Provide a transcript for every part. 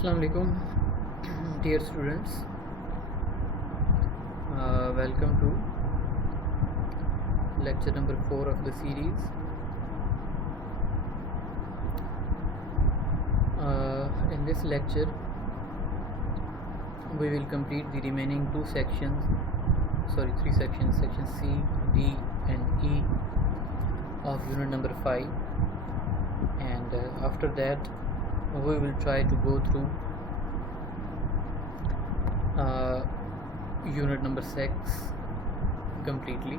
Assalamu alaikum, dear students. Welcome to lecture number 4 of the series. In this lecture, we will complete the remaining three sections, section C, D and E of unit number 5, and after that we will try to go through unit number 6 completely.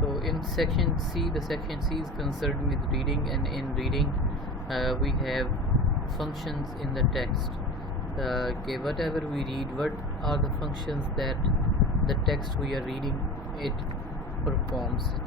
so in section C, the section C is concerned with reading, and in reading we have functions in the text. Okay, whatever we read, what are the functions that the text we are reading it performs.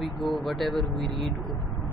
we go, whatever we read,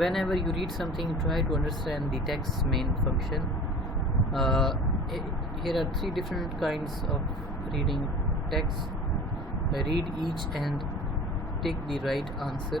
whenever you read something, try to understand the text's main function. Here are 3 different kinds of reading text. Read each and take the right answer.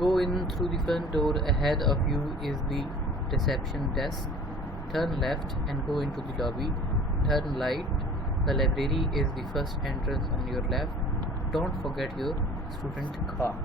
go in through the front door. Ahead of you is the reception desk. Turn left and go into the lobby. Turn right. The library is the first entrance on your left. Don't forget your student card.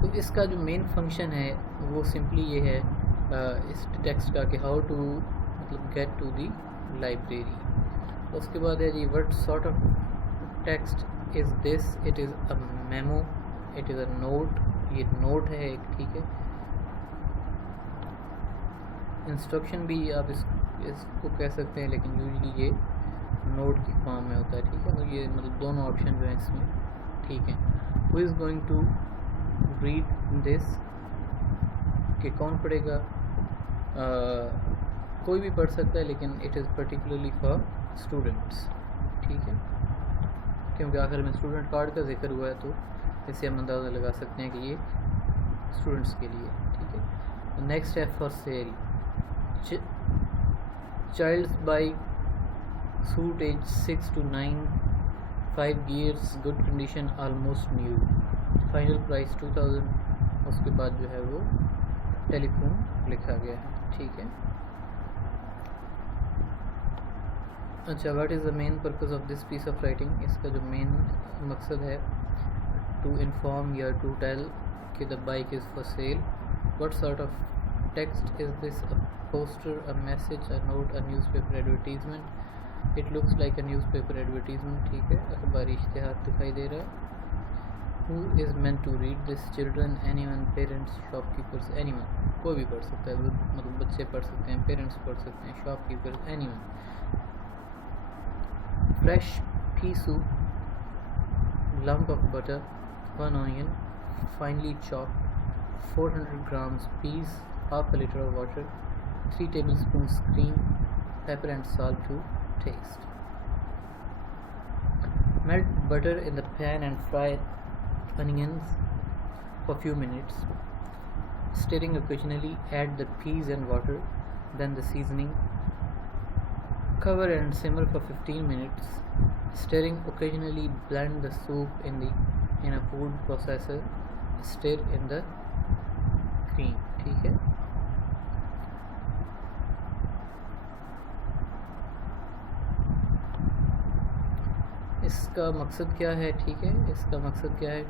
تو اس کا جو main function ہے وہ simply یہ ہے اس text کا کہ how to مطلب گیٹ ٹو دی لائبریری. اس کے بعد ہے جی what sort of text is this. It is a memo, it is a note. یہ نوٹ ہے ایک, ٹھیک ہے. انسٹرکشن بھی آپ اس کو کہہ سکتے ہیں, لیکن یوزلی یہ نوٹ کی فارم میں ہوتا ہے, ٹھیک ہے. تو یہ مطلب دونوں آپشن جو ہیں اس میں, ٹھیک ہے. Who is going to read this, کہ کون پڑھے گا. کوئی بھی پڑھ سکتا ہے, لیکن it is particularly for students, ٹھیک ہے, کیونکہ آخر میں اسٹوڈنٹ کارڈ کا ذکر ہوا ہے, تو اس سے ہم اندازہ لگا سکتے ہیں کہ یہ اسٹوڈنٹس کے لیے, ٹھیک ہے. نیکسٹ ہے for sale. Child's bicycle age 6 to 9, 5 years, good condition, almost new, final price 2000. اس کے بعد جو ہے وہ ٹیلی فون لکھا گیا ہے, ٹھیک ہے. اچھا, what is the main purpose of this piece of writing. اس کا جو مین مقصد ہے ٹو انفارم یا ٹو ٹیل کہ the bike is for sale. What sort of text is this. A poster, a message, a note, a newspaper advertisement. It looks like a newspaper advertisement, ٹھیک ہے, اخباری اشتہار دکھائی دے رہا ہے. Who is meant to read this. Children, anyone, parents, shopkeepers, anyone. کوئی بھی پڑھ سکتا ہے, مطلب بچے پڑھ سکتے ہیں, پیرنٹس پڑھ سکتے ہیں, shopkeepers, anyone. Fresh pea soup, lump of butter, 1 onion, finely chopped, 400 grams peas, half a liter of water, 3 tablespoons cream, pepper and salt to taste. Melt butter in the pan and fry onions for few minutes, stirring occasionally. Add the peas and water, then the seasoning. Cover and simmer for 15 minutes, stirring occasionally. Blend the soup in a food processor. Stir in the cream, ٹھیک ہے. اس کا مقصد کیا ہے, ٹھیک ہے, اس کا مقصد کیا ہے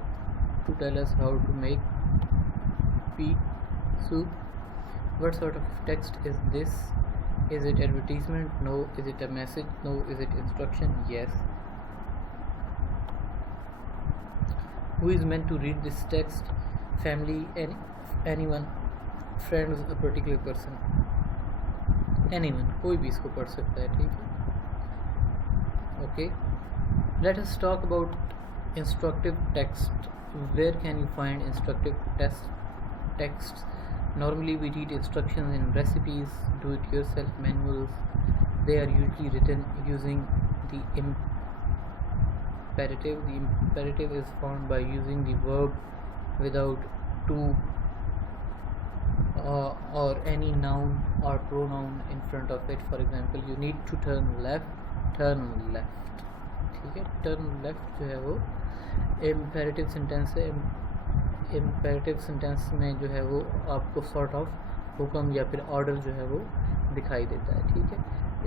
to tell us how to make pea soup. What sort of text is this. Is it advertisement? No. Is it a message? No. Is it instruction? Yes. Who is meant to read this text. Family, any, friends, a particular person, any, کوئی بھی اس کو پڑھ سکتا ہے, ٹھیک ہے. Okay, let us talk about instructive text. Where can you find instructive texts? Normally we read instructions in recipes, do-it-yourself manuals. They are usually written using the imperative. The imperative is formed by using the verb without to or any noun or pronoun in front of it. For example, you need to turn left, turn left. ٹھیک ہے. Turn left جو ہے وہ imperative sentence ہے. Imperative sentence میں جو ہے وہ آپ کو سارٹ آف حکم یا پھر آرڈر جو ہے وہ دکھائی دیتا ہے, ٹھیک ہے.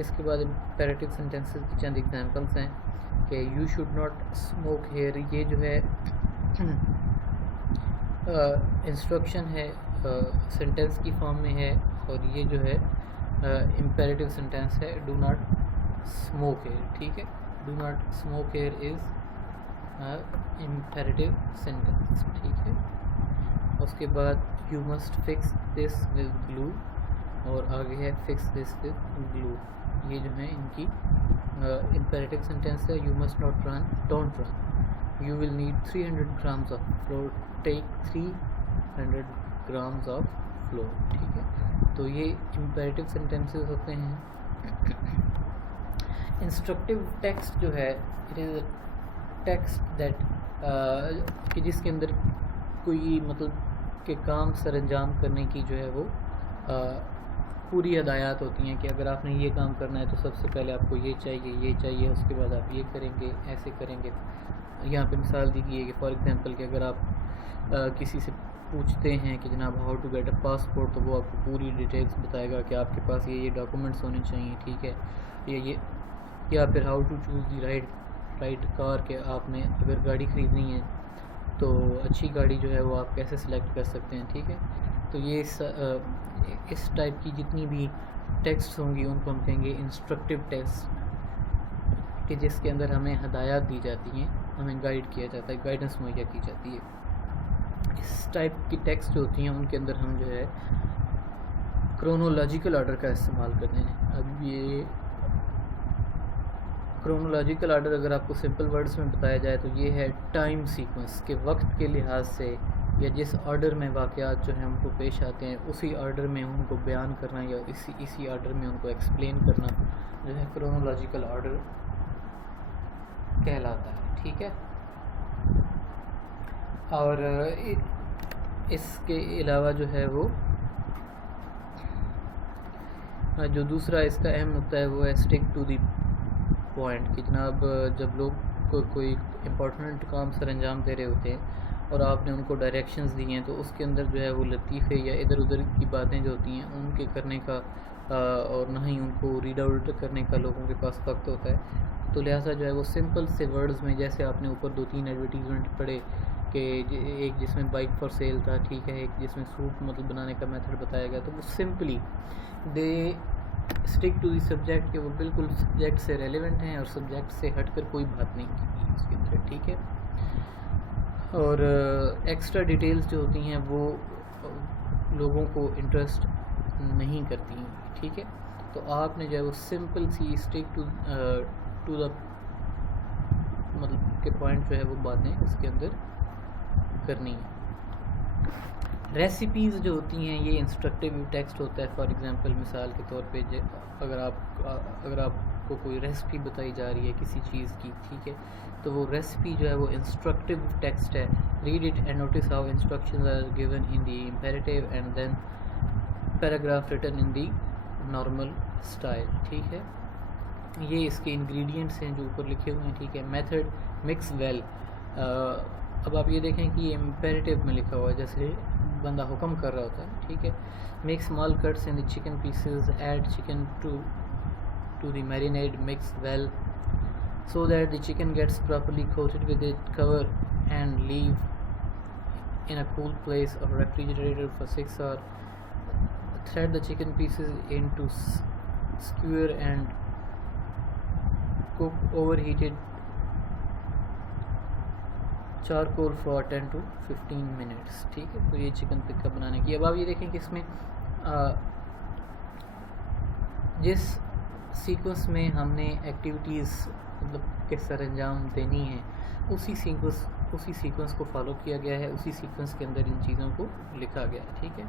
اس کے بعد امپیریٹیو سینٹینسز کی چند ایگزامپلس ہیں کہ you should not smoke here. یہ جو ہے انسٹرکشن ہے, سینٹینس کی فارم میں ہے, اور یہ جو ہے امپیریٹیو سینٹینس ہے. ڈو ناٹ اسموک ہیئر, ٹھیک ہے. Do not smoke here is imperative sentence, ٹھیک ہے. اس کے بعد you must fix this with glue, اور آگے ہے fix this with glue. یہ جو ہیں ان کی imperative sentence ہے. You must not run, don't run. You will need 300 grams of flour. Take 300 grams of flour, ٹھیک ہے. تو یہ imperative sentences ہوتے ہیں. انسٹرکٹیو ٹیکسٹ جو ہے it is a text that کہ جس کے اندر کوئی مطلب کہ کام سر انجام کرنے کی جو ہے وہ پوری ہدایات ہوتی ہیں کہ اگر آپ نے یہ کام کرنا ہے تو سب سے پہلے آپ کو یہ چاہیے, اس کے بعد آپ یہ کریں گے, ایسے کریں گے. یہاں پہ مثال دی گئی ہے کہ فار ایگزامپل کہ اگر آپ کسی سے پوچھتے ہیں کہ جناب how to get a passport, تو وہ آپ کو پوری ڈیٹیلس بتائے گا کہ آپ کے پاس یہ ڈاکومنٹس ہونے چاہیے, ٹھیک ہے. یا پھر how to choose the right car, کہ آپ نے اگر گاڑی خریدنی ہے تو اچھی گاڑی جو ہے وہ آپ کیسے سلیکٹ کر سکتے ہیں. ٹھیک ہے, تو یہ اس ٹائپ کی جتنی بھی ٹیکسٹ ہوں گی ان کو ہم کہیں گے انسٹرکٹیو ٹیکسٹ, کہ جس کے اندر ہمیں ہدایات دی جاتی ہیں, ہمیں گائیڈ کیا جاتا ہے, گائیڈنس مہیا کی جاتی ہے. اس ٹائپ کی ٹیکسٹ جو ہوتی ہیں ان کے اندر ہم جو ہے کرونولوجیکل آرڈر کا استعمال کرتے ہیں. اب یہ کرونولوجیکل آرڈر اگر آپ کو سمپل ورڈز میں بتایا جائے تو یہ ہے ٹائم سیکوینس, کہ وقت کے لحاظ سے یا جس آرڈر میں واقعات جو ہیں ہم کو پیش آتے ہیں اسی آرڈر میں ان کو بیان کرنا یا اسی آرڈر میں ان کو ایکسپلین کرنا جو ہے کرونولوجیکل آرڈر کہلاتا ہے. ٹھیک ہے, اور اس کے علاوہ جو ہے وہ جو دوسرا اس کا اہم نقطہ ہے وہ ہے اسٹک ٹو دی پوائنٹ, کہ جناب جب لوگ کوئی امپورٹنٹ کام سر انجام دے رہے ہوتے ہیں اور آپ نے ان کو ڈائریکشنز دی ہیں تو اس کے اندر جو ہے وہ لطیفے یا ادھر ادھر کی باتیں جو ہوتی ہیں ان کے کرنے کا اور نہ ہی ان کو ریڈ آؤٹ کرنے کا لوگوں کے پاس وقت ہوتا ہے. تو لہٰذا جو ہے وہ سمپل سے ورڈز میں, جیسے آپ نے اوپر 2-3 ایڈورٹیزمنٹ پڑھے کہ ایک جس میں بائک فار سیل تھا, ٹھیک ہے, ایک جس میں سوٹ مطلب بنانے کا میتھڈ بتایا گیا, تو وہ simply they stick to the subject, کہ وہ بالکل سبجیکٹ سے ریلیونٹ ہیں اور سبجیکٹ سے ہٹ کر کوئی بات نہیں کی اس کے اندر. ٹھیک ہے, اور ایکسٹرا ڈیٹیلز جو ہوتی ہیں وہ لوگوں کو انٹرسٹ نہیں کرتی ہیں. ٹھیک ہے, تو آپ نے جو ہے وہ سمپل سی اسٹک ٹو دا مطلب کہ پوائنٹ جو ہے وہ باتیں اس کے اندر کرنی ہیں. ریسیپیز جو ہوتی ہیں یہ انسٹرکٹیو ٹیکسٹ ہوتا ہے. فار ایگزامپل مثال کے طور پہ اگر آپ کو کوئی ریسیپی بتائی جا رہی ہے کسی چیز کی, ٹھیک ہے, تو وہ ریسیپی جو ہے وہ انسٹرکٹیو ٹیکسٹ ہے. Read it and notice how instructions are given in the imperative and then paragraph written in the normal style. ٹھیک ہے, یہ اس کے انگریڈینٹس ہیں جو اوپر لکھے ہوئے ہیں. ٹھیک ہے, میتھڈ مکس ویل. اب آپ یہ دیکھیں کہ یہ امپیریٹیو میں لکھا ہوا ہے, جیسے بندہ حکم کر رہا ہوتا ہے. ٹھیک ہے, make small cuts in the chicken pieces, add chicken to the marinade, mix well so that the chicken gets properly coated with it, cover and leave in a cool place or refrigerator for 6 hours. Thread the chicken pieces into skewer and cook overheated charcoal for 10 to 15 minutes. ٹھیک ہے, تو یہ chicken tikka بنانے کی. اب آپ یہ دیکھیں کہ اس میں جس سیکوینس میں ہم نے ایکٹیویٹیز مطلب کہ سر انجام دینی ہے اسی سیکوینس کو فالو کیا گیا ہے, اسی سیکوینس کے اندر ان چیزوں کو لکھا گیا ہے. ٹھیک ہے,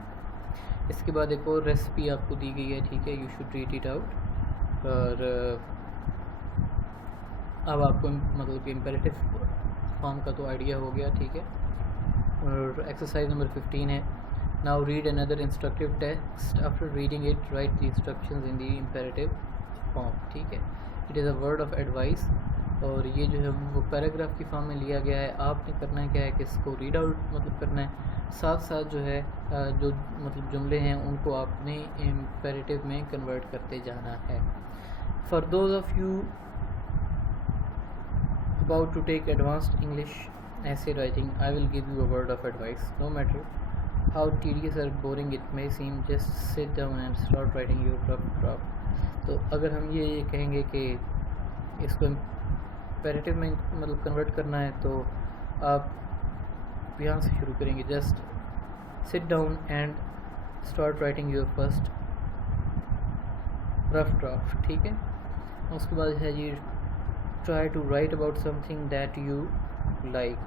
اس کے بعد ایک اور ریسیپی آپ کو دی گئی ہے. ٹھیک ہے, you should read it out. اور اب آپ کو مطلب کہ امپیریٹیو فارم کا تو آئیڈیا ہو گیا. ٹھیک ہے, اور ایکسرسائز نمبر 15 ہے. Now read another instructive text. After reading it write the instructions in the imperative form. ٹھیک ہے, it is a word of advice, اور یہ جو ہے وہ پیراگراف کی فارم میں لیا گیا ہے. آپ نے کرنا کیا ہے کہ اس کو ریڈ آؤٹ مطلب کرنا ہے, ساتھ ساتھ جو ہے جو مطلب جملے ہیں ان کو آپ نے امپیریٹیو میں کنورٹ کرتے جانا ہے. For those of you about to take advanced English essay writing, I will give you a word of advice. No matter how tedious or boring it may seem, just sit down and start writing your rough draft. تو اگر ہم یہ کہیں گے کہ اس کو imperative میں مطلب کنورٹ کرنا ہے تو آپ یہاں سے شروع کریں گے. Just sit down and start writing your first rough draft. ٹھیک ہے, اس کے بعد ہے جی try to write about something that you like.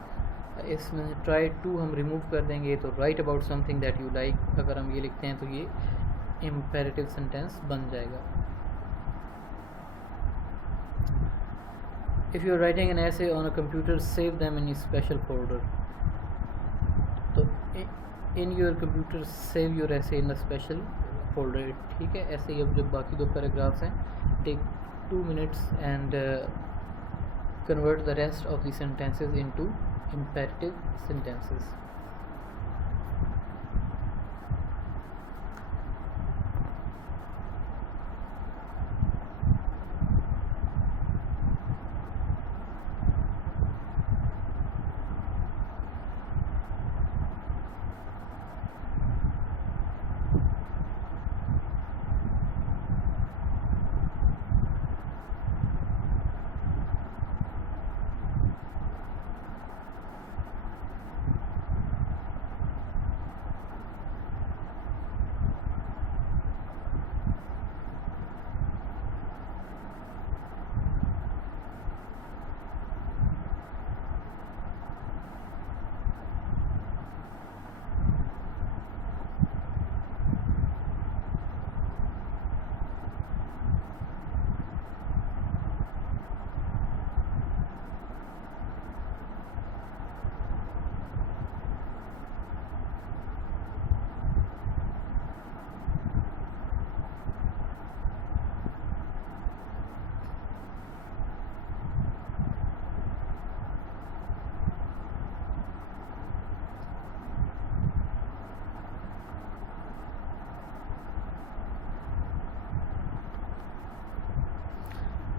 اس میں try to ہم ریموو کر دیں گے تو write about something that you like اگر ہم یہ لکھتے ہیں تو یہ imperative sentence بن جائے گا. if you are writing an essay on a computer, save them in a special folder. تو in your computer save your essay in a special folder. ٹھیک ہے, ایسے ہی اب جو باقی 2 پیراگرافس ہیں, take 2 minutes and convert the rest of the sentences into imperative sentences.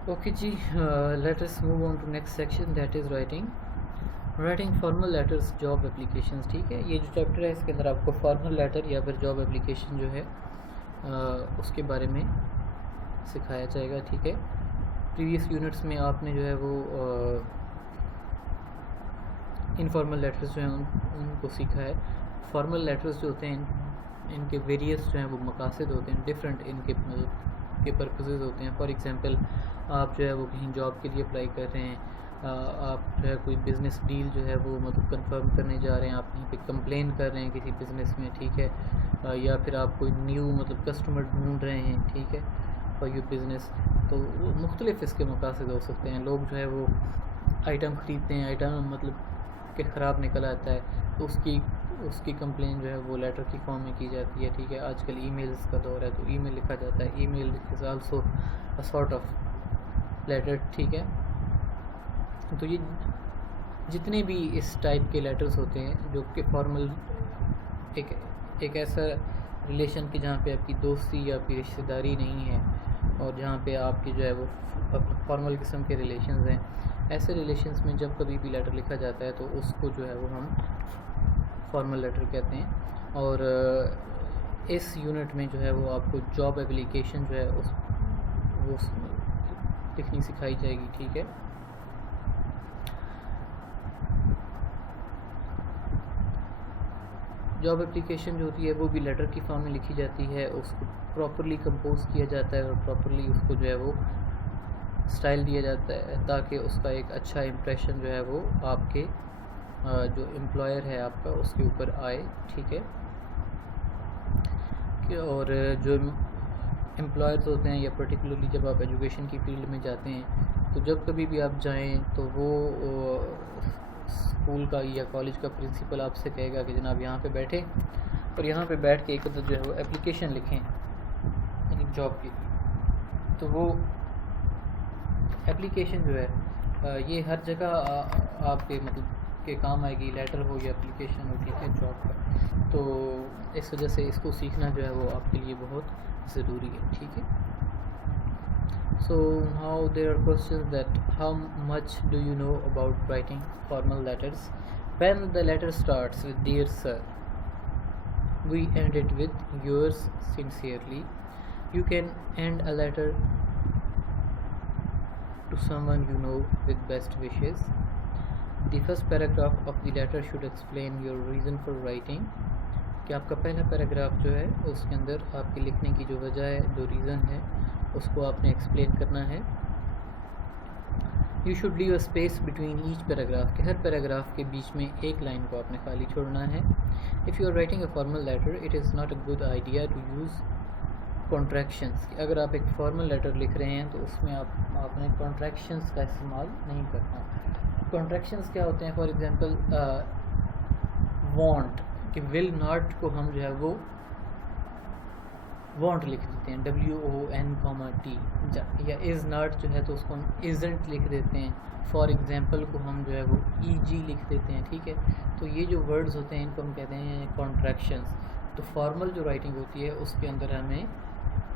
Okay جی، let us move on to next section, that is writing formal letters job applications. ٹھیک ہے، یہ جو چیپٹر ہے اس کے اندر آپ کو فارمل لیٹر یا پھر جاب اپلیکیشن جو ہے اس کے بارے میں سکھایا جائے گا. ٹھیک ہے، پریویس یونٹس میں آپ نے جو ہے وہ انفارمل لیٹرز جو ہیں ان کو سیکھا ہے. فارمل لیٹرز جو ہوتے ہیں ان کے ویریس جو ہیں وہ مقاصد ہوتے ہیں، ڈفرینٹ ان کے پرپزز ہوتے ہیں. فار ایگزامپل آپ جو ہے وہ کہیں جاب کے لیے اپلائی کر رہے ہیں، آپ جو ہے کوئی بزنس ڈیل جو ہے وہ مطلب کنفرم کرنے جا رہے ہیں، آپ کہیں پہ کمپلین کر رہے ہیں کسی بزنس میں. ٹھیک ہے، یا پھر آپ کوئی نیو مطلب کسٹمر ڈھونڈ رہے ہیں. ٹھیک ہے، فار یور بزنس. تو مختلف اس کے مقاصد ہو سکتے ہیں. لوگ جو ہے وہ آئٹم خریدتے ہیں، آئٹم مطلب کہ خراب نکل آتا ہے تو اس کی کمپلین جو ہے وہ لیٹر کی فارم میں کی جاتی ہے. ٹھیک ہے، آج کل ای میلز کا دور ہے تو ای میل لکھا جاتا ہے. Email is also a sort of letter. ٹھیک ہے، تو یہ جتنے بھی اس ٹائپ کے لیٹرز ہوتے ہیں جو کہ فارمل ایک ایسا ریلیشن کہ جہاں پہ آپ کی دوستی یا آپ کی رشتہ داری نہیں ہے اور جہاں پہ آپ کی جو ہے وہ فارمل قسم کے ریلیشنز ہیں، ایسے ریلیشنز میں جب کبھی بھی لیٹر لکھا جاتا ہے تو اس کو جو ہے وہ ہم فارمل لیٹر کہتے ہیں. اور اس یونٹ میں جو ہے وہ آپ کو جاب اپلیکیشن جو ہے وہ لکھنی سکھائی جائے گی. ٹھیک ہے، جاب اپلیکیشن جو ہوتی ہے وہ بھی لیٹر کی فارم میں لکھی جاتی ہے. اس کو پراپرلی کمپوز کیا جاتا ہے اور پراپرلی اس کو جو ہے وہ سٹائل دیا جاتا ہے تاکہ اس کا ایک اچھا امپریشن جو ہے وہ آپ کے جو امپلائر ہے آپ کا اس کے اوپر آئے. ٹھیک ہے، اور جو امپلائرز ہوتے ہیں یا پرٹیکولرلی جب آپ ایجوکیشن کی فیلڈ میں جاتے ہیں تو جب کبھی بھی آپ جائیں تو وہ اسکول کا یا کالج کا پرنسپل آپ سے کہے گا کہ جناب یہاں پہ بیٹھے اور یہاں پہ بیٹھ کے ایک جو ہے وہ اپلیکیشن لکھیں جاب کی. تو وہ اپلیکیشن جو ہے یہ ہر جگہ آپ کے مطلب کے کام آئے گی، لیٹر ہو یا اپلیکیشن ہو. ٹھیک ہے، جاب کا. تو اس وجہ سے اس کو سیکھنا جو ہے وہ آپ کے لیے بہت ضروری ہے. ٹھیک ہے، so now there are questions that how much do you know about writing formal letters? When the letter starts with dear sir, we end it with yours sincerely. You can end a letter to someone you know with best wishes. The first paragraph of the letter should explain your reason for writing. کہ آپ کا پہلا paragraph جو ہے اس کے اندر آپ کے لکھنے کی جو وجہ ہے، جو ریزن ہے، اس کو آپ نے ایکسپلین کرنا ہے. You should leave a space between each paragraph, کہ ہر پیراگراف کے بیچ میں ایک لائن کو آپ نے خالی چھوڑنا ہے. If you are writing a formal letter it is not a good idea to use contractions. اگر آپ ایک فارمل لیٹر لکھ رہے ہیں تو اس میں آپ نے کانٹریکشنس کا استعمال نہیں کرنا. کانٹریکشنس کیا ہوتے ہیں؟ فار ایگزامپل وانٹ، کہ ول ناٹ کو ہم جو ہے وہ وانٹ لکھ دیتے ہیں WON,T، یا از ناٹ جو ہے تو اس کو ہم ازنٹ لکھ دیتے ہیں. فار ایگزامپل کو ہم جو ہے وہ EG لکھ دیتے ہیں. ٹھیک ہے، تو یہ جو ورڈز ہوتے ہیں ان کو ہم کہتے ہیں کانٹریکشنز. تو فارمل جو رائٹنگ ہوتی ہے اس کے اندر ہمیں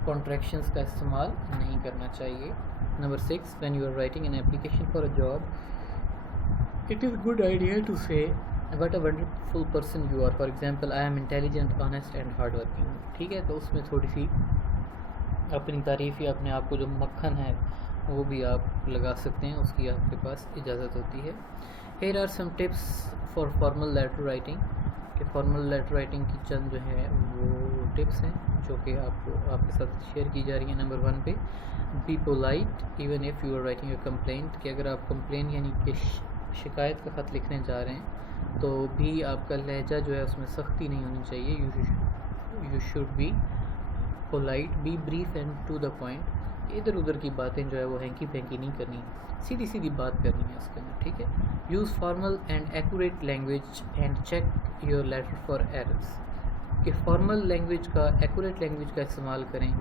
کانٹریکشنز کا استعمال نہیں کرنا چاہیے. Number 6، when you are writing an application for a job it is good idea to say what a wonderful person you are. For example, I am intelligent, honest and hard working. ٹھیک ہے، تو اس میں تھوڑی سی اپنی تعریف یا اپنے آپ کو جو مکھن ہے وہ بھی آپ لگا سکتے ہیں، اس کی آپ کے پاس اجازت ہوتی ہے. Here are some tips for formal letter writing. کہ فارمل لیٹر رائٹنگ کی چند جو ہے وہ ٹپس ہیں جو کہ آپ کے ساتھ شیئر کی جا رہی ہیں. نمبر 1 پہ be polite even if you are writing a complaint, کہ اگر آپ کمپلین یعنی کہ شکایت کا خط لکھنے جا رہے ہیں تو بھی آپ کا لہجہ جو ہے اس میں سختی نہیں ہونی چاہیے. You should be polite, be brief and to the point. ادھر ادھر کی باتیں جو ہے وہ ہینکی پھینکی نہیں کرنی، سیدھی سیدھی بات کرنی ہے اس کے اندر. ٹھیک ہے، use formal and accurate language and check your letter for errors, کہ فارمل لینگویج کا، ایکوریٹ لینگویج کا استعمال کریں.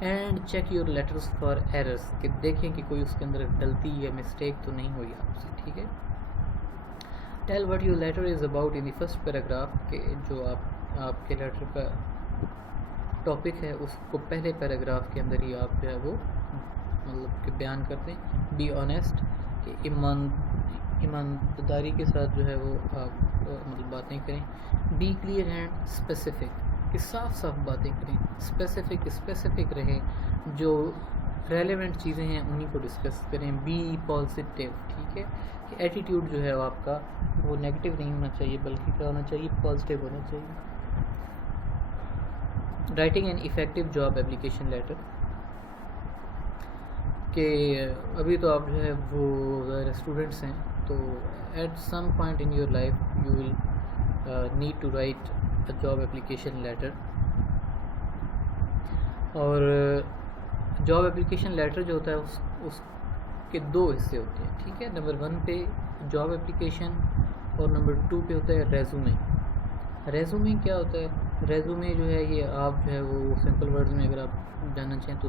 And check your letters for errors, کہ دیکھیں کہ کوئی اس کے اندر غلطی یا مسٹیک تو نہیں ہوئی آپ سے. ٹھیک ہے، tell what your letter is about in the first paragraph, کہ جو آپ کے لیٹر کا ٹاپک ہے اس کو پہلے پیراگراف کے اندر ہی آپ جو ہے وہ مطلب کہ بیان کرتے ہیں. بی آنیسٹ کہ ایمانداری کے ساتھ جو ہے وہ آپ مطلب باتیں کریں. بی کلیئر اینڈ اسپیسیفک کہ صاف صاف باتیں کریں. اسپیسیفک رہیں, جو ریلیونٹ چیزیں ہیں انہیں کو ڈسکس کریں. بی پازیٹیو, ٹھیک ہے, کہ ایٹیٹیوڈ جو ہے آپ کا وہ نیگیٹو نہیں ہونا چاہیے بلکہ کیا ہونا چاہیے, پازیٹیو ہونا چاہیے. Writing an effective job application letter کہ ابھی تو آپ جو ہے وہ ظاہر اسٹوڈنٹس ہیں, تو at some point in your life you will need to write a job application letter. اور جاب اپلیکیشن لیٹر جو ہوتا ہے اس کے 2 حصے ہوتے ہیں, ٹھیک ہے. نمبر 1 پہ جاب اپلیکیشن اور نمبر 2 پہ ہوتا ہے ریزومے. ریزومے کیا ہوتا ہے؟ ریزومے جو ہے یہ آپ جو ہے وہ سمپل ورڈز میں اگر آپ جاننا چاہیں تو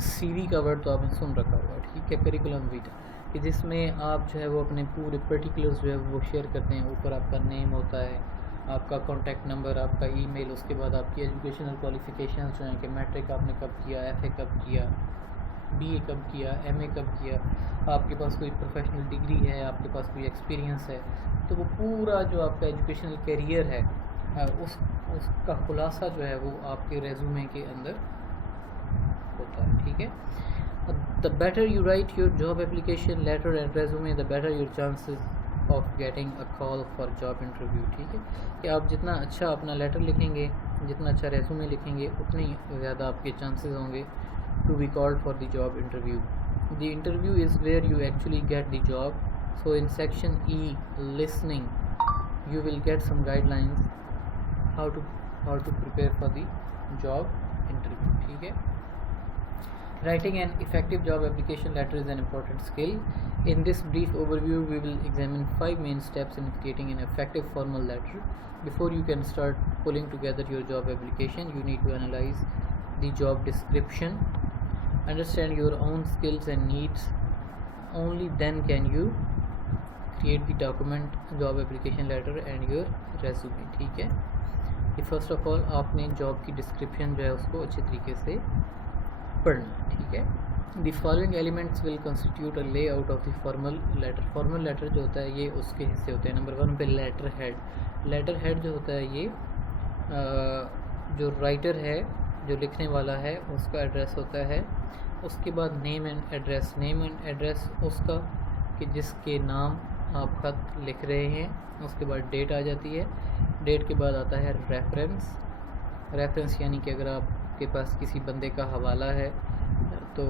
سی وی کا ورڈ تو آپ نے سن رکھا ہوا ہے, ٹھیک ہے, کریکولم ویٹا, کہ جس میں آپ جو ہے وہ اپنے پورے پرٹیکولرز جو ہے وہ شیئر کرتے ہیں. اوپر آپ کا نیم ہوتا ہے, آپ کا کانٹیکٹ نمبر, آپ کا ای میل, اس کے بعد آپ کی ایجوکیشنل کوالیفیکیشنز جو ہیں کہ میٹرک آپ نے کب کیا, ایف اے کب کیا, بی اے کب کیا, ایم اے کب کیا, آپ کے پاس کوئی پروفیشنل ڈگری ہے, آپ کے پاس کوئی ایکسپیرینس ہے. تو وہ پورا جو آپ کا ایجوکیشنل کیریئر ہے اس کا خلاصہ جو ہے وہ آپ کے ریزومے کے اندر ہوتا ہے, ٹھیک ہے. The better you write your job application letter and resume, the better your chances of getting a call for job interview, ٹھیک ہے, کہ آپ جتنا اچھا اپنا لیٹر لکھیں گے, جتنا اچھا ریزومے لکھیں گے, اتنی زیادہ آپ کے چانسز ہوں گے to be called for the job interview. The interview is where you actually get the job. So in section E, listening, you will get some guidelines how to prepare for the job interview, ٹھیک ہے. Writing an effective job application letter is an important skill. In this brief overview, we will examine 5 main steps in creating an effective formal letter. Before you can start pulling together your job application, you need to analyze the job description, understand your own skills and needs. Only then can you create the document, job application letter and your resume, ٹھیک ہے. First of آل آپ نے job کی description جو ہے اس کو اچھے طریقے سے پڑھنا, ٹھیک ہے. The following elements will constitute a layout of the formal letter. Formal letter جو ہوتا ہے یہ اس کے حصے ہوتے ہیں. نمبر 1 پہ لیٹر ہیڈ. لیٹر ہیڈ جو ہوتا ہے یہ جو رائٹر ہے, جو لکھنے والا ہے, اس کا ایڈریس ہوتا ہے. اس کے بعد name and address. Name and address اس کا کہ جس کے نام آپ خط لکھ رہے ہیں. اس کے بعد ڈیٹ آ جاتی ہے. ڈیٹ کے بعد آتا ہے ریفرنس. ریفرنس یعنی کہ اگر آپ کے پاس کسی بندے کا حوالہ ہے تو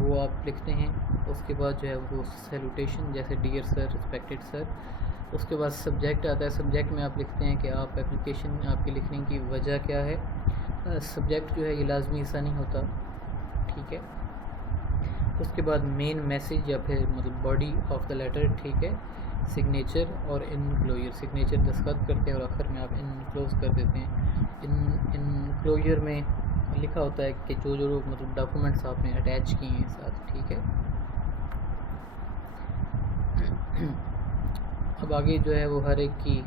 وہ آپ لکھتے ہیں. اس کے بعد جو ہے وہ سیلوٹیشن, جیسے ڈیئر سر, ریسپیکٹڈ سر. اس کے بعد سبجیکٹ آتا ہے. سبجیکٹ میں آپ لکھتے ہیں کہ آپ اپلیکیشن آپ کے لکھنے کی وجہ کیا ہے. سبجیکٹ جو ہے یہ لازمی حصہ نہیں ہوتا, ٹھیک ہے. اس کے بعد مین میسیج یا پھر مطلب باڈی آف دا لیٹر, ٹھیک ہے. سگنیچر اور انکلوجر. سگنیچر دستخط کرتے ہیں اور آخر میں آپ انکلوز کر دیتے ہیں. انکلوجر میں لکھا ہوتا ہے کہ جو مطلب ڈاکومنٹس آپ نے اٹیچ کیے ہیں ساتھ, ٹھیک ہے. اب آگے جو ہے وہ ہر ایک کی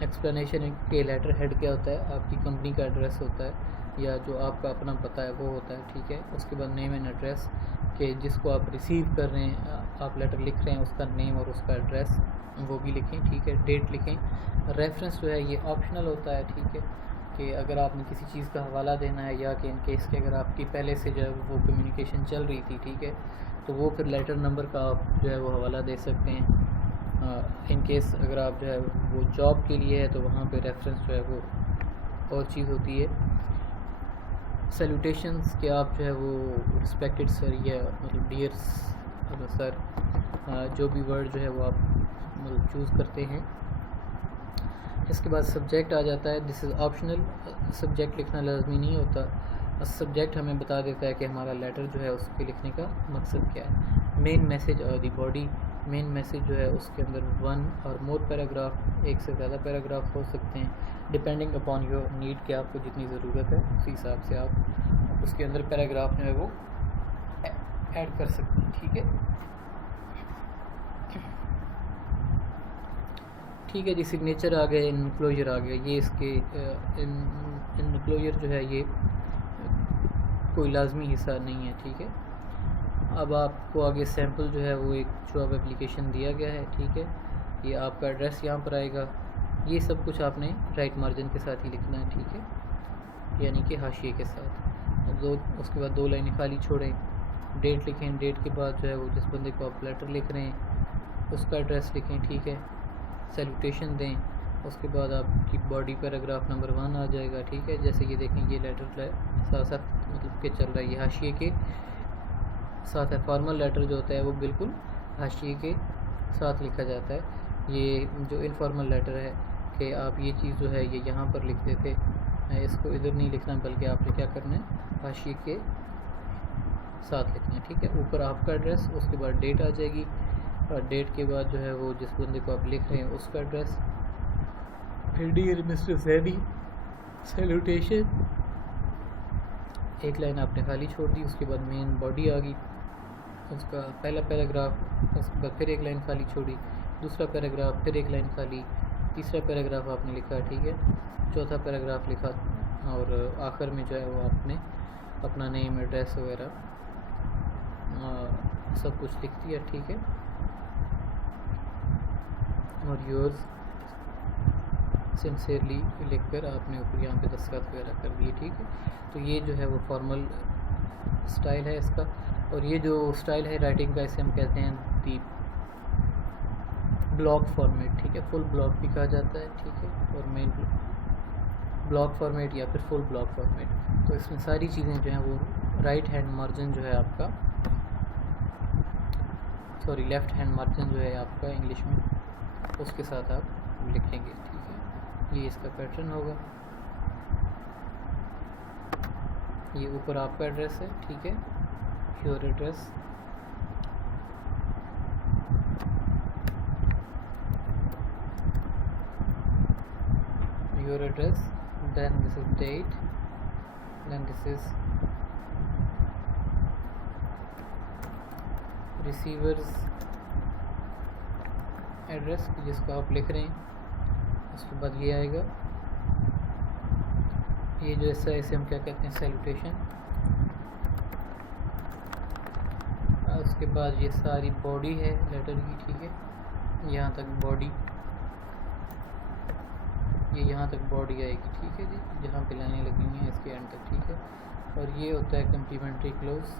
ایکسپلینیشن کے لیٹر ہیڈ کیا ہوتا ہے. آپ کی کمپنی کا ایڈریس ہوتا ہے یا جو آپ کا اپنا پتہ ہے وہ ہوتا ہے, ٹھیک ہے. اس کے بعد نیم اینڈ ایڈریس کہ جس کو آپ ریسیو کر رہے ہیں, آپ لیٹر لکھ رہے ہیں, اس کا نیم اور اس کا ایڈریس وہ بھی لکھیں, ٹھیک ہے. ڈیٹ لکھیں. ریفرنس جو ہے یہ آپشنل ہوتا ہے, ٹھیک ہے, کہ اگر آپ نے کسی چیز کا حوالہ دینا ہے یا کہ ان کیس کہ اگر آپ کی پہلے سے جو ہے وہ کمیونیکیشن چل رہی تھی, ٹھیک ہے, تو وہ پھر لیٹر نمبر کا آپ جو ہے وہ حوالہ دے سکتے ہیں. ان کیس اگر آپ جو ہے وہ جاب کے لیے ہے تو وہاں پہ ریفرنس جو ہے وہ اور چیز ہوتی ہے. سیلوٹیشنز کہ آپ جو ہے وہ رسپیکٹڈ سر یا مطلب ڈیئر سر, جو بھی ورڈ جو ہے وہ آپ مطلب چوز کرتے ہیں. اس کے بعد سبجیکٹ آ جاتا ہے. دس از آپشنل. سبجیکٹ لکھنا لازمی نہیں ہوتا. سبجیکٹ ہمیں بتا دیتا ہے کہ ہمارا لیٹر جو ہے اس کے لکھنے کا مقصد کیا ہے. مین میسیج اور دی باڈی. مین میسیج جو ہے اس کے اندر 1 اور مور پیراگراف, ایک سے زیادہ پیراگراف ہو سکتے ہیں ڈپینڈنگ اپان یور نیڈ, کہ آپ کو جتنی ضرورت ہے اسی حساب سے آپ اس کے اندر پیراگراف جو ہے وہ ایڈ کر سکتے ہیں, ٹھیک ہے. ٹھیک ہے جی. سگنیچر آ گئے, انکلوجر آ گیا. یہ اس کے انکلوجر جو ہے یہ کوئی لازمی حصہ نہیں ہے, ٹھیک ہے. اب آپ کو آگے سیمپل جو ہے وہ ایک جاب اپلیکیشن دیا گیا ہے، ٹھیک ہے. یہ آپ کا ایڈریس یہاں پر آئے گا. یہ سب کچھ آپ نے رائٹ مارجن کے ساتھ ہی لکھنا ہے، ٹھیک ہے، یعنی کہ حاشیے کے ساتھ. اب اس کے بعد 2 لائنیں خالی چھوڑیں. ڈیٹ لکھیں. ڈیٹ کے بعد جو ہے وہ جس بندے کو آپ لیٹر لکھ رہے ہیں اس کا ایڈریس لکھیں، ٹھیک ہے. سیلوٹیشن دیں. اس کے بعد آپ کی باڈی پیراگراف نمبر 1 آ جائے گا، ٹھیک ہے. جیسے یہ دیکھیں یہ لیٹر ساتھ ساتھ مطلب کہ چل رہا ہے، یہ حاشیے کے ساتھ ہے. فارمل لیٹر جو ہوتا ہے وہ بالکل حاشیے کے ساتھ لکھا جاتا ہے. یہ جو انفارمل لیٹر ہے کہ آپ یہ چیز جو ہے یہ یہاں پر لکھ دیتے، اس کو ادھر نہیں لکھنا بلکہ آپ نے کیا کرنا ہے حاشیے کے ساتھ لکھنا ہے، ٹھیک ہے. اوپر آپ کا ایڈریس، اس کے بعد ڈیٹ آ جائے گی، اور ڈیٹ کے بعد جو ہے وہ جس بندے کو آپ لکھ رہے ہیں اس کا ایڈریس. پھر ڈیئر مسٹر زیدی سیلوٹیشن، ایک لائن آپ نے خالی چھوڑ دی. اس کے بعد مین باڈی آ گئی، اس کا پہلا پیراگراف. اس کے بعد پھر ایک لائن خالی چھوڑی، دوسرا پیراگراف، پھر ایک لائن خالی، تیسرا پیراگراف آپ نے لکھا، ٹھیک ہے. چوتھا پیراگراف لکھا، اور آخر میں جو ہے وہ آپ نے اپنا نیم، ایڈریس وغیرہ سب کچھ لکھ دیا، ٹھیک ہے. اور یورز سنسیئرلی لکھ کر آپ نے اوپر یہاں پہ دستخط وغیرہ کر دیے، ٹھیک ہے. تو یہ جو ہے وہ فارمل اسٹائل ہے اس کا. اور یہ جو اسٹائل ہے رائٹنگ کا، اسے ہم کہتے ہیں دی بلاک فارمیٹ، ٹھیک ہے. فل بلاک بھی کہا جاتا ہے، ٹھیک ہے، اور مین بلاک فارمیٹ یا پھر فل بلاک فارمیٹ. تو اس میں ساری چیزیں جو ہیں وہ رائٹ ہینڈ مارجن جو ہے آپ کا، سوری لیفٹ ہینڈ مارجن جو ہے آپ کا انگلش میں، اس کے ساتھ آپ لکھیں گے، ٹھیک ہے. یہ اس کا پیٹرن ہوگا. یہ اوپر آپ کا ایڈریس ہے، ٹھیک ہے، your address. your address, then this is date, then this is receiver's address جس کو آپ لکھ رہے ہیں. اس کے بعد یہ آئے گا، یہ جو ایسا اسے ہم کیا کہتے ہیں سیلوٹیشن. اس کے بعد یہ ساری باڈی ہے لیٹر کی، ٹھیک ہے، یہاں تک باڈی، یہ یہاں تک باڈی آئے گی، ٹھیک ہے جی، جہاں پہ لائنیں لگی ہوئی ہیں اس کے اینڈ تک، ٹھیک ہے. اور یہ ہوتا ہے کمپلیمنٹری کلوز.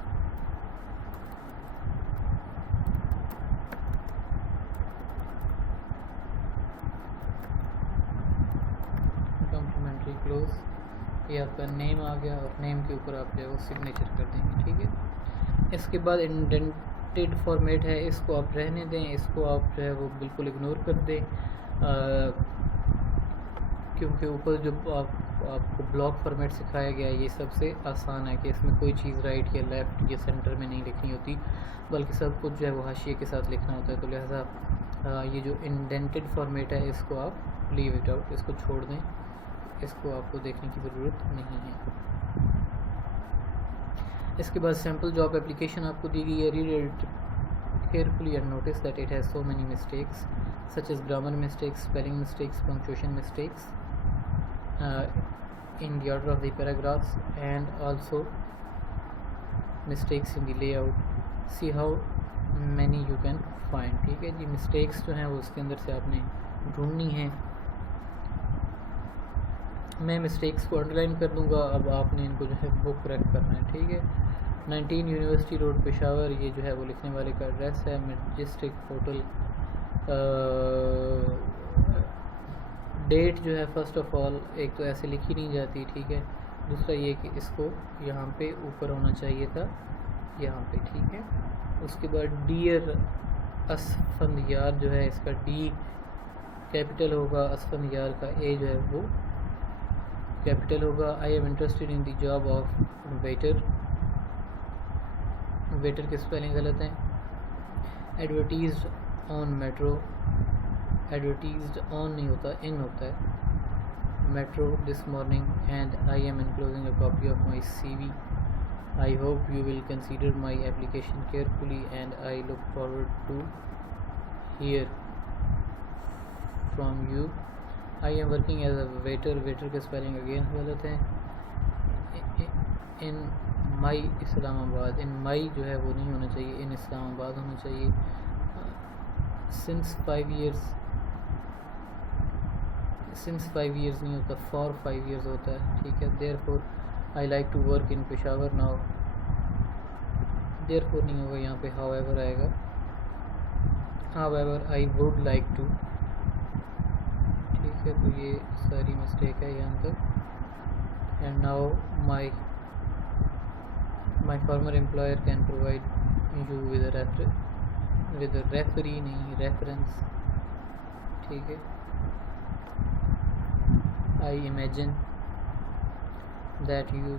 کمپلیمنٹری کلوز یہ آپ کا نیم آ گیا، اور نیم کے اوپر آپ جو ہے وہ سگنیچر کر دیں گے، ٹھیک ہے. اس کے بعد انڈینٹیڈ فارمیٹ ہے، اس کو آپ رہنے دیں، اس کو آپ جو ہے وہ بالکل اگنور کر دیں، کیونکہ اوپر جو آپ کو بلاک فارمیٹ سکھایا گیا ہے یہ سب سے آسان ہے کہ اس میں کوئی چیز رائٹ یا لیفٹ یا سینٹر میں نہیں لکھنی ہوتی، بلکہ سب کچھ جو ہے وہ حاشیے کے ساتھ لکھنا ہوتا ہے. تو لہٰذا یہ جو انڈینٹیڈ فارمیٹ ہے اس کو آپ لیو اٹ آؤٹ، اس کو چھوڑ دیں، اس کو آپ کو دیکھنے کی ضرورت نہیں ہے. اس کے بعد سیمپل جاب اپلیکیشن آپ کو دی گئی ہے. Read it carefully and notice that it has so many mistakes such as grammar mistakes, spelling mistakes, punctuation mistakes in the order of the paragraphs, and also mistakes in the layout. See how many you can find. ٹھیک ہے جی، mistakes جو ہیں وہ اس کے اندر سے آپ نے ڈھونڈنی ہیں. میں مسٹیکس کو انڈر لائن کر دوں گا، اب آپ نے ان کو جو ہے وہ کریکٹ کرنا ہے، ٹھیک ہے. 19 یونیورسٹی روڈ پشاور، یہ جو ہے وہ لکھنے والے کا ایڈریس ہے. Majestic hotel. ڈیٹ جو ہے فرسٹ آف آل ایک تو ایسے لکھی نہیں جاتی، ٹھیک ہے. دوسرا یہ کہ اس کو یہاں پہ اوپر ہونا چاہیے تھا، یہاں پہ، ٹھیک ہے. اس کے بعد ڈیئر اسفندیار جو ہے اس کا ڈی کیپٹل ہوگا، اسفندیار کا اے جو ہے وہ کیپٹل ہوگا. I am interested in the job of waiter. Waiter کے اسپیلنگ غلط ہیں. ایڈورٹیزڈ آن میٹرو، ایڈورٹیزڈ آن نہیں ہوتا، ان ہوتا ہے. Metro this morning and I am enclosing a copy of my C V. I hope you will consider my application carefully and I look forward to hear from you. I am working as a waiter. Waiter کے spelling again غلط ہیں. In مائی اسلام آباد، ان مائی جو ہے وہ نہیں ہونا چاہیے، ان اسلام آباد ہونا چاہیے. سنس 5 ایئرس نہیں ہوتا، فار 5 ایئرس ہوتا ہے. ٹھیک ہے. Therefore I like to work in Peshawar now. Therefore نہیں ہوگا یہاں پہ، ہاؤ ایور آئے گا. However I would like to. ٹھیک ہے. تو یہ ساری مسٹیک ہے یہاں تک. And now my former employer can provide you with a referee نہیں، ریفرنس. ٹھیک ہے. I imagine that you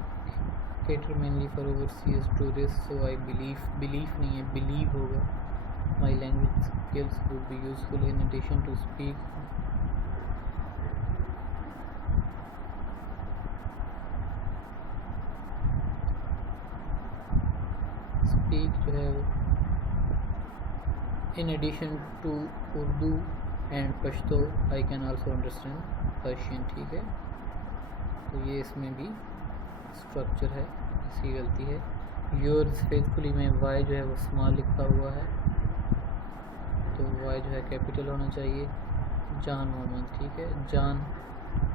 cater mainly for overseas tourists, so I believe نہیں ہے، believe ہوگا. My language skills would be useful in addition to speak. جو ہے وہ in addition to Urdu and Pashto I can also understand Persian. ٹھیک ہے. تو یہ اس میں بھی اسٹرکچر ہے، اسی غلطی ہے. یورز فیتھفلی میں وائی جو ہے وہ اسمال لکھا ہوا ہے، تو وائی جو ہے کیپیٹل ہونا چاہیے. جان محمد. ٹھیک ہے. جان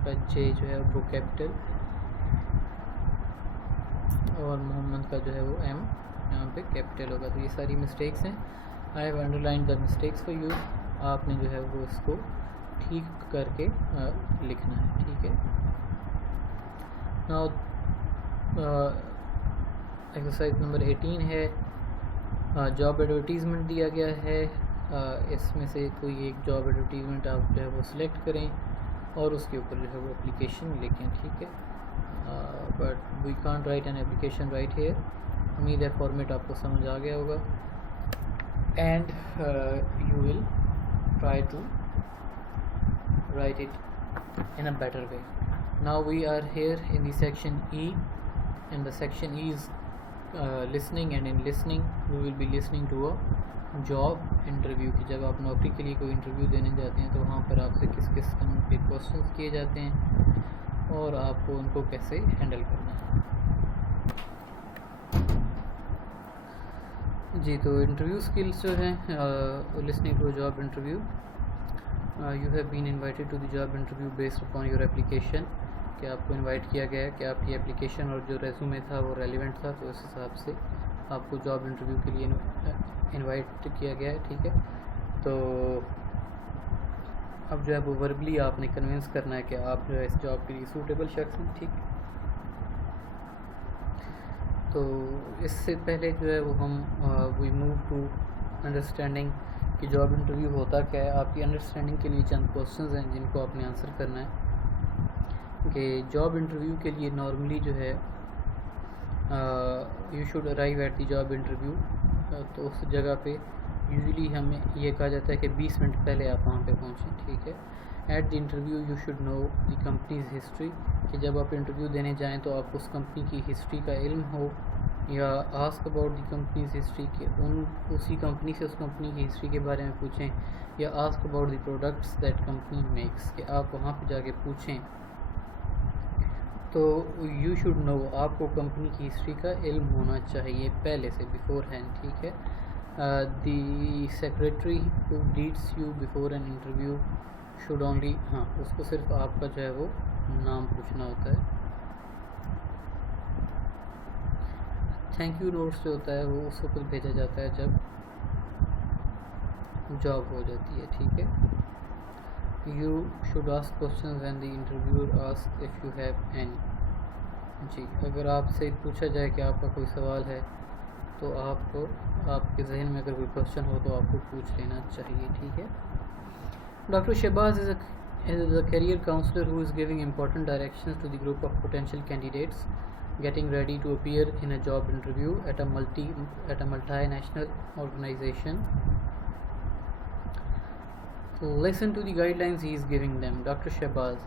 کا جے جو ہے وہ کیپیٹل، اور محمد کا جو ہے وہ ایم یہاں پہ کیپیٹل ہوگا. تو یہ ساری مسٹیکس ہیں. I have underline the mistakes for you. آپ نے جو ہے وہ اس کو ٹھیک کر کے لکھنا ہے. ٹھیک ہے. ناؤ ایکسرسائز نمبر 18 ہے. جاب ایڈورٹیزمنٹ دیا گیا ہے. اس میں سے کوئی ایک جاب ایڈورٹیزمنٹ آپ جو ہے وہ سلیکٹ کریں اور اس کے اوپر جو ہے وہ اپلیکیشن لکھیں. ٹھیک ہے. But we can't write an application right here. امید ہے فارمیٹ آپ کو سمجھ آ گیا ہوگا. And you will try to write it in a better way. Now we are here in the section E, and the section E is listening, and in listening we will be listening to a job interview. کہ جب آپ نوکری کے لیے کوئی interview دینے جاتے ہیں تو وہاں پر آپ سے کس قسم کے کوشچنس کیے جاتے ہیں اور آپ کو ان کو کیسے ہینڈل کرنا ہے. جی تو انٹرویو اسکلس جو ہیں listening to a job interview. You have been invited to the job interview based upon your application. کہ آپ کو انوائٹ کیا گیا ہے کہ آپ کی اپلیکیشن اور جو ریزیومے تھا وہ ریلیونٹ تھا، تو اس حساب سے آپ کو جاب انٹرویو کے لیے انوائٹ کیا گیا ہے. ٹھیک ہے. تو اب جو ہے وہ وربلی آپ نے کنونس کرنا ہے کہ آپ جو ہے اس جاب کے لیے سوٹیبل شخص ہیں. ٹھیک. تو اس سے پہلے جو ہے وہ ہم وی موو ٹو انڈرسٹینڈنگ کہ جاب انٹرویو ہوتا کیا ہے. آپ کی انڈرسٹینڈنگ کے لیے چند کوشچنز ہیں جن کو آپ نے آنسر کرنا ہے. کہ جاب انٹرویو کے لیے نارملی جو ہے you should arrive at the job interview. تو اس جگہ پہ یوزلی ہمیں یہ کہا جاتا ہے کہ 20 منٹ پہلے آپ وہاں پہ پہنچیں. ٹھیک ہے. At the interview you should know the company's history. کہ جب آپ انٹرویو دینے جائیں تو آپ اس کمپنی کی ہسٹری کا علم ہو، یا ask about the company's history کہ اسی کمپنی سے اس کمپنی کی ہسٹری کے بارے میں پوچھیں، یا ask about the products that company makes کہ آپ وہاں پہ جا کے پوچھیں. تو یو شوڈ نو، آپ کو کمپنی کی ہسٹری کا علم ہونا چاہیے پہلے سے، بیفور ہینڈ. ٹھیک ہے. The secretary who greets you before an interview should only, ہاں اس کو صرف آپ کا جو ہے وہ نام پوچھنا ہوتا ہے. تھینک یو نوٹس جو ہوتا ہے وہ اس وقت بھیجا جاتا ہے جب جاب ہو جاتی ہے. ٹھیک ہے. You should ask questions when the interviewer ask if you have any. جی اگر آپ سے پوچھا جائے کہ آپ کا کوئی سوال ہے تو آپ کو آپ کے ذہن میں اگر کوئی کوشچن ہو تو آپ کو پوچھ لینا چاہیے. ٹھیک ہے. Doctor Shahbaz is a career counselor who is giving important directions to the group of potential candidates getting ready to appear in a job interview at a multinational organization. Listen to the guidelines he is giving them. Dr. Shahbaz,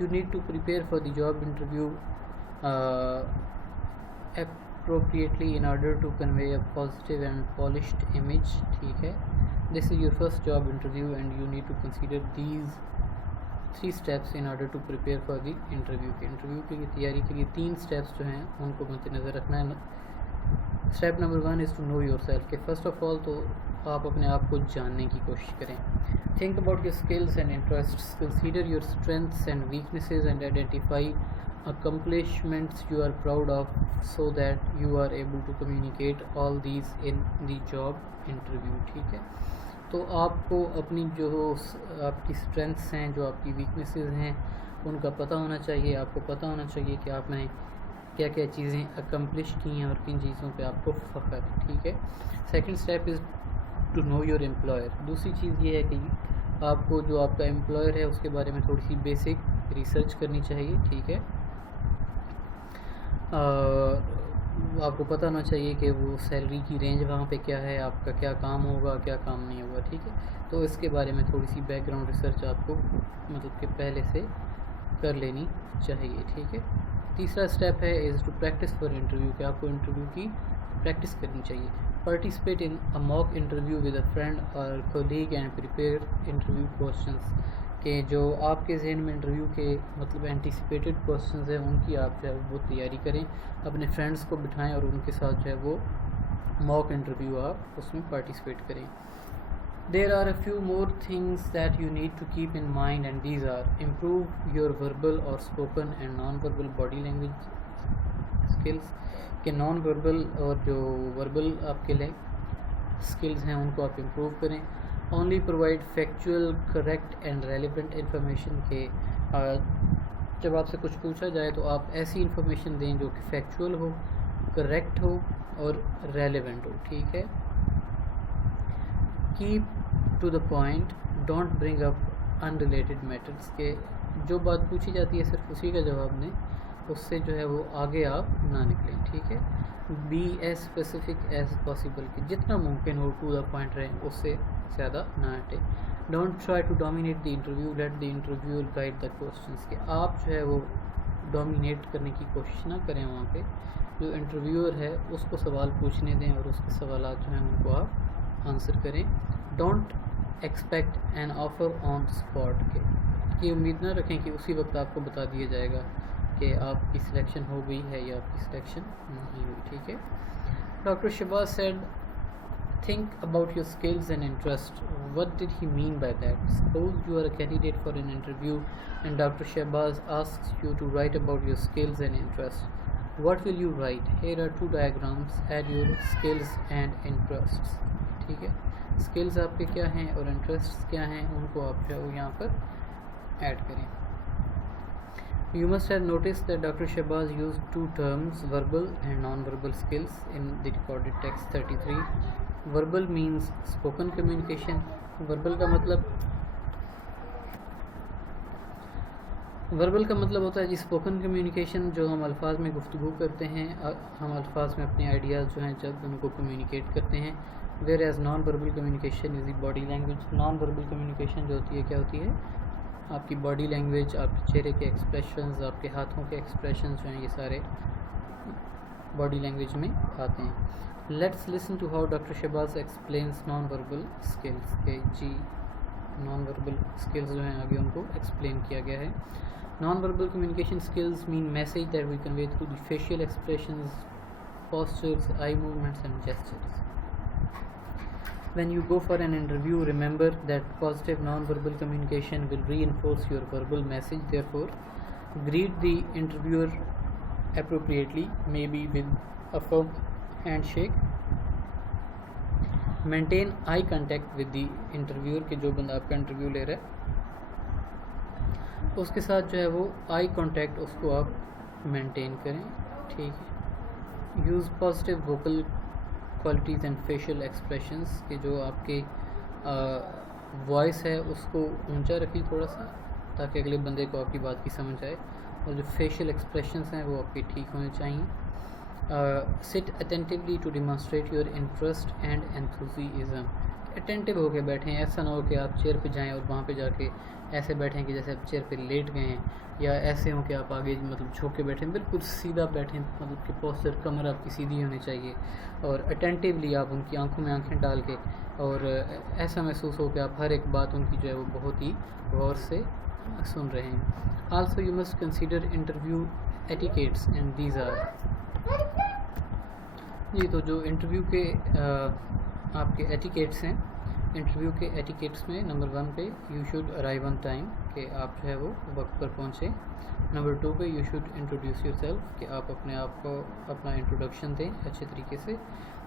you need to prepare for the job interview appropriately in order to convey a positive and polished image. ٹھیک ہے. This is your first job interview and you need to consider these 3 steps in order to prepare for the interview. کے interview کے لیے تیاری کے لیے 3 steps جو ہیں ان کو مد نظر رکھنا ہے. Step number 1 is to know yourself. کہ فرسٹ آف آل تو آپ اپنے آپ کو جاننے کی کوشش کریں. Think about your skills and interests. Consider your strengths and weaknesses and identify accomplishments you are proud of so that you are able to communicate all these in the job interview. ٹھیک ہے. تو آپ کو اپنی جو آپ کی strengths ہیں, جو آپ کی ویکنیسز ہیں, ان کا پتہ ہونا چاہیے. آپ کو پتہ ہونا چاہیے کہ آپ نے کیا کیا چیزیں اکمپلش کی ہیں اور کن چیزوں پہ آپ کو فخر ہے. ٹھیک ہے. Second step is to know your employer. دوسری چیز یہ ہے کہ آپ کو جو آپ کا امپلائر ہے اس کے بارے میں تھوڑی سی بیسک ریسرچ کرنی چاہیے. ٹھیک ہے. آپ کو پتہ ہونا چاہیے کہ وہ سیلری کی رینج وہاں پہ کیا ہے, آپ کا کیا کام ہوگا, کیا کام نہیں ہوگا. ٹھیک ہے. تو اس کے بارے میں تھوڑی سی بیک گراؤنڈ ریسرچ آپ کو مطلب کہ پہلے سے کر لینی چاہیے. ٹھیک ہے. تیسرا اسٹیپ ہے is to practice for interview. کہ آپ کو انٹرویو کی پریکٹس کرنی چاہیے. Participate in a mock interview with a friend or colleague and prepare interview questions. کہ جو آپ کے ذہن میں انٹرویو کے مطلب اینٹیسپیٹڈ کوسچنز ہیں ان کی آپ جو ہے وہ تیاری کریں. اپنے فرینڈس کو بٹھائیں اور ان کے ساتھ جو ہے وہ موک انٹرویو آپ اس میں پارٹیسپیٹ کریں. There are a few more things that you need to keep in mind, and these are: improve your verbal or spoken and non-verbal body language skills. کہ نان وربل اور جو وربل آپ کے skills ہیں ان کو آپ امپروو کریں. Only provide factual, correct and relevant information. کہ جب آپ سے کچھ پوچھا جائے تو آپ ایسی انفارمیشن دیں جو کہ فیکچول ہو, کریکٹ ہو اور ریلیونٹ ہو. ٹھیک ہے. Keep to the point, don't bring up unrelated matters. کہ جو بات پوچھی جاتی ہے صرف اسی کا جواب دیں, اس سے جو ہے وہ آگے آپ نہ نکلیں. ٹھیک ہے. Be as specific as possible. کہ جتنا ممکن ہو ٹو دا پوائنٹ رہیں, اس سے زیادہ نہ ہٹیں. Don't try to dominate the interview, let the interview guide the questions. کہ آپ جو ہے وہ ڈومینیٹ کرنے کی کوشش نہ کریں. وہاں پہ جو انٹرویور ہے اس کو سوال پوچھنے دیں اور اس کے سوالات جو ہیں ان کو آپ آنسر کریں. Don't expect an offer on spot. کے یہ امید نہ رکھیں کہ اسی وقت آپ کو بتا دیا جائے گا کہ آپ کی سلیکشن ہو گئی ہے یا آپ کی سلیکشن نہیں ہوئی. ٹھیک ہے. Doctor Shahbaz said think about your skills and interest. What did he mean by that? Suppose you are a candidate for an interview and Dr. Shahbaz asks you to write about your skills and interests. What will you write? Here are 2 diagrams. Add your skills and interests. ٹھیک ہے. skills آپ کے کیا ہیں اور interests کیا ہیں ان کو آپ جو ہے یہاں پر ایڈ کریں. You must have noticed that Dr. Shahbaz used 2 terms, verbal and non-verbal skills, in the recorded text 33. Verbal means spoken communication. Verbal کا مطلب ہوتا ہے جی اسپوکن کمیونیکیشن, جو ہم الفاظ میں گفتگو کرتے ہیں, ہم الفاظ میں اپنے آئیڈیاز جو ہیں جب ان کو کمیونیکیٹ کرتے ہیں. whereas non-verbal communication is the body language. non-verbal communication جو ہوتی ہے کیا ہوتی ہے, آپ کی باڈی لینگویج, آپ کے چہرے کے ایکسپریشنز, آپ کے ہاتھوں کے ایکسپریشنز جو ہیں یہ سارے باڈی لینگویج میں آتے ہیں. Let's listen to how doctor Shahbaz explains non verbal skills. کہ جی نان وربل اسکلز جو ہیں آگے ان کو ایکسپلین کیا گیا ہے. Non verbal communication skills mean message that we convey through the facial expressions, postures, eye movements and gestures. When you go for an interview, remember that positive non-verbal communication will reinforce your verbal message. Therefore, greet the interviewer appropriately, maybe with a firm handshake. Maintain eye contact with the interviewer. کہ جو بندہ آپ کا interview لے رہا ہے اس کے ساتھ جو ہے وہ آئی کانٹیکٹ اس کو آپ مینٹین کریں. ٹھیک ہے. Use positive vocal qualities and facial expressions. کہ جو آپ کے وائس ہے اس کو اونچا رکھیں تھوڑا سا تاکہ اگلے بندے کو آپ کی بات کی سمجھ آئے, اور جو فیشیل ایکسپریشنس ہیں وہ آپ کے ٹھیک ہونے چاہئیں. Sit attentively to demonstrate your interest and enthusiasm. Attentive ہو کے بیٹھیں, ایسا نہ ہو کہ آپ چیئر پہ جائیں اور وہاں پہ جا کے ایسے بیٹھیں کہ جیسے آپ چیئر پہ لیٹ گئے ہیں, یا ایسے ہوں کہ آپ آگے مطلب جھوک کے بیٹھیں. بالکل سیدھا بیٹھیں, مطلب کہ پوسچر کمر آپ کی سیدھی ہونی چاہیے, اور اٹینٹیولی آپ ان کی آنکھوں میں آنکھیں ڈال کے, اور ایسا محسوس ہو کہ آپ ہر ایک بات ان کی جو ہے وہ بہت ہی غور سے سن رہے ہیں. Also you must consider interview etiquettes and these are. جی تو جو انٹرویو کے آپ کے ایٹیکیٹس ہیں، انٹرویو کے ایٹیکیٹس میں نمبر 1 پہ you should arrive on time, کہ آپ جو ہے وہ وقت پر پہنچیں. نمبر 2 پہ you should introduce your self, کہ آپ اپنے آپ کو اپنا انٹروڈکشن دیں اچھے طریقے سے.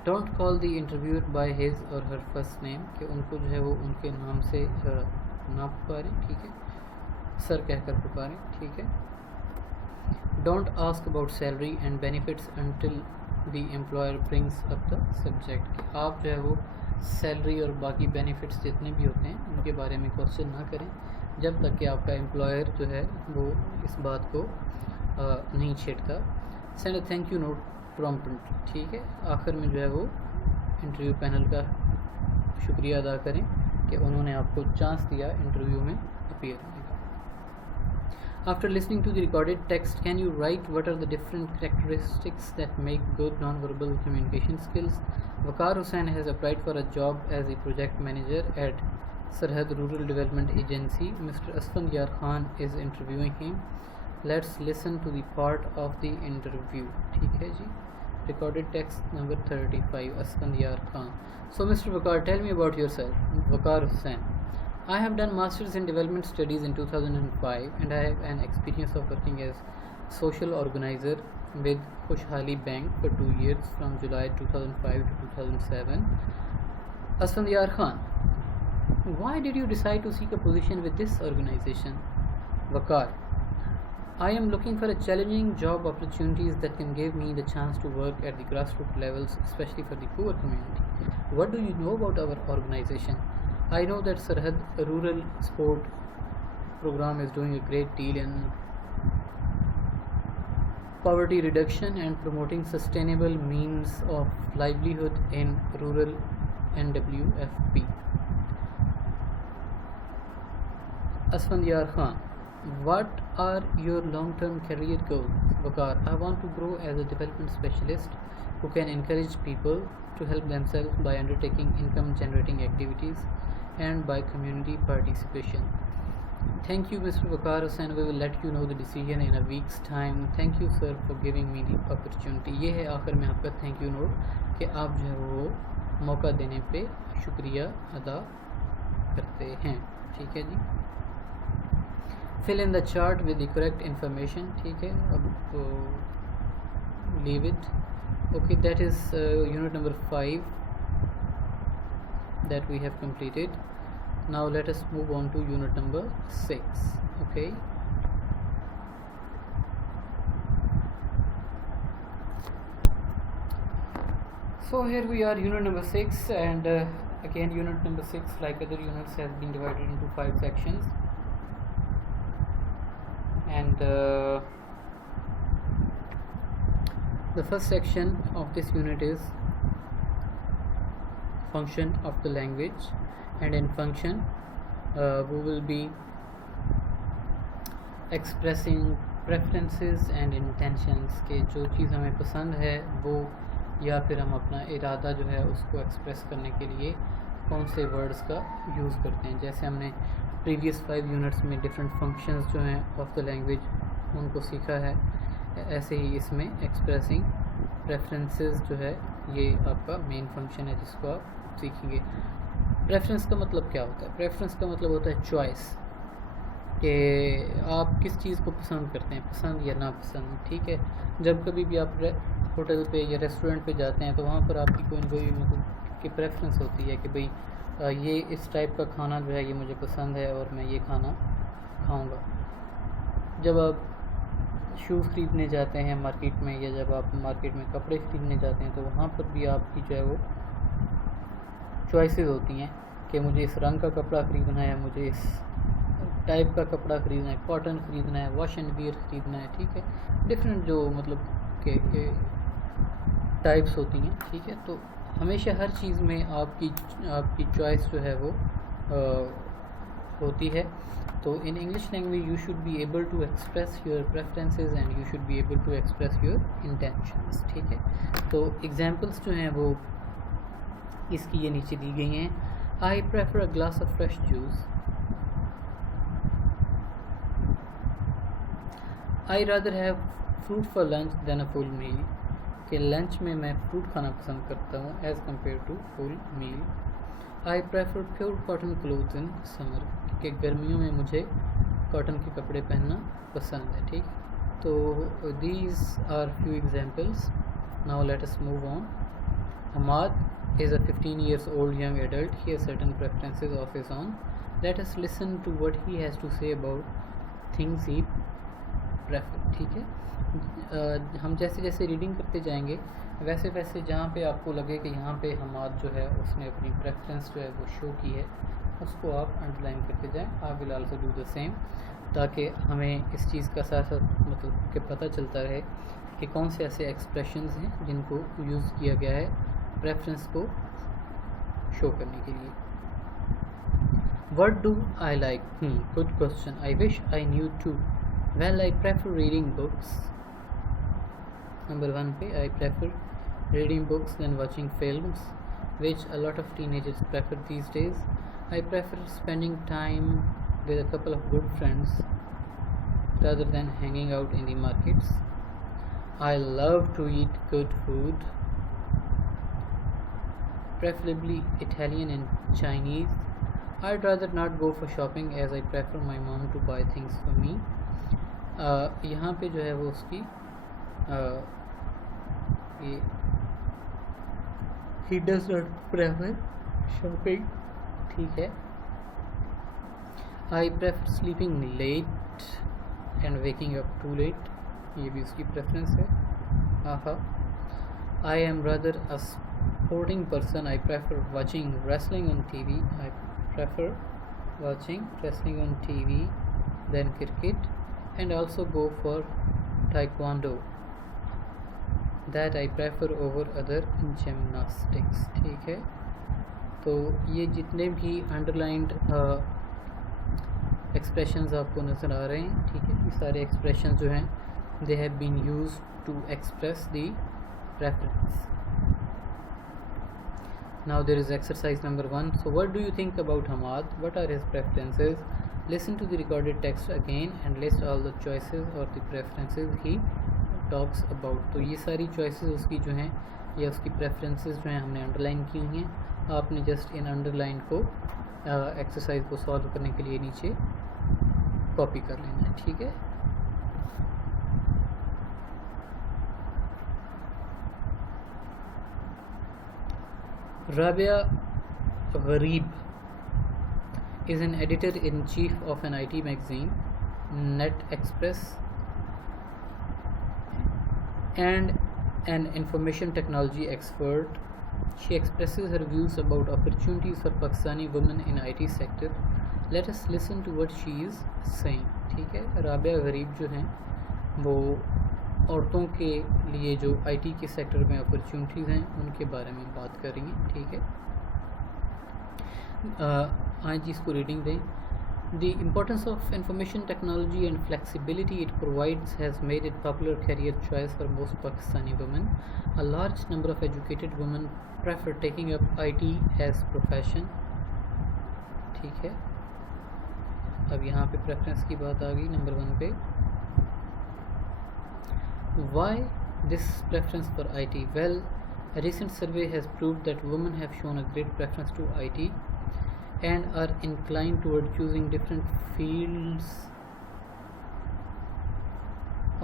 Don't call the interviewer by his or Hare first name, کہ ان کو جو ہے وہ ان کے نام سے نہ پکاریں، ٹھیک ہے، سر کہہ کر پکاریں، ٹھیک ہے. Don't ask about salary and benefits until the employer brings up the subject, کہ آپ جو ہے وہ سیلری اور باقی بینیفٹس جتنے بھی ہوتے ہیں ان کے بارے میں کوشچن نہ کریں جب تک کہ آپ کا امپلائر جو ہے وہ اس بات کو نہیں چھیڑتا. Send a thank you note promptly, ٹھیک ہے. آخر میں جو ہے وہ انٹرویو پینل کا شکریہ ادا کریں کہ انہوں نے آپ کو چانس دیا انٹرویو میں اپیئر ہونے کا. After listening to the recorded text, can you write what are the different characteristics that make good non-verbal communication skills? Waqar Hussain has applied for a job as a project manager at Sarhad Rural Development Agency. Mr. Asfandiyar Khan is interviewing him. Let's listen to the part of the interview. ٹھیک ہے جی. Recorded text number 35, Asfandiyar Khan. So Mr. Waqar, tell me about yourself. Waqar Hussain: I have done Masters in Development Studies in 2005 and I have an experience of working as social organizer with Khushhali Bank for 2 years from July 2005 to 2007. Asfandiyar Khan: Why did you decide to seek a position with this organization? Waqar: I am looking for a challenging job opportunities that can give me the chance to work at the grassroots levels, especially for the poor community. What do you know about our organization? I know that Sarhad Rural Sport Program is doing a great deal in poverty reduction and promoting sustainable means of livelihood in rural NWFP. Asfandiyar Khan: What are your long-term career goals? Waqar: I want to grow as a development specialist who can encourage people to help themselves by undertaking income-generating activities and by community participation. Thank you, Mr. Waqar Hussain. We will let you know the decision in a week's time. Thank you, sir, for giving me the opportunity. یہ ہے آخر میں آپ کا thank you note کہ آپ جو ہے وہ موقع دینے پہ شکریہ ادا کرتے ہیں. ٹھیک ہے جی. Fill in the chart with the correct information. ٹھیک ہے. اب leave it. Okay, that is unit number 5 that we have completed. Now let us move on to unit number 6. Okay. So here we are, unit number 6, and again unit number 6, like other units, has been divided into 5 sections. And the first section of this unit is function of the language, and in function we will be expressing preferences and intentions, کہ جو چیز ہمیں پسند ہے وہ یا پھر ہم اپنا ارادہ جو ہے اس کو ایکسپریس کرنے کے لیے کون سے ورڈز کا یوز کرتے ہیں. جیسے ہم نے پریویس 5 یونٹس میں ڈفرینٹ فنکشنز جو ہیں آف دا لینگویج ان کو سیکھا ہے، ایسے ہی اس میں ایکسپریسنگ پریفرنسز جو ہے یہ آپ کا مین فنکشن ہے جس کو آپ سیکھیں گے. پریفرنس کا مطلب کیا ہوتا ہے؟ پریفرنس کا مطلب ہوتا ہے چوائس، کہ آپ کس چیز کو پسند کرتے ہیں، پسند یا ناپسند. ٹھیک ہے. جب کبھی بھی آپ ہوٹل پہ یا ریسٹورنٹ پہ جاتے ہیں تو وہاں پر آپ کی کوئی نہ کوئی مطلب کہ پریفرنس ہوتی ہے کہ بھئی یہ اس ٹائپ کا کھانا جو ہے یہ مجھے پسند ہے اور میں یہ کھانا کھاؤں گا. جب آپ شوز خریدنے جاتے ہیں مارکیٹ میں، یا جب آپ مارکیٹ میں کپڑے خریدنے جاتے ہیں تو وہاں پر بھی آپ کی جو ہے وہ چوائسیز ہوتی ہیں کہ مجھے اس رنگ کا کپڑا خریدنا ہے، مجھے اس ٹائپ کا کپڑا خریدنا ہے، کاٹن خریدنا ہے، واش اینڈ ویئر خریدنا ہے. ٹھیک ہے. ڈفرینٹ جو مطلب کہ ٹائپس ہوتی ہیں. ٹھیک ہے. تو ہمیشہ ہر چیز میں آپ کی چوائس جو ہے وہ ہوتی ہے. تو in English language you should be able to express your preferences and you should be able to express your intentions. ٹھیک ہے. تو ایگزامپلس جو ہیں وہ اس کی یہ نیچے دی گئی ہیں. I prefer a glass of fresh juice. I rather have fruit for lunch than a full meal. کہ لنچ میں میں فروٹ کھانا پسند کرتا ہوں as compare to full meal. I prefer pure cotton cloth in summer. کہ گرمیوں میں مجھے کاٹن کے کپڑے پہننا پسند ہے. ٹھیک, تو these are few examples. Now let us move on. Hammad is a 15 years old young adult. He has certain preferences of his own. Let us listen to what he has to say about things he prefer. ٹھیک ہے, ہم جیسے جیسے reading کرتے جائیں گے ویسے ویسے جہاں پہ آپ کو لگے کہ یہاں پہ حماد جو ہے اس نے اپنی پریفرنس جو ہے وہ شو کی ہے اس کو آپ انڈر لائن کرتے جائیں. آپ will also do the same, تاکہ ہمیں اس چیز کا ساتھ ساتھ مطلب کہ پتہ چلتا رہے کہ کون سے ایسے ایکسپریشنز ہیں جن کو یوز کیا گیا ہے پریفرنس کو شو کرنے کے لیے. What do I like? Good question. I wish I knew too. Well, I prefer reading books. Number 1 pay, I prefer reading books than watching films, which a lot of teenagers prefer these days. I prefer spending time with a couple of good friends rather than hanging out in the markets. I love to eat good food, preferably Italian and Chinese. I'd rather not go for shopping as I prefer my mom to buy things for me. یہاں پہ جو ہے وہ اس کی he does not prefer shopping. ٹھیک ہے. I prefer sleeping late and waking up too late. یہ بھی اس کی پریفرنس ہے. I am rather a sporting person. I prefer watching wrestling on TV. I prefer watching wrestling on TV than cricket. And also go for taekwondo. That I prefer over other gymnastics. ٹھیک ہے, تو یہ جتنے بھی انڈرلائنڈ expressions آپ کو نظر آ رہے ہیں, ٹھیک ہے, یہ سارے ایکسپریشنز جو ہیں they have been used to express the preference. Now there is exercise number 1. So what do you think about Hamad? What are his preferences? Listen to the recorded text again and list all the choices or the preferences he talks about. تو یہ ساری choices اس کی جو ہیں یا اس کی preferences جو ہیں ہم نے انڈر لائن کی ہوئی ہیں. آپ نے جسٹ ان انڈر لائن کو ایکسرسائز کو سالو کرنے کے لیے نیچے کاپی کر لینا ہے. ٹھیک ہے. رابعہ غریب is an editor-in-chief of an IT magazine, Net Express, and an information technology expert. She expresses her views about opportunities for Pakistani women in IT sector. Let us listen to what she is saying. ٹھیک ہے. رابعہ غریب جو ہیں وہ عورتوں کے لیے جو IT کے سیکٹر میں اپرچونیٹیز ہیں ان کے بارے میں بات کر رہی ہیں. ٹھیک ہے. آج جی اس کو ریڈنگ دیں. The importance of information technology and flexibility it provides has made it popular career choice for most Pakistani women. A large number of educated women prefer taking up IT as profession. ٹھیک ہے. اب یہاں پہ preference کی بات آ گئی number 1 پہ. Why this preference for IT? Well, a recent survey has proved that women have shown a great preference to IT and are inclined toward choosing different fields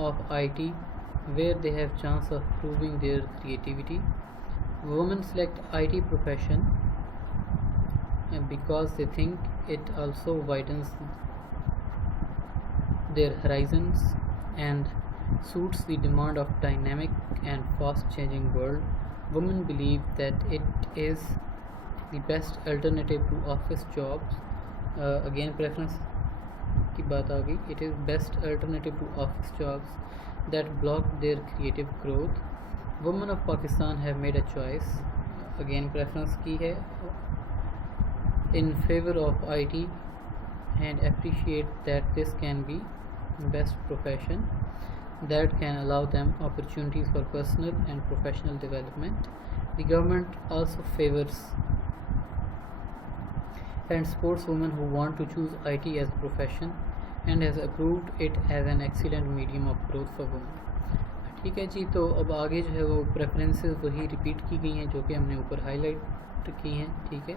of IT where they have chance of proving their creativity. Women select IT profession because they think it also widens their horizons and suits the demand of dynamic and fast changing world. Women believe that it is the best alternative to office jobs. Again preference کی بات آ گئی. It is best alternative to office jobs that block their creative growth. Women of Pakistan have made a choice. Again preference کی ہے in favor of IT and appreciate that this can be best profession that can allow them opportunities for personal and professional development. The government also favors and supports women who want to choose IT as a profession. and has approved it as an excellent medium of growth for women. ٹھیک ہے جی. تو اب آگے جو ہے وہ preferences وہی repeat کی گئی ہیں جو کہ ہم نے اوپر ہائی لائٹ کی ہیں. ٹھیک ہے.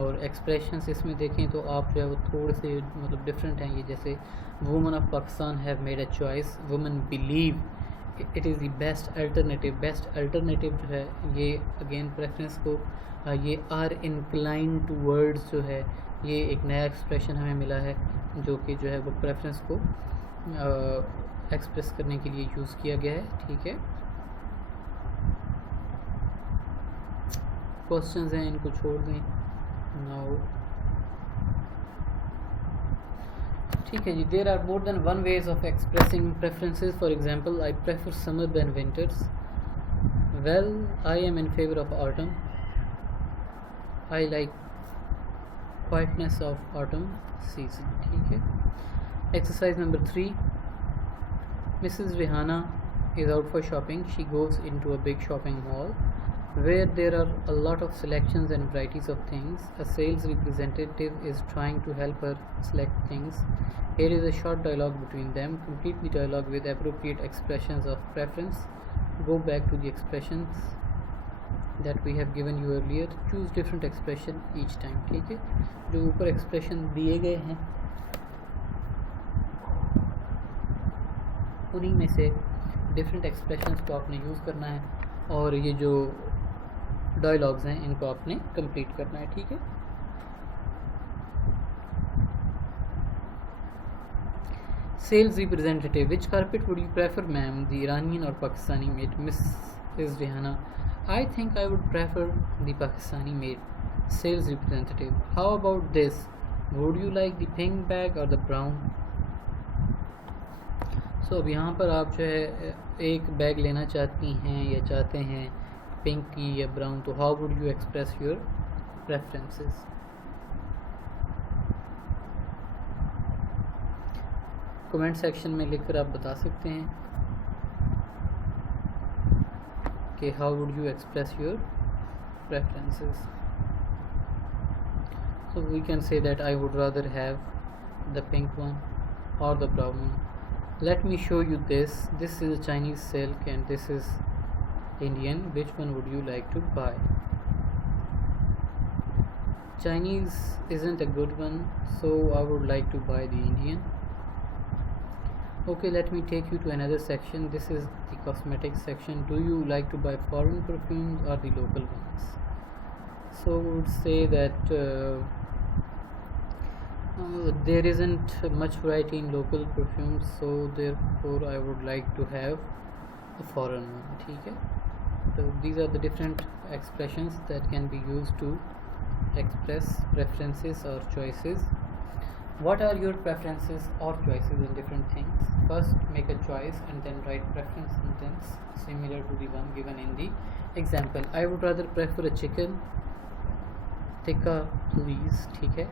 اور ایکسپریشنس اس میں دیکھیں تو آپ جو ہے وہ تھوڑے سے مطلب ڈفرینٹ ہیں. یہ جیسے women of Pakistan have made a choice, women believe it is the best alternative. Best alternative جو ہے یہ اگین پریفرنس کو یہ آر انکلائن ٹو ورڈز جو ہے یہ ایک نیا ایکسپریشن ہمیں ملا ہے جو کہ جو ہے وہ پریفرنس کو ایکسپریس کرنے کے لیے یوز کیا گیا ہے. ٹھیک ہے. کوشچنز ہیں ان کو چھوڑ دیں ناؤ. ٹھیک ہے جی. There are more than one ways of expressing preferences. For example I prefer summer than winters. Well I am in favour of autumn. I like quietness of autumn season. ٹھیک ہے. Exercise number 3. Mrs. Rihanna is out for shopping. She goes into a big shopping mall where there are a lot of selections and varieties of things. A sales representative is trying to help her select things. Here is a short dialogue between them. Complete the dialogue with appropriate expressions of preference. Go back to the expressions that we have given you earlier. Choose different expression each time. ٹھیک ہے. جو اوپر expression دیے گئے ہیں انہی میں سے ڈفرینٹ ایکسپریشنس کو آپ نے یوز کرنا ہے اور یہ جو ڈائلاگز ہیں ان کو آپ نے کمپلیٹ کرنا ہے. ٹھیک ہے. Sales representative. Which carpet would you prefer ma'am, the Iranian or Pakistani made. Mrs. Rihanna, I think I would prefer the Pakistani made. Sales representative, how about this? Would you like the pink bag or the brown? So اب یہاں پر آپ جو ہے ایک bag لینا چاہتی ہیں یا چاہتے ہیں پنک کی یا براؤن, تو how would you express your preferences? Comment section میں لکھ کر آپ بتا سکتے ہیں کہ how would you express your preferences. So we can say that I would rather have the pink one or the brown one. Let me show you this. This is a Chinese silk and this is Indian. Which one would you like to buy? Chinese isn't a good one, so I would like to buy the Indian. Okay, let me take you to another section. This is the cosmetics section. Do you like to buy foreign perfumes or the local ones? So we would say that there isn't much variety in local perfumes, so therefore I would like to have a foreign one. ٹھیک ہے. So these are the different expressions that can be used to express preferences or choices. What are your preferences or choices in different things? First, make a choice and then write preference sentence similar to the one given in the example. I would rather prefer a chicken tikka, please. ٹھیک ہے.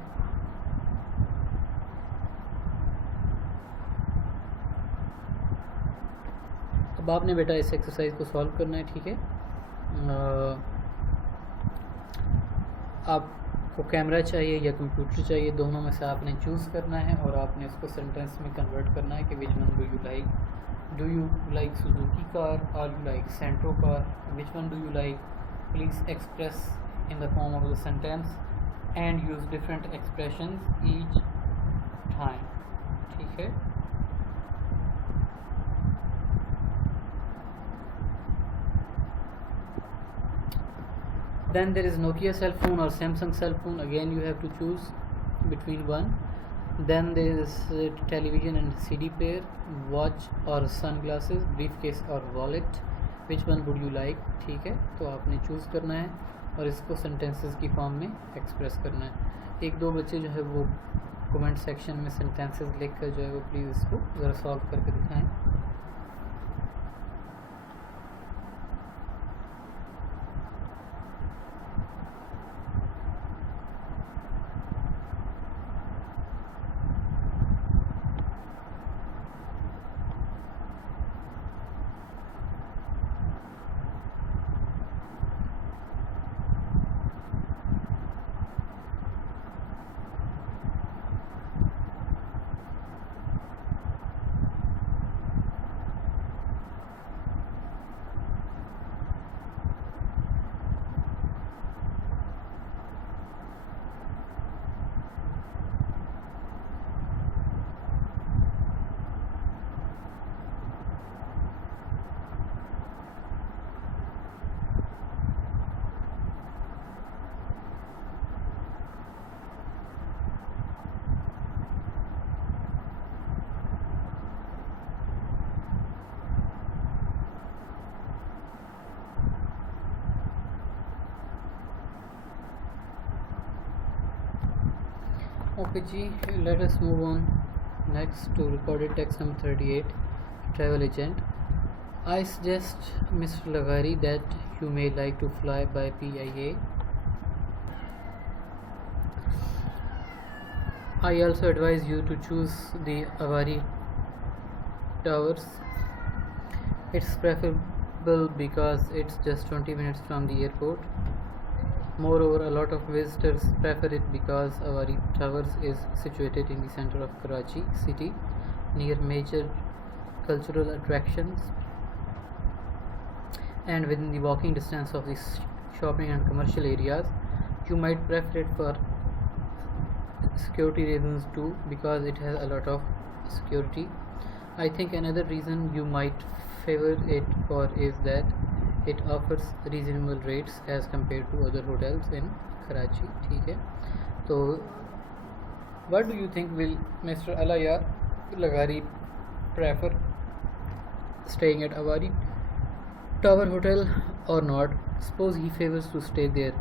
اب آپ نے بیٹا اس exercise کو solve کرنا ہے. ٹھیک ہے. آپ کو کیمرہ چاہیے یا کمپیوٹر چاہیے, دونوں میں سے آپ نے چوز کرنا ہے اور آپ نے اس کو سینٹینس میں کنورٹ کرنا ہے کہ which one do you like. Do you like Suzuki car or you like Santro car. Which one do you like, please express in the form of the sentence and use different expressions each time. ٹھیک ہے. Then there is Nokia cell phone or Samsung cell phone. Again you have to choose between one. Then there is television and CD player, watch or sunglasses, briefcase or wallet. Which one would you like? ٹھیک ہے. تو آپ نے choose کرنا ہے اور اس کو sentences کی فارم میں ایکسپریس کرنا ہے. ایک دو بچے جو ہے وہ کومنٹ سیکشن میں سینٹینسز لکھ کر جو ہے وہ پلیز اس کو ذرا سالو کر کے دکھائیں. Okay ji, let us move on next to recorded text number 38, travel agent. I suggest Mr. Laghari that you may like to fly by PIA. I also advise you to choose the Awari Towers. It's preferable because it's just 20 minutes from the airport. Moreover, a lot of visitors prefer it because Awari Towers is situated in the center of Karachi city, near major cultural attractions and within the walking distance of the shopping and commercial areas. You might prefer it for security reasons too, because it has a lot of security. I think another reason you might favor it for is that it offers reasonable rates as compared to other hotels in Karachi. ٹھیک ہے, تو what do you think, will Mr. Alayar Laghari prefer staying at Awari Tower Hotel or not? Suppose he favors to stay there.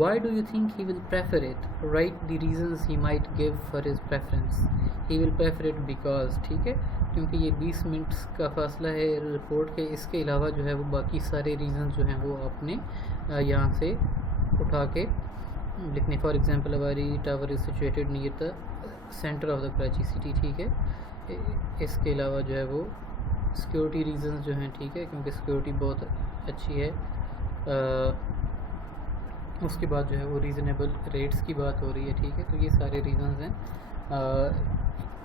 Why do you think he will prefer it? Write the reasons he might give for his preference. He will prefer it because, ٹھیک ہے, کیونکہ یہ 20 minutes کا فاصلہ ہے report کے. اس کے علاوہ جو ہے وہ باقی سارے ریزنز جو ہیں وہ آپ نے یہاں سے اٹھا کے لکھنے. For example, Awari Tower is situated near the center of the Karachi city. ٹھیک ہے, اس کے علاوہ جو ہے وہ سیکورٹی ریزنز جو ہیں, ٹھیک ہے, کیونکہ سیکورٹی بہت اچھی ہے. اس کے بعد جو ہے وہ ریزنیبل ریٹس کی بات ہو رہی ہے. ٹھیک ہے, تو یہ سارے ریزنز ہیں,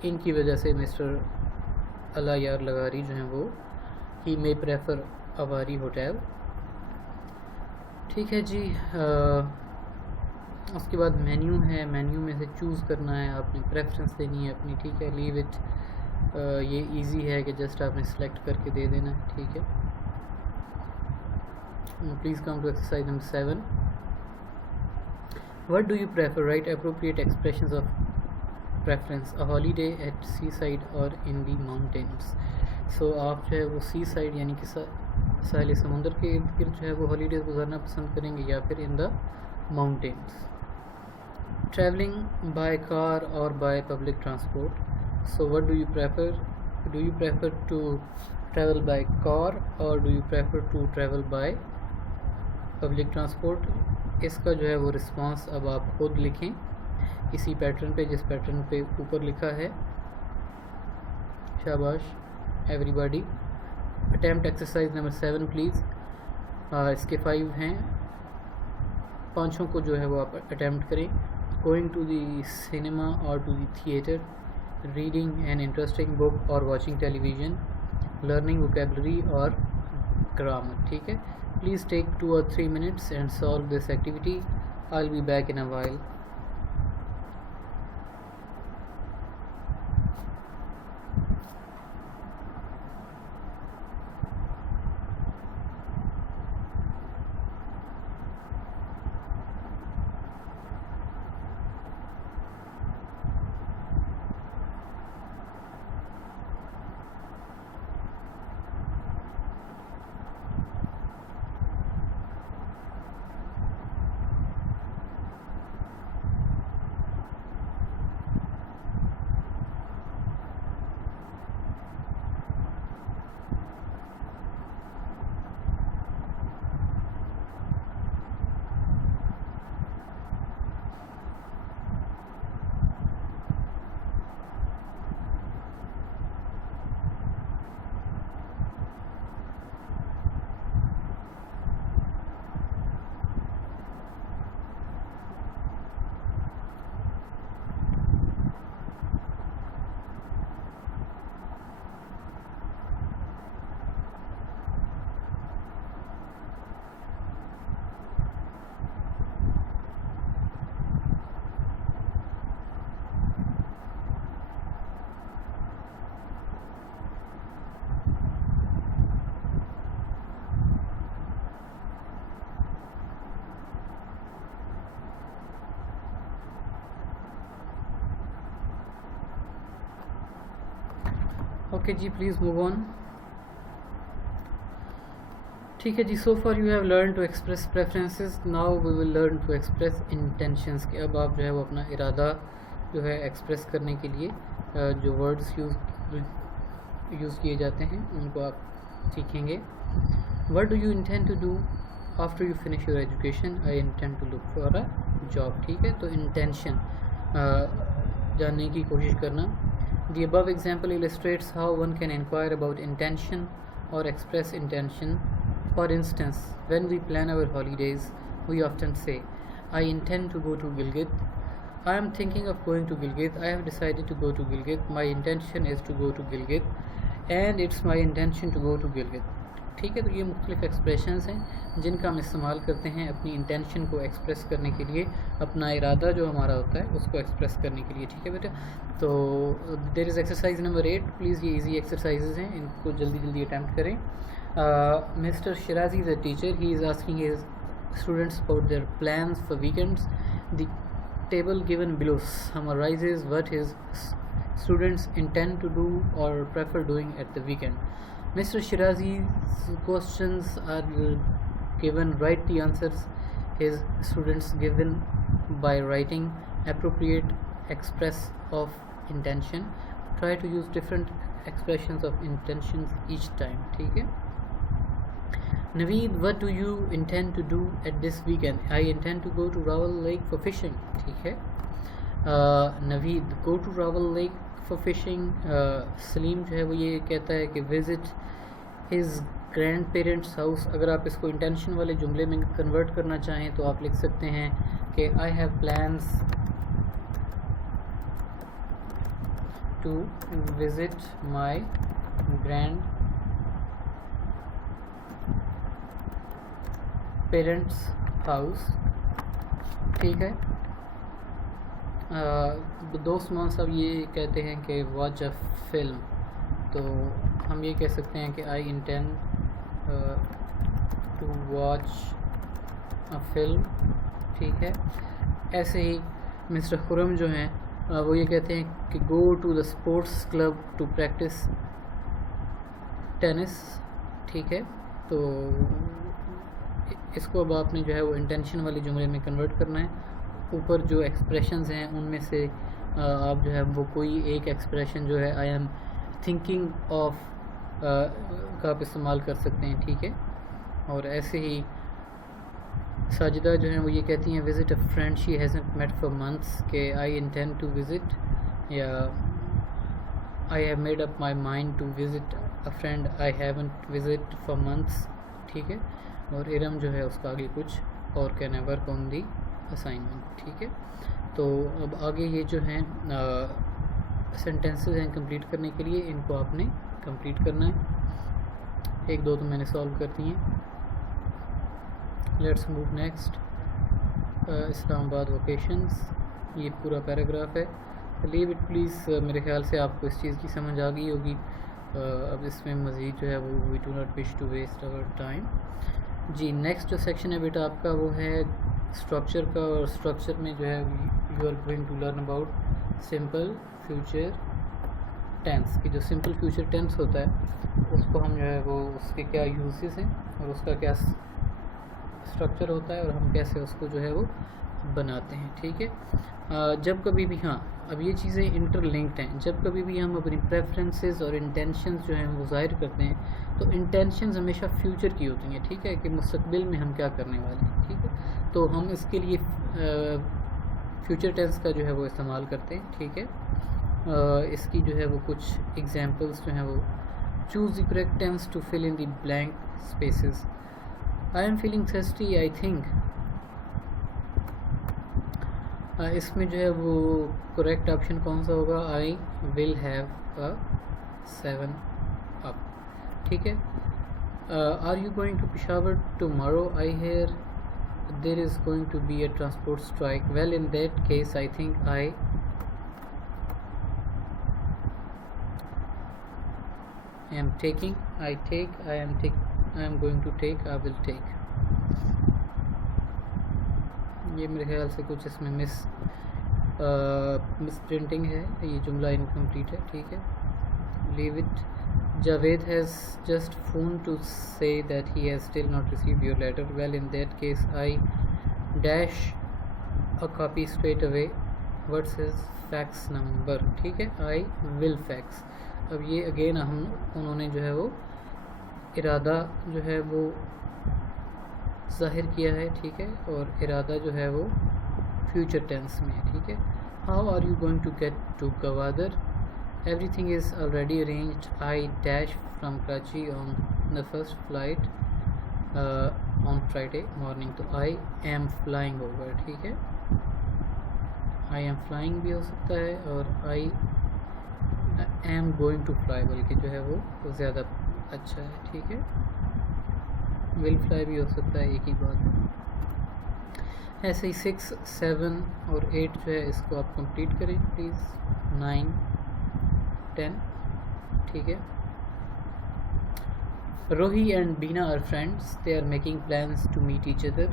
ان کی وجہ سے مسٹر Alayar Laghari جو ہیں وہ ہی مے پریفر Awari ہوٹل. ٹھیک ہے جی. اس کے بعد مینیو ہے. مینیو میں سے چوز کرنا ہے آپ نے, پریفرنس دینی ہے اپنی. ٹھیک ہے, لیو اٹ, یہ ایزی ہے کہ جسٹ آپ نے سلیکٹ کر کے دے دینا ہے. ٹھیک ہے, please come to exercise number 7. What do you prefer? Write appropriate expressions of preference. A holiday at seaside or in the mountains. So آپ جو ہے وہ سی سائڈ یعنی کہ ساحل سمندر کے ارد گرد جو ہے وہ ہالیڈیز گزارنا پسند کریں گے, یا پھر in the mountains. Traveling by car or by public transport. So what do you prefer? Do you prefer to travel by car or do you prefer to travel by public transport? اس کا جو ہے وہ response اب آپ خود لکھیں اسی pattern پہ, جس پیٹرن پہ اوپر لکھا ہے. شاباش everybody. Attempt exercise number 7 please. اس کے 5 ہیں, 5 کو جو ہے وہ آپ اٹیمپٹ کریں. Going to the cinema or to the theatre, reading an interesting book or watching television, learning vocabulary or grammar. ٹھیک ہے, please take 2 or 3 minutes and solve this activity. I'll be back in a while. Okay جی, please move on. ٹھیک ہے جی. So far you have learn to express preferences, now we will learn to express intentions. کہ اب آپ جو ہے وہ اپنا ارادہ جو ہے ایکسپریس کرنے کے لیے جو ورڈز یوز کیے جاتے ہیں ان کو آپ سیکھیں گے. What do you intend to do after you finish your education? I intend to look for a job. ٹھیک ہے, تو انٹینشن جاننے کی کوشش کرنا. The above example illustrates how one can inquire about intention or express intention. For instance, when we plan our holidays, we often say, I intend to go to Gilgit. I am thinking of going to Gilgit. I have decided to go to Gilgit. My intention is to go to Gilgit. And it's my intention to go to Gilgit. ٹھیک ہے, تو یہ مختلف expressions ہیں جن کا ہم استعمال کرتے ہیں اپنی انٹینشن کو ایکسپریس کرنے کے لیے, اپنا ارادہ جو ہمارا ہوتا ہے اس کو ایکسپریس کرنے کے لیے. ٹھیک ہے بیٹا, تو there is exercise number 8. Please یہ ایزی ایکسرسائزز ہیں, ان کو جلدی جلدی اٹیمپٹ کریں. Mister Shirazi is a teacher. He is asking his students about their plans for weekends. The table given below summarizes what his students intend to do or prefer doing at the weekend. Mr. Shirazi's questions are given. Write the answers his students given by writing appropriate express of intention. Try to use different expressions of intentions each time. ٹھیک ہے. Naveed, what do you intend to do at this weekend? I intend to go to Rawal Lake for fishing. ٹھیک ہے. Naveed, go to Rawal Lake for fishing. سلیم جو ہے وہ یہ کہتا ہے کہ visit his grandparents house. اگر آپ اس کو انٹینشن والے جملے میں کنورٹ کرنا چاہیں تو آپ لکھ سکتے ہیں کہ I have plans to visit my grandparents house. ٹھیک ہے. دوست مان صاحب یہ کہتے ہیں کہ واچ اے فلم, تو ہم یہ کہہ سکتے ہیں کہ I intend to watch a film. ٹھیک ہے. ایسے ہی مسٹر خرم جو ہیں وہ یہ کہتے ہیں کہ go to the sports club to practise tennis. ٹھیک ہے. تو اس کو اب آپ نے جو ہے وہ انٹینشن والے جملے میں کنورٹ کرنا ہے. اوپر جو ایکسپریشنز ہیں ان میں سے آپ جو ہے وہ کوئی ایک ایکسپریشن جو ہے آئی ایم تھنکنگ آف کا آپ استعمال کر سکتے ہیں. ٹھیک ہے. اور ایسے ہی ساجدہ جو ہیں وہ یہ کہتی ہیں visit a friend she hasn't met for months, کہ آئی انٹینڈ ٹو وزٹ, یا I have made up my mind to visit a friend I haven't visited for months. ٹھیک ہے. اور ارم جو ہے اس کا آگے کچھ اور کہنا ہے ورک آن دی اسائنمنٹ. ٹھیک ہے. تو اب آگے یہ جو ہیں سینٹینسز ہیں کمپلیٹ کرنے کے لیے, ان کو آپ نے کمپلیٹ کرنا ہے. ایک دو تو میں نے سالو کر دی ہیں. Let's move next. اسلام آباد ووکیشنز, یہ پورا پیراگراف ہے. Leave it please. میرے خیال سے آپ کو اس چیز کی سمجھ آ گئی ہوگی. اب اس میں مزید جو ہے وہ we do not wish to waste our time. جی نیکسٹ جو سیکشن ہے بیٹا آپ کا وہ ہے اسٹرکچر کا, اور اسٹرکچر میں جو ہے you are going to learn about simple future tense. کی جو سمپل فیوچر ٹینس ہوتا ہے اس کو ہم جو ہے وہ اس کے کیا یوزز ہیں اور اس کا کیا اسٹرکچر ہوتا ہے اور ہم کیسے اس کو جو ہے وہ بناتے ہیں. ٹھیک ہے. جب کبھی بھی, ہاں اب یہ چیزیں انٹر لنکڈ ہیں, جب کبھی بھی ہم اپنی پریفرنسز اور انٹینشنز جو ہیں وہ ظاہر کرتے ہیں تو انٹینشنز ہمیشہ فیوچر کی ہوتی ہیں. ٹھیک ہے, کہ مستقبل میں ہم کیا کرنے والے ہیں. ٹھیک ہے. تو ہم اس کے لیے فیوچر ٹینس کا جو ہے وہ استعمال کرتے ہیں. ٹھیک ہے. اس کی جو ہے وہ کچھ ایگزامپلس جو ہیں وہ choose the correct tense to fill in the blank spaces. I am feeling thirsty I think. اس میں جو ہے وہ کریکٹ آپشن کون سا ہوگا؟ I will have a 7 up. ٹھیک ہے. Are you going to Peshawar tomorrow? I hear there is going to be a transport strike. Well in that case I think I am taking, I take, I am going to take, I will take. یہ میرے خیال سے کچھ اس میں مس printing ہے, یہ جملہ incomplete ہے. ٹھیک ہے. leave it. Javed has just phoned to say that he has still not received your letter. Well in that case I dash a copy straight away what's his fax number, ٹھیک ہے. I will fax. اب یہ again انہوں نے جو ہے وہ ارادہ جو ہے وہ ظاہر کیا ہے, ٹھیک ہے, اور ارادہ جو ہے وہ فیوچر ٹینس میں ہے, ٹھیک ہے. How are you going to get to Gwadar? Everything is already arranged. I dash from Karachi on the first flight on Friday morning. تو I am flying over, ٹھیک ہے. I am flying بھی ہو سکتا ہے اور I am going to fly بلکہ جو ہے وہ زیادہ اچھا ہے, ٹھیک ہے. will fly بھی ہو سکتا ہے, ایک ہی بات ہے. ایسے ہی 6, 7 اور 8 جو ہے اس کو آپ کمپلیٹ کریں پلیز. 9, 10, ٹھیک ہے. Rohi and Beena are friends. They are making plans to meet each other.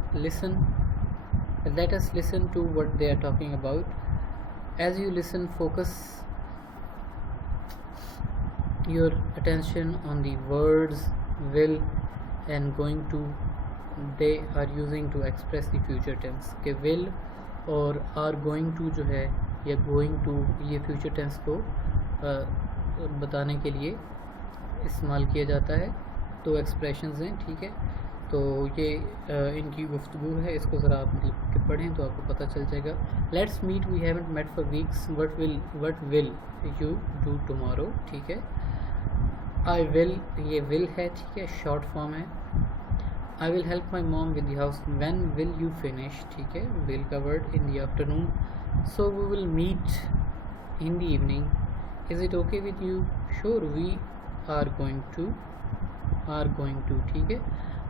Let us listen to what they are talking about. As you listen, focus your attention on the words will and going to. They are using to express the future tense. کہ will اور are going to جو ہے یا going to یہ future tense کو بتانے کے لیے استعمال کیا جاتا ہے. دو ایکسپریشنز ہیں, ٹھیک ہے. تو یہ ان کی گفتگو ہے, اس کو ذرا آپ مطلب کہ پڑھیں تو آپ کو پتہ چل جائے گا. Let's meet, we haven't met for weeks. What will you do tomorrow, ٹھیک ہے. آئی ول, یہ ول ہے, ٹھیک ہے, شارٹ فارم ہے. I will help my mom with the house. When will you finish, ٹھیک ہے. will covered in the afternoon. So we will meet in the evening. Is it okay with you? Sure, we are going to, ٹھیک ہے.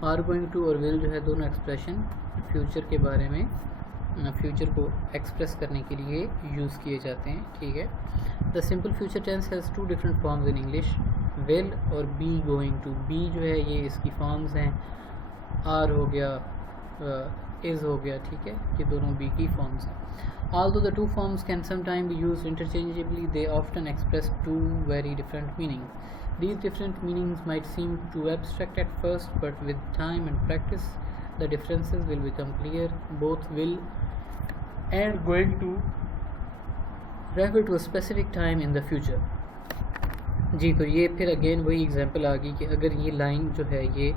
are going to اور will جو ہے دونوں expression future کے بارے میں, فیوچر کو ایکسپریس کرنے کے لیے یوز کیے جاتے ہیں, ٹھیک ہے. The simple future tense has 2 different forms in English. will اور be going to. be جو ہے یہ اس کی فارمز ہیں. آر ہو گیا, از ہو گیا, ٹھیک ہے. یہ دونوں بی کی فارمز ہیں. Although the two forms can sometimes be used interchangeably, they often express 2 very different meanings. These different meanings might seem too abstract at first, but with time and practice, the differences will become clear. Both will and going to refer to a specific time in the future. جی, تو یہ پھر again وہی example آ گئی کہ اگر یہ line جو ہے یہ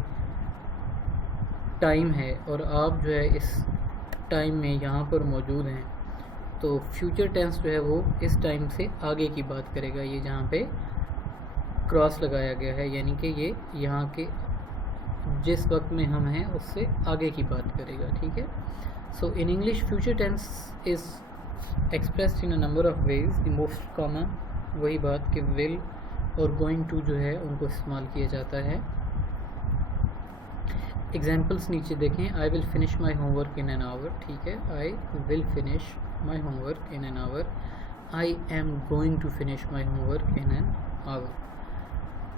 ٹائم ہے اور آپ جو ہے اس ٹائم میں یہاں پر موجود ہیں, تو فیوچر ٹینس جو ہے وہ اس ٹائم سے آگے کی بات کرے گا. یہ جہاں پہ کراس لگایا گیا ہے یعنی کہ یہ یہاں کے جس وقت میں ہم ہیں اس سے آگے کی بات کرے گا, ٹھیک ہے. So in English future tense is expressed in a number of ways. The most common وہی بات کہ ول اور گوئنگ ٹو جو ہے ان کو استعمال کیا جاتا ہے. ایگزامپلس نیچے دیکھیں. I will finish my homework in an hour, ٹھیک ہے. I will finish my homework in an hour. I am going to finish my homework in an hour.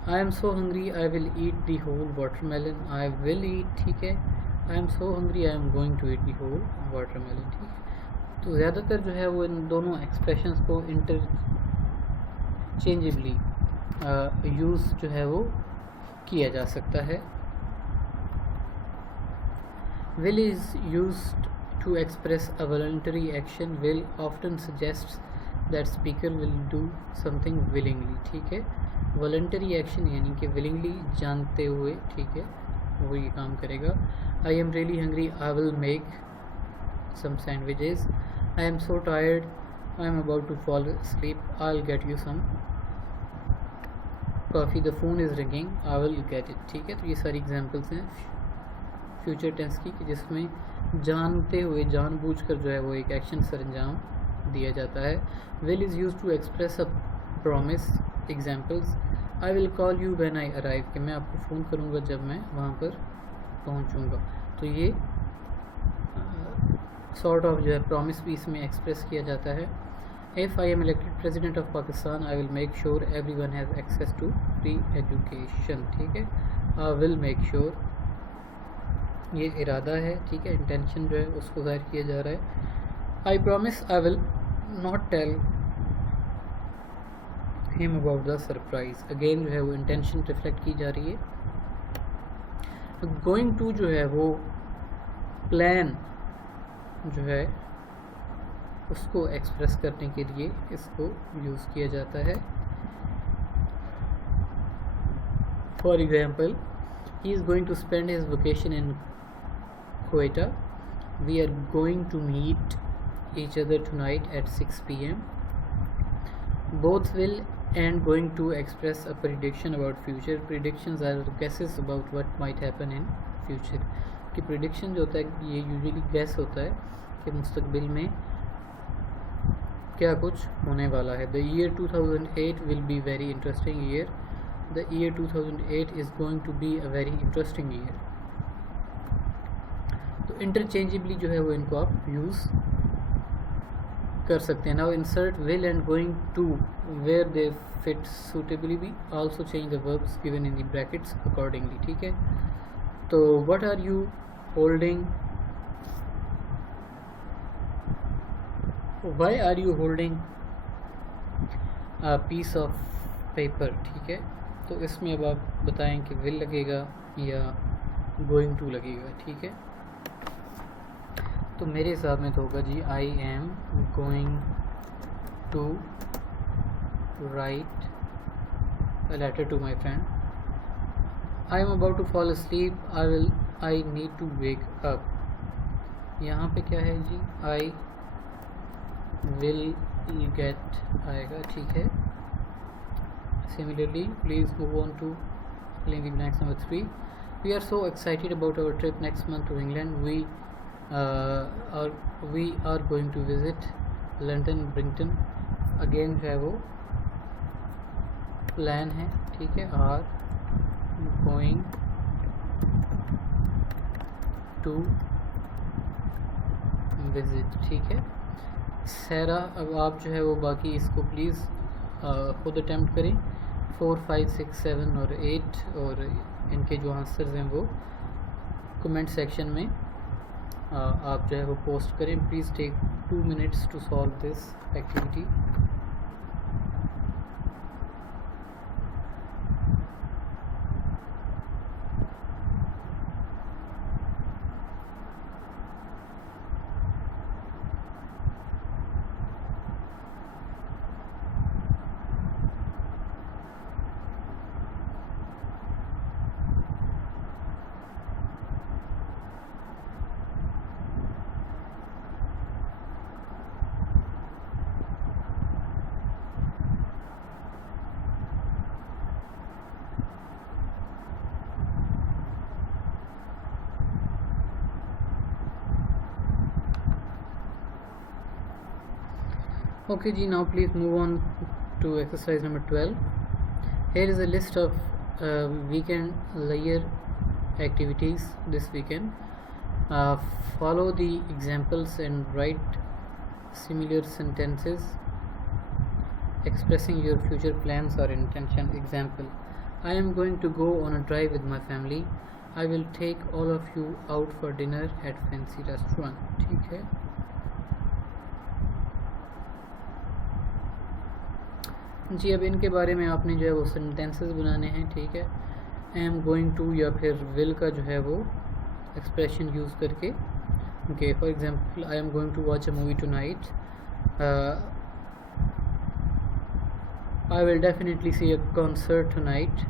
I am so hungry, I will eat the whole watermelon. I will eat, ٹھیک ہے. I am so hungry, I am going to eat the whole watermelon, ٹھیک ہے. تو زیادہ تر جو ہے وہ ان دونوں ایکسپریشنس کو انٹرچینجبلی یوز جو ہے وہ کیا جا سکتا ہے. Will is used to express a voluntary action. Will often suggests that speaker will do something willingly, ٹھیک ہے. voluntary action یعنی کہ willingly جانتے ہوئے, ٹھیک ہے, وہ یہ کام کرے گا. I am really hungry, I will make some sandwiches. I am so tired, I am about to fall asleep, I'll get you some coffee. The phone is ringing, I will get it, ٹھیک ہے. تو یہ ساری examples ہیں future tense کی کہ جس میں جانتے ہوئے جان بوجھ کر جو ہے وہ ایک ایکشن سر انجام دیا جاتا ہے. will is used to express a promise. examples. I will call you when I arrive, کہ میں آپ کو فون کروں گا جب میں وہاں پر پہنچوں گا. تو یہ سارٹ آف جو ہے پرومس بھی اس میں ایکسپریس کیا جاتا ہے. if I am elected president of Pakistan, I will make sure everyone has access to free education, ٹھیک ہے. I will make sure یہ ارادہ ہے, ٹھیک ہے, انٹینشن جو ہے اس کو ظاہر کیا جا رہا ہے. I promise I will not tell him about the surprise. Again جو ہے وہ انٹینشن ریفلیکٹ کی جا رہی ہے. going to جو ہے وہ پلان جو ہے اس کو ایکسپریس کرنے کے لیے اس کو یوز کیا جاتا ہے. For example, he is going to spend his vacation in Quetta. We are going to meet each other tonight at 6 p.m. Both will and going to express a prediction about future. Predictions are guesses about what might happen in future. کہ prediction جو ہوتا ہے یہ usually guess ہوتا ہے کہ مستقبل میں کیا کچھ ہونے والا ہے. The year 2008 will be very interesting year. The year 2008 is going to be a very interesting year. تو انٹرچینجبلی جو ہے وہ ان کو آپ یوز کر سکتے ہیں. Now insert will and going to where they fit suitably. We also change the verbs given in the brackets accordingly. ٹھیک ہے. تو what are you holding? Why are you holding a piece of paper? ٹھیک ہے. تو اس میں اب آپ بتائیں کہ will لگے گا یا going to لگے گا. ٹھیک ہے. تو میرے حساب میں تو ہوگا جی I am going to write a letter to my friend. I am about to fall asleep. I need to wake up. یہاں پہ کیا ہے جی I will get آئے گا. ٹھیک ہے. Similarly, please move on to filling in the blanks number 3. We are so excited about our trip next month to England. We are going to visit London Brighton. Again جو ہے وہ plan ہے. ٹھیک ہے. are going to visit. ٹھیک ہے. سیرا, اب آپ جو ہے وہ باقی اس کو پلیز خود اٹیمپٹ کریں. 4, 5, 6, 7 اور 8 اور ان کے جو آنسرز ہیں وہ کمنٹ سیکشن میں آپ جو ہے وہ پوسٹ کریں. Please take 2 minutes to solve this activity. Okay ji, now please move on to exercise number 12. Here is a list of weekend layer activities this weekend. Follow the examples and write similar sentences expressing your future plans or intention. Example: I am going to go on a drive with my family. I will take all of you out for dinner at fancy restaurant. ٹھیک ہے. جی اب ان کے بارے میں آپ نے جو ہے وہ سینٹینسز بنانے ہیں. ٹھیک ہے. I am going to یا پھر will کا جو ہے وہ ایکسپریشن یوز کر کے. Okay, for example I am going to watch a movie tonight. I will definitely see a concert tonight.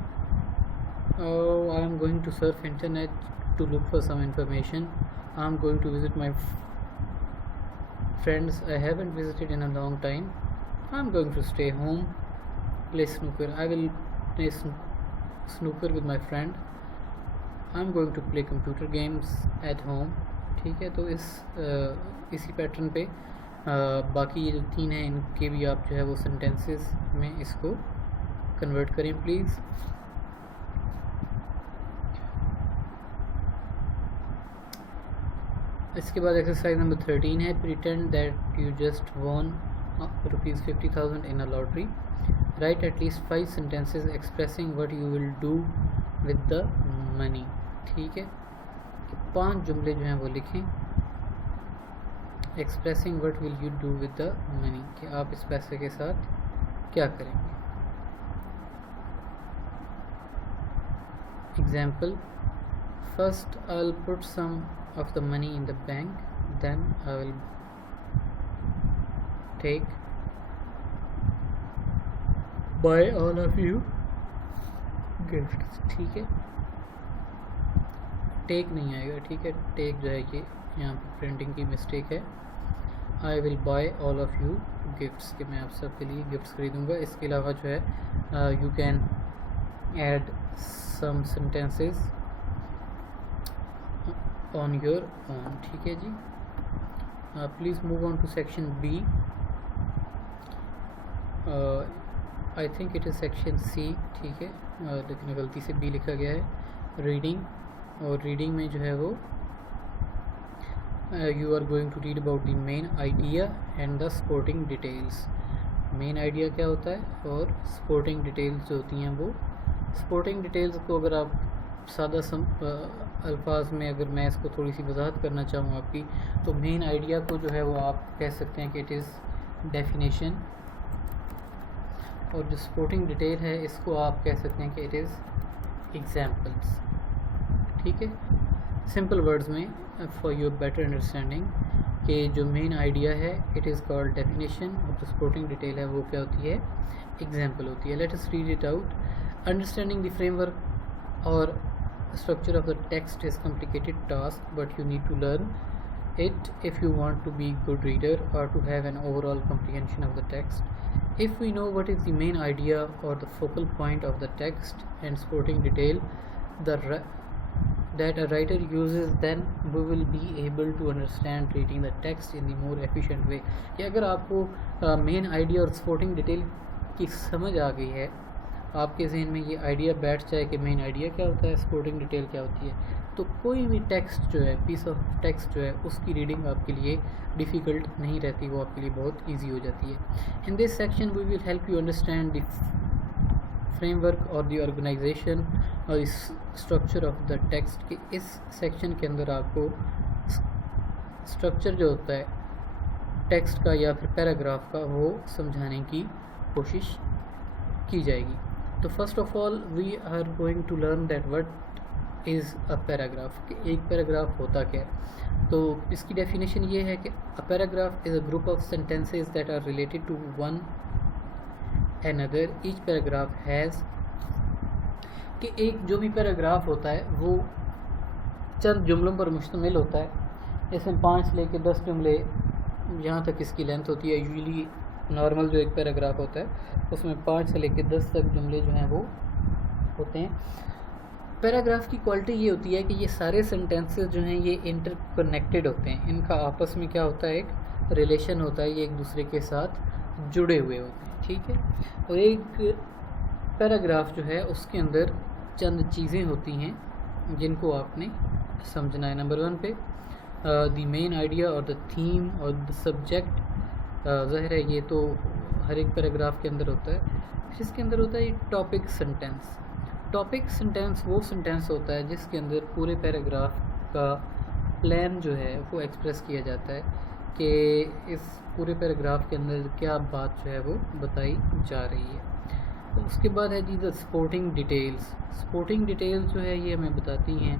I am going to surf internet to look for some information. I am going to visit my friends I haven't visited in a long time. I am going to stay home, play snooker. I will play snooker with my friend. I am going to play computer games at home. ٹھیک ہے. تو اسی pattern پہ باقی یہ جو 3 ہیں ان کے بھی آپ جو ہے وہ سینٹینسز میں اس کو کنورٹ کریں پلیز. اس کے بعد ایکسرسائز نمبر 13 ہے پریٹینڈ دیٹ یو جسٹ وون ₹50,000 in a lottery. Write at least 5 sentences expressing what you will do with the money. ٹھیک ہے. 5 جملے جو ہیں وہ لکھیں expressing what will you do with the money, کہ آپ اس پیسے کے ساتھ کیا کریں گے. Example: First I'll put some of the money in the bank, then I will take by all of you gifts. ٹھیک ہے, ٹیک نہیں آئے گا. ٹھیک ہے, ٹیک جو ہے کہ یہاں پہ پرنٹنگ کی مسٹیک ہے. I will buy all of you gifts, کہ میں آپ سب کے لیے گفٹس خریدوں گا. اس کے علاوہ جو ہے you can add some sentences on your own. ٹھیک ہے جی. Please move on to section B. I think it is section C. ٹھیک ہے, لیکن غلطی سے بی لکھا گیا ہے. ریڈنگ, اور ریڈنگ میں جو ہے وہ you are going to read about the main idea and the supporting details. Main idea کیا ہوتا ہے اور سپورٹنگ ڈیٹیلس جو ہوتی ہیں وہ. سپورٹنگ ڈیٹیلس کو اگر آپ سادہ الفاظ میں اگر میں اس کو تھوڑی سی وضاحت کرنا چاہوں آپ کی, تو مین آئیڈیا کو جو ہے وہ آپ کہہ سکتے ہیں کہ اٹ از ڈیفینیشن, اور جو سپورٹنگ ڈیٹیل ہے اس کو آپ کہہ سکتے ہیں کہ اٹ از ایگزامپلس. ٹھیک ہے, سمپل ورڈز میں فار یور بیٹر انڈرسٹینڈنگ, کہ جو مین آئیڈیا ہے اٹ از کالڈ ڈیفینیشن, اور جو سپورٹنگ ڈیٹیل ہے وہ کیا ہوتی ہے, ایگزامپل ہوتی ہے. Let us read it out. Understanding the framework اور structure of the text is complicated task, but you need to learn it if you want to be good reader or to have an overall comprehension of the text. If we know what is the main idea or the focal point of the text and supporting detail that a writer uses, then we will be able to understand reading the text in the more efficient way. کہ اگر آپ کو main idea اور supporting detail کی سمجھ آ گئی ہے, آپ کے ذہن میں یہ آئیڈیا بیٹھ جائے کہ مین آئیڈیا کیا ہوتا ہے, سپورٹنگ ڈیٹیل کیا ہوتی ہے, تو کوئی بھی ٹیکسٹ جو ہے, پیس آف ٹیکسٹ جو ہے, اس کی ریڈنگ آپ کے لیے ڈیفیکلٹ نہیں رہتی, وہ آپ کے لیے بہت ایزی ہو جاتی ہے. In this section we will help you understand the framework اور دی آرگنائزیشن اور the structure of the text. کہ اس سیکشن کے اندر آپ کو اسٹرکچر جو ہوتا ہے ٹیکسٹ کا یا پھر پیراگراف کا وہ سمجھانے کی کوشش کی جائے گی. تو first of all we are going to learn that what is a paragraph, کہ ایک پیراگراف ہوتا کیا ہے. تو اس کی ڈیفینیشن یہ ہے کہ a paragraph is a group of sentences that are related to one another. Each paragraph has, کہ ایک جو بھی پیراگراف ہوتا ہے وہ چند جملوں پر مشتمل ہوتا ہے. اس میں 5 سے لے کے 10 جملے جہاں تک اس کی لینتھ ہوتی ہے. یوزلی نارمل جو ایک پیراگراف ہوتا ہے اس میں 5 سے لے کے 10 تک جملے جو ہیں وہ ہوتے ہیں. پیراگراف کی کوالٹی یہ ہوتی ہے کہ یہ سارے سینٹینسز جو ہیں یہ انٹر کنیکٹڈ ہوتے ہیں, ان کا آپس میں کیا ہوتا ہے, ایک ریلیشن ہوتا ہے, یہ ایک دوسرے کے ساتھ جڑے ہوئے ہوتے ہیں. ٹھیک ہے, اور ایک پیراگراف جو ہے اس کے اندر چند چیزیں ہوتی ہیں جن کو آپ نے سمجھنا ہے. نمبر 1 پہ دی مین آئیڈیا اور دا تھیم اور دا سبجیکٹ. ظاہر ہے یہ تو ہر ایک پیراگراف کے اندر ہوتا ہے. پھر اس کے اندر ہوتا ہے یہ ٹاپک سینٹینس. ٹاپک سینٹینس وہ سینٹینس ہوتا ہے جس کے اندر پورے پیراگراف کا پلان جو ہے وہ ایکسپریس کیا جاتا ہے کہ اس پورے پیراگراف کے اندر کیا بات جو ہے وہ بتائی جا رہی ہے. تو اس کے بعد ہے جی دا سپورٹنگ ڈیٹیلز. سپورٹنگ ڈیٹیلز جو ہے یہ ہمیں بتاتی ہیں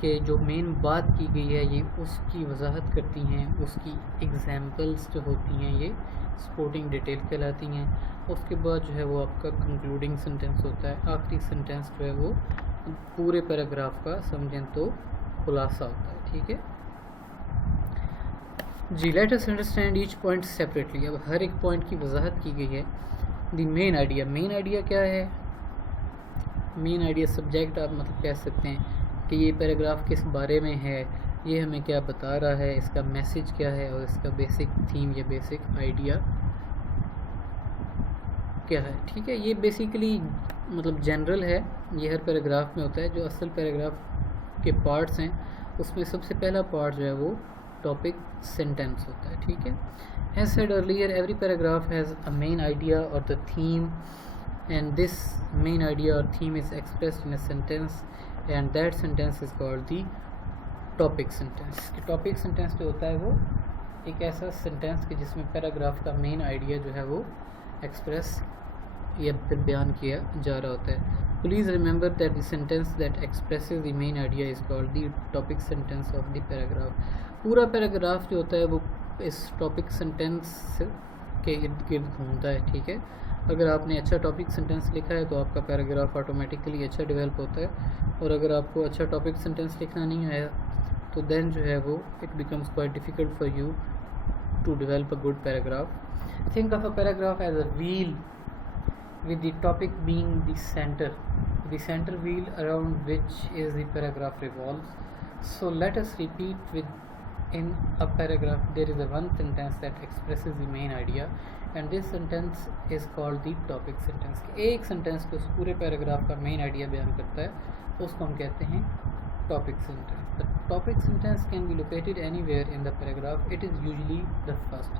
کہ جو مین بات کی گئی ہے یہ اس کی وضاحت کرتی ہیں, اس کی ایگزامپلس جو ہوتی ہیں یہ سپورٹنگ ڈیٹیل کہلاتی ہیں. اس کے بعد جو ہے وہ آپ کا کنکلوڈنگ سینٹینس ہوتا ہے, آخری سینٹینس جو ہے وہ پورے پیراگراف کا سمجھیں تو خلاصہ ہوتا ہے. ٹھیک ہے جی, let us understand each point separately. اب ہر ایک پوائنٹ کی وضاحت کی گئی ہے. دی مین آئیڈیا. مین آئیڈیا کیا ہے, مین آئیڈیا سبجیکٹ آپ مطلب کہہ سکتے ہیں کہ یہ پیراگراف کس بارے میں ہے, یہ ہمیں کیا بتا رہا ہے, اس کا میسج کیا ہے, اور اس کا بیسک تھیم یا بیسک آئیڈیا کیا ہے. ٹھیک ہے, یہ بیسیکلی مطلب جنرل ہے, یہ ہر پیراگراف میں ہوتا ہے. جو اصل پیراگراف کے پارٹس ہیں اس میں سب سے پہلا پارٹ جو ہے وہ ٹاپک سینٹینس ہوتا ہے. ٹھیک ہے, as said earlier, every paragraph has a main idea or the theme, and this main idea or theme is expressed in a sentence, and that sentence is called the topic sentence. Topic sentence جو ہوتا ہے وہ ایک ایسا sentence کہ جس میں paragraph کا مین آئیڈیا جو ہے وہ ایکسپریس یا پھر بیان کیا جا رہا ہوتا ہے. Please remember that the sentence that expresses the main idea is called the topic sentence of the paragraph. پورا پیراگراف جو ہوتا ہے وہ اس ٹاپک سینٹینس کے ارد گرد گھومتا ہے. ٹھیک ہے, اگر آپ نے اچھا ٹاپک سینٹینس لکھا ہے تو آپ کا پیراگراف آٹومیٹیکلی اچھا ڈیولپ ہوتا ہے, اور اگر آپ کو اچھا ٹاپک سینٹینس لکھنا نہیں آیا تو دین جو ہے وہ it becomes quite difficult for you to develop a good paragraph. Think of a paragraph as a well with the topic being the center wheel around which is the paragraph revolves. So let us repeat in a paragraph there is a one sentence that expresses the main idea, and this sentence is called the topic sentence. ایک sentence جو اس پورے paragraph کا main idea بیان کرتا ہے اس کو ہم کہتے ہیں topic sentence. The topic sentence can be located anywhere in the paragraph. It is usually the first.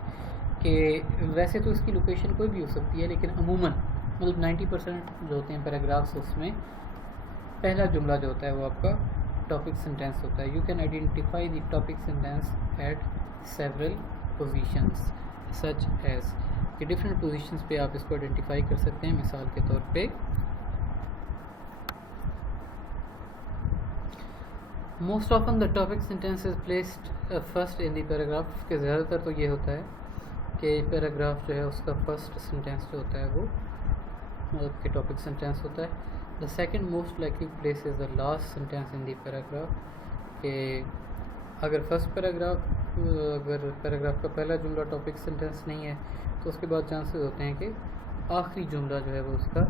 کہ ویسے تو اس کی لوکیشن کوئی بھی ہو سکتی ہے, لیکن عموماً مطلب 90% جو ہوتے ہیں پیراگرافس اس میں پہلا جملہ جو ہوتا ہے وہ آپ کا ٹاپک سینٹینس ہوتا ہے. You can identify the topic sentence at several positions such as, کہ ڈفرینٹ پوزیشنس پہ آپ اس کو آئیڈینٹیفائی کر سکتے ہیں. مثال کے طور پہ most often the topic sentence is placed first in the paragraph, کہ زیادہ تر تو یہ ہوتا ہے کہ پیراگراف جو ہے اس کا فرسٹ سینٹینس جو ہوتا ہے وہ مطلب کہ ٹاپک سینٹینس ہوتا ہے. The second most likely place is the last sentence in the paragraph, کہ اگر پیراگراف کا پہلا جملہ ٹاپک سینٹینس نہیں ہے تو اس کے بعد چانسز ہوتے ہیں کہ آخری جملہ جو ہے وہ اس کا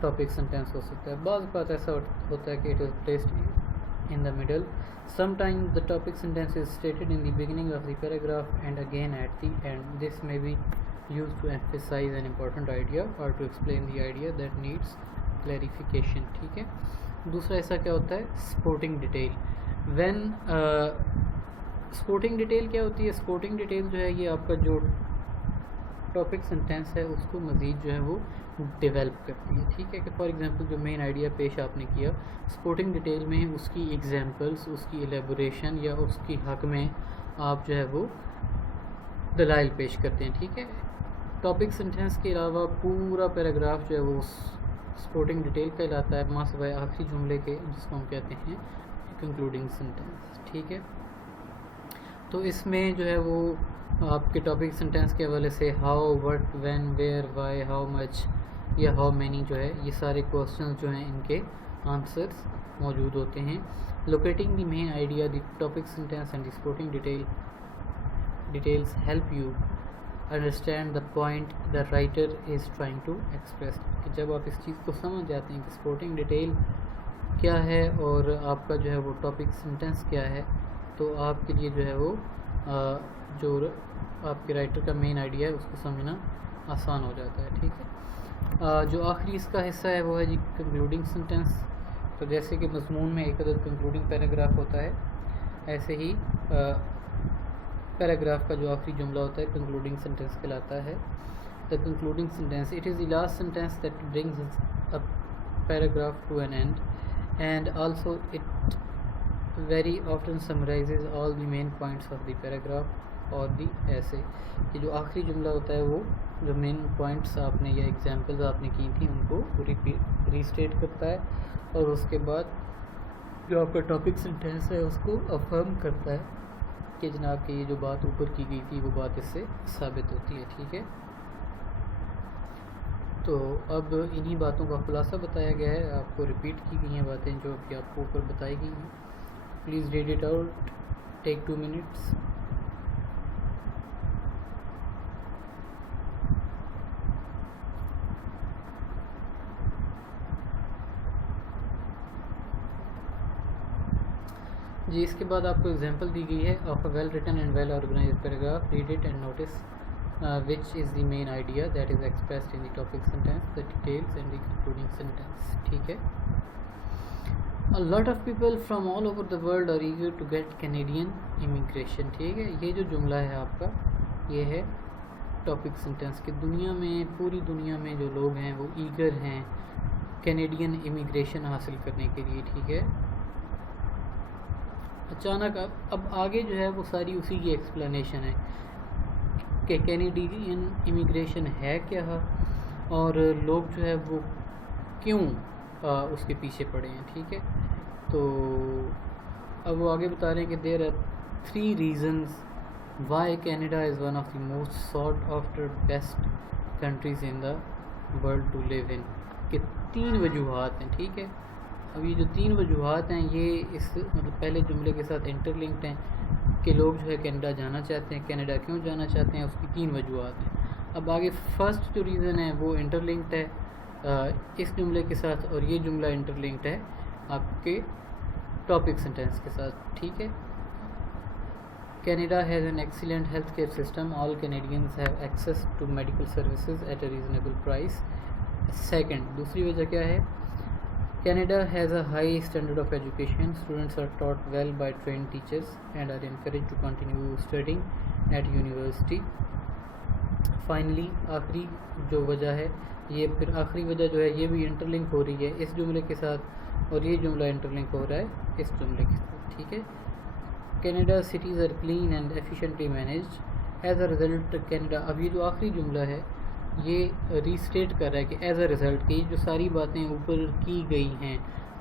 ٹاپک سینٹینس ہو سکتا ہے. بعض بات ایسا ہوتا ہے کہ it is placed in the middle. Sometimes the topic sentence is stated in the beginning of the paragraph and again at the end. This may be used to emphasize an important idea or to explain the idea that needs clarification. ٹھیک ہے. دوسرا ایسا کیا ہوتا ہے supporting detail. when supporting detail کیا ہوتی ہے؟ سپورٹنگ ڈیٹیل جو ہے یہ آپ کا جو ٹاپک سینٹینس ہے اس کو مزید جو ہے وہ ڈیولپ کرتی ہے. ٹھیک ہے, کہ فار ایگزامپل جو مین آئیڈیا پیش آپ نے کیا سپورٹنگ ڈیٹیل میں اس کی ایگزامپلس, اس کی ایلیبوریشن یا اس کی حق میں آپ جو ہے وہ دلائل پیش کرتے ہیں. ٹھیک ہے, ٹاپک سینٹینس کے علاوہ پورا پیراگراف جو ہے وہ سپورٹنگ ڈیٹیل کہلاتا ہے, ماں سوائے آخری جملے کے جس کو ہم کہتے ہیں کنکلوڈنگ سینٹینس. ٹھیک ہے, تو اس میں جو ہے وہ آپ کے ٹاپک سینٹینس کے حوالے سے how, what, when, where, why, how much یا ہاؤ مینی جو ہے یہ سارے کوسچنز جو ہیں ان کے آنسرس موجود ہوتے ہیں. Locating the main idea, the topic sentence and the supporting details help you understand the point the writer is trying to express. کہ جب آپ اس چیز کو سمجھ جاتے ہیں کہ سپورٹنگ ڈیٹیل کیا ہے اور آپ کا جو ہے وہ ٹاپک سینٹینس کیا ہے, تو آپ کے لیے جو ہے وہ جو آپ کے رائٹر کا مین آئیڈیا ہے اس کو سمجھنا آسان ہو جاتا ہے. ٹھیک ہے, جو آخری اس کا حصہ ہے وہ ہے جی کنکلوڈنگ سینٹینس. تو جیسے کہ مضمون میں ایک عدد کنکلوڈنگ پیراگراف ہوتا ہے, ایسے ہی پیراگراف کا جو آخری جملہ ہوتا ہے کنکلوڈنگ سینٹینس کہلاتا ہے. The concluding sentence it is the last sentence that brings a paragraph to an end, and also it very often summarizes all the main points of the paragraph or the essay. کہ جو آخری جملہ ہوتا ہے وہ جو main points آپ نے یا ایگزامپلز آپ نے کی تھیں ان کو ریسٹیٹ کرتا ہے, اور اس کے بعد جو آپ کا ٹاپک سینٹینس ہے اس کو افرم کرتا ہے کہ جناب کہ یہ جو بات اوپر کی گئی تھی وہ بات اس سے ثابت ہوتی ہے. ٹھیک ہے, تو اب انہی باتوں کا خلاصہ بتایا گیا ہے, آپ کو ریپیٹ کی گئی ہیں باتیں جو کہ آپ کو اوپر بتائی گئی ہیں. Please read it out. Take 2 minutes. جی اس کے بعد آپ کو ایگزامپل دی گئی ہے of a well written and well organised paragraph. Read it and notice which is the main idea that is expressed in the topic sentence, the details and the concluding sentence. ٹھیک ہے. A lot of people from all over the world are eager to get Canadian immigration. ٹھیک ہے, یہ جو جملہ ہے آپ کا یہ ہے ٹاپک سینٹینس کہ دنیا میں پوری دنیا میں جو لوگ ہیں وہ ایگر ہیں کینیڈین امیگریشن حاصل کرنے کے لیے. ٹھیک ہے, اچانک اب آگے جو ہے وہ ساری اسی کی ایکسپلینیشن ہے کہ کینیڈین امیگریشن ہے کیا اور لوگ جو ہے وہ کیوں اس کے پیچھے پڑے ہیں. ٹھیک ہے, تو اب وہ آگے بتا رہے ہیں کہ there are 3 reasons why Canada is one of the most sought after best countries in the world to live in. کہ 3 وجوہات ہیں, ٹھیک ہے. اب یہ جو 3 وجوہات ہیں یہ اس مطلب پہلے جملے کے ساتھ انٹر لنکڈ ہیں کہ لوگ جو ہے کینیڈا جانا چاہتے ہیں. کینیڈا کیوں جانا چاہتے ہیں, اس کی 3 وجوہات ہیں. اب آگے فرسٹ جو ریزن ہے وہ انٹر لنکڈ ہے اس جملے کے ساتھ, اور یہ جملہ انٹر لنکڈ ہے آپ کے ٹاپک سینٹینس کے ساتھ, ٹھیک ہے. Canada has an excellent healthcare system. All Canadians have access to medical services at a reasonable price. Second, دوسری وجہ کیا ہے, Canada has a high standard of education. Students are taught well by trained teachers and are encouraged to continue studying at university. Finally, آخری جو وجہ ہے, یہ پھر آخری وجہ جو ہے یہ بھی انٹر لنک ہو رہی ہے اس جملے کے ساتھ, اور یہ جملہ انٹر لنک ہو رہا ہے اس جملے کے ساتھ, ٹھیک ہے. Canada cities are clean and efficiently managed. As a result, Canada, اب یہ جو آخری جملہ ہے یہ ریسٹیٹ کر رہا ہے کہ ایز اے ریزلٹ کہ یہ جو ساری باتیں اوپر کی گئی ہیں,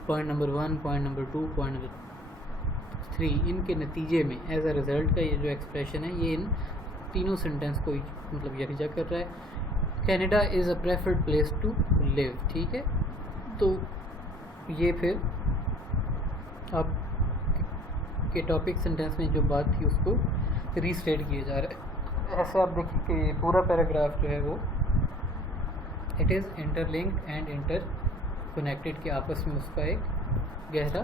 point number 1, point number 2, point number 3, ان کے نتیجے میں ایز اے ریزلٹ کا یہ جو ایکسپریشن ہے یہ ان تینوں سینٹینس کو مطلب یکجا کر رہا ہے. Canada is a preferred place to live, ٹھیک ہے. تو یہ پھر آپ کہ ٹاپک سینٹینس میں جو بات تھی اس کو ریسٹیٹ کیا جا رہا ہے. ایسے آپ دیکھیں کہ پورا پیراگراف جو ہے وہ it is interlinked and interconnected کے آپس میں اس کا ایک گہرا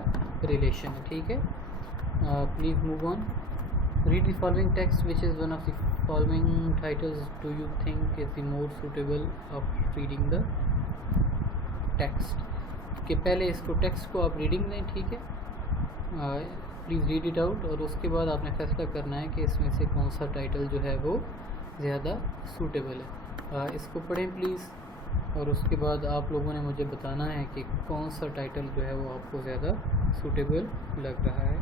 ریلیشن ہے, ٹھیک ہے. Please move on. Red the following text which is one of the following titles do you think is the more suitable of reading the text. کہ پہلے اس کو ٹیکسٹ کو آپ ریڈنگ دیں, ٹھیک ہے. پلیز ریڈ اٹ آؤٹ, اور اس کے بعد آپ نے فیصلہ کرنا ہے کہ اس میں سے کون سا ٹائٹل جو ہے وہ زیادہ سوٹیبل ہے. اس کو پڑھیں پلیز, اور اس کے بعد آپ لوگوں نے مجھے بتانا ہے کہ کون سا ٹائٹل جو ہے وہ آپ کو زیادہ سوٹیبل لگ رہا ہے.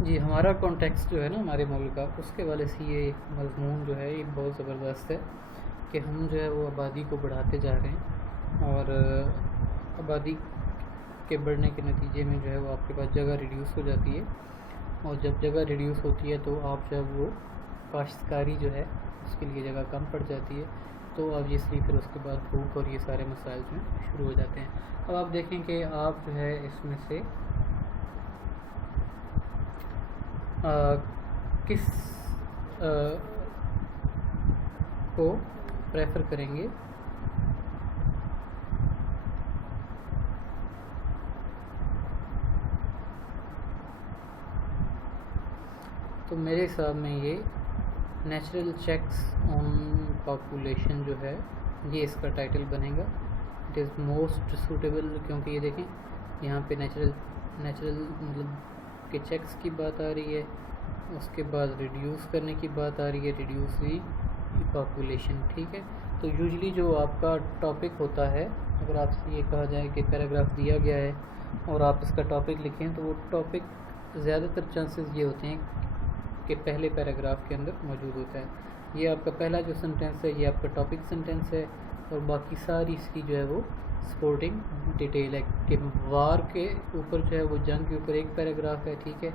جی, ہمارا کانٹیکسٹ جو ہے نا ہمارے ملک کا, اس کے والے سے یہ مضمون جو ہے یہ بہت زبردست ہے کہ ہم جو ہے وہ آبادی کو بڑھاتے جا رہے ہیں, اور آبادی کے بڑھنے کے نتیجے میں جو ہے وہ آپ کے پاس جگہ ریڈیوس ہو جاتی ہے, اور جب جگہ ریڈیوس ہوتی ہے تو آپ جب وہ کاشتکاری جو ہے اس کے لیے جگہ کم پڑ جاتی ہے, تو اب اس لیے پھر اس کے بعد بھوک اور یہ سارے مسائل جو ہیں شروع ہو جاتے ہیں. اب آپ دیکھیں کہ آپ جو ہے اس میں سے کس کو پریفر کریں گے. تو میرے حساب میں یہ نیچرل چیکس آن پاپولیشن جو ہے یہ اس کا ٹائٹل بنے گا. اٹ از موسٹ سوٹیبل, کیونکہ یہ دیکھیں یہاں پہ نیچرل مطلب کہ چیکس کی بات آ رہی ہے, اس کے بعد ریڈیوس کرنے کی بات آ رہی ہے, ریڈیوس دی پاپولیشن, ٹھیک ہے. تو یوزلی جو آپ کا ٹاپک ہوتا ہے, اگر آپ سے یہ کہا جائے کہ پیراگراف دیا گیا ہے اور آپ اس کا ٹاپک لکھیں, تو وہ ٹاپک زیادہ تر چانسز یہ ہوتے ہیں کے پہلے پیراگراف کے اندر موجود ہوتا ہے. یہ آپ کا پہلا جو سنٹینس ہے یہ آپ کا ٹاپک سنٹینس ہے, اور باقی ساری اس کی جو ہے وہ سپورٹنگ ڈیٹیل ہے کہ وار کے اوپر جو ہے وہ جنگ کے اوپر ایک پیراگراف ہے, ٹھیک ہے,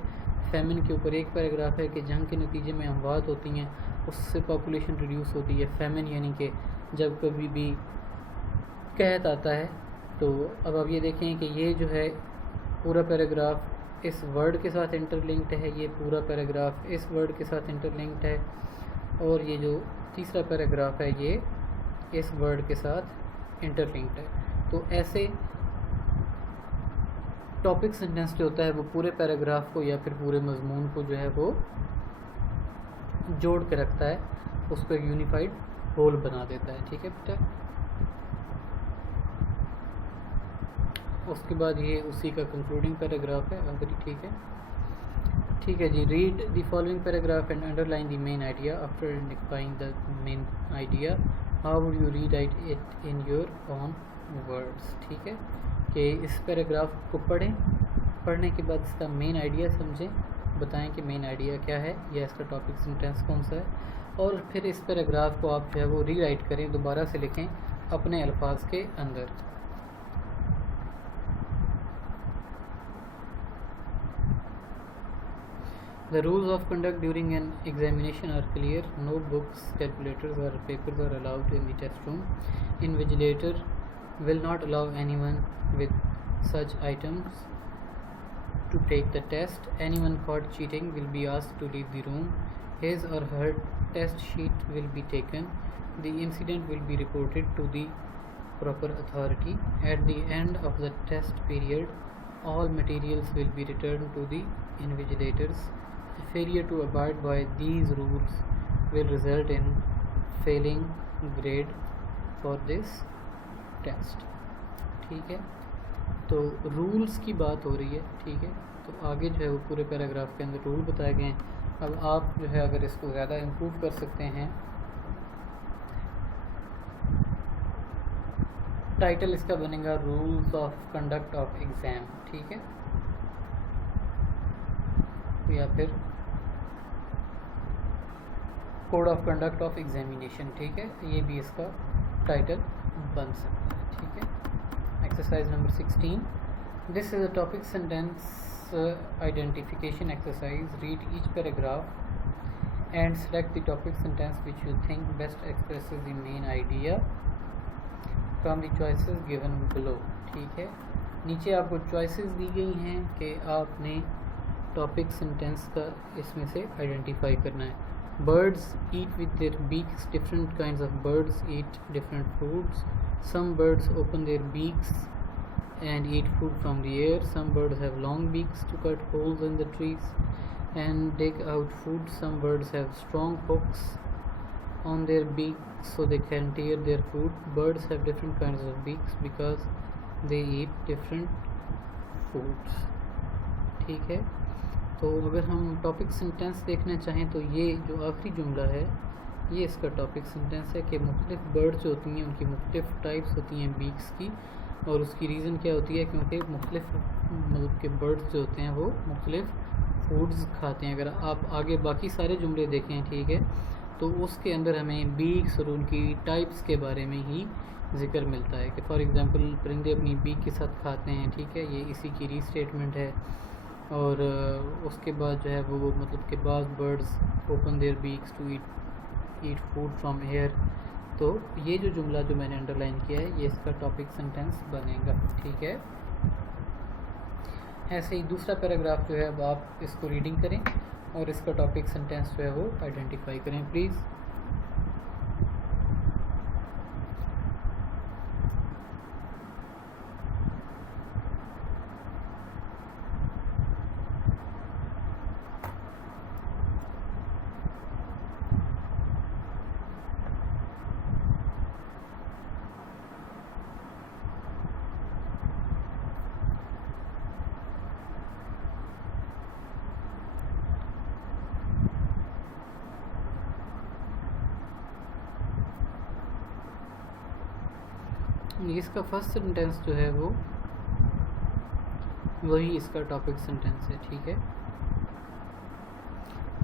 فیمن کے اوپر ایک پیراگراف ہے کہ جنگ کے نتیجے میں اموات ہوتی ہیں, اس سے پاپولیشن ریڈیوس ہوتی ہے. فیمن یعنی کہ جب کبھی بھی قحط آتا ہے. تو اب آپ یہ دیکھیں کہ یہ جو ہے پورا پیراگراف اس ورڈ کے ساتھ انٹر لنکڈ ہے, یہ پورا پیراگراف اس ورڈ کے ساتھ انٹر لنکڈ ہے, اور یہ جو تیسرا پیراگراف ہے یہ اس ورڈ کے ساتھ انٹر لنکڈ ہے. تو ایسے ٹاپک سینٹنس جو ہوتا ہے وہ پورے پیراگراف کو یا پھر پورے مضمون کو جو ہے وہ جوڑ کے رکھتا ہے, اس کو ایک یونیفائڈ ہول بنا دیتا ہے. ٹھیک ہے بیٹا, اس کے بعد یہ اسی کا کنکلوڈنگ پیراگراف ہے آخری. ٹھیک ہے, ٹھیک ہے جی. Read the following paragraph and underline the main idea. After identifying the main idea how would you read it in your own words. ٹھیک ہے, کہ اس پیراگراف کو پڑھنے کے بعد اس کا مین آئیڈیا سمجھیں, بتائیں کہ مین آئیڈیا کیا ہے یا اس کا ٹاپک سینٹینس کون سا ہے, اور پھر اس پیراگراف کو آپ جو ہے وہ ری رائٹ کریں, دوبارہ سے لکھیں اپنے الفاظ کے اندر. The rules of conduct during an examination are clear. No books, calculators or papers are allowed in the test room. Invigilator will not allow anyone with such items to take the test. Anyone caught cheating will be asked to leave the room. His or her test sheet will be taken. The incident will be reported to the proper authority. At the end of the test period, all materials will be returned to the invigilators. Failure to abide by these rules will result in failing grade for this test. ٹھیک ہے, تو rules کی بات ہو رہی ہے. ٹھیک ہے, تو آگے جو ہے وہ پورے پیراگراف کے اندر رول بتائے گئے ہیں. اب آپ جو ہے اگر اس کو زیادہ امپروو کر سکتے ہیں, ٹائٹل اس کا بنے گا rules of conduct of exam. ٹھیک ہے, یا پھر code of conduct of examination. ٹھیک ہے, یہ بھی اس کا ٹائٹل بن سکتا ہے. ٹھیک ہے, exercise number 16. This is a topic sentence identification exercise. Read each paragraph and select the topic sentence which you think best expresses the main idea from the choices given below. ٹھیک ہے, نیچے آپ کو choices دی گئی ہیں کہ آپ نے ٹاپک سینٹینس کا اس میں سے آئیڈینٹیفائی کرنا ہے. Birds eat with their beaks. Different kinds of birds eat different foods. Some birds open their beaks and eat food from the air. Some birds have long beaks to cut holes in the trees and dig out food. Some birds have strong hooks on their beaks so they can tear their food. Birds have different kinds of beaks because they eat different foods. ٹھیک ہے, تو اگر ہم topic sentence دیکھنا چاہیں تو یہ جو آخری جملہ ہے یہ اس کا ٹاپک سینٹینس ہے کہ مختلف برڈز جو ہوتی ہیں ان کی مختلف ٹائپس ہوتی ہیں بیکس کی, اور اس کی ریزن کیا ہوتی ہے کیونکہ مختلف مطلب کہ برڈز جو ہوتے ہیں وہ مختلف فوڈز کھاتے ہیں. اگر آپ آگے باقی سارے جملے دیکھیں, ٹھیک ہے, تو اس کے اندر ہمیں بیکس اور ان کی ٹائپس کے بارے میں ہی ذکر ملتا ہے کہ فار ایگزامپل پرندے اپنی بیک کے ساتھ کھاتے ہیں. ٹھیک ہے, یہ اسی کی ری اسٹیٹمنٹ ہے. اور اس کے بعد جو ہے وہ مطلب کہ بعض birds open their beaks to eat food from air. تو یہ جو جملہ جو میں نے انڈر لائن کیا ہے یہ اس کا ٹاپک سینٹینس بنے گا. ٹھیک ہے, ایسے ہی دوسرا پیراگراف جو ہے اب آپ اس کو ریڈنگ کریں اور اس کا ٹاپک سینٹینس جو ہے وہ آئیڈینٹیفائی کریں پلیز. اس کا فرسٹ سینٹینس جو ہے وہ وہی اس کا ٹاپک سینٹینس ہے. ٹھیک ہے,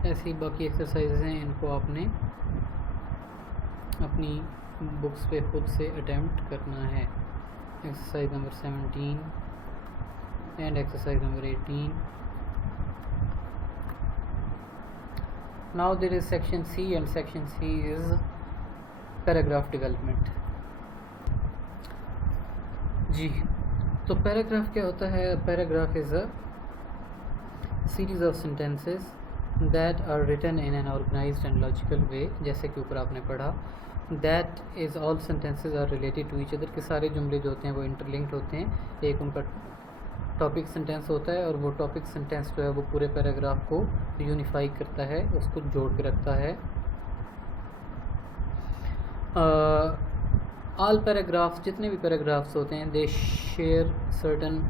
ایسی باقی ایکسرسائزز ہیں، ان کو آپ نے اپنی بکس پہ خود سے اٹیمپٹ کرنا ہے. Exercise number 17 and exercise number 18. Now there is section C, and section C is paragraph development. جی تو پیراگراف کیا ہوتا ہے؟ Paragraph is a series of sentences that are written in an organized and logical way. جیسے کہ اوپر آپ نے پڑھا that is all sentences are related to each other، کہ سارے جملے جو ہوتے ہیں وہ انٹرلنکڈ ہوتے ہیں. ایک ان کا ٹاپک سنٹینس ہوتا ہے اور وہ ٹاپک سنٹینس جو ہے وہ پورے پیراگراف کو یونیفائی کرتا ہے، اس کو جوڑ کے رکھتا ہے. آل پیراگرافس، جتنے بھی پیراگرافس ہوتے ہیں، دے شیئر سرٹن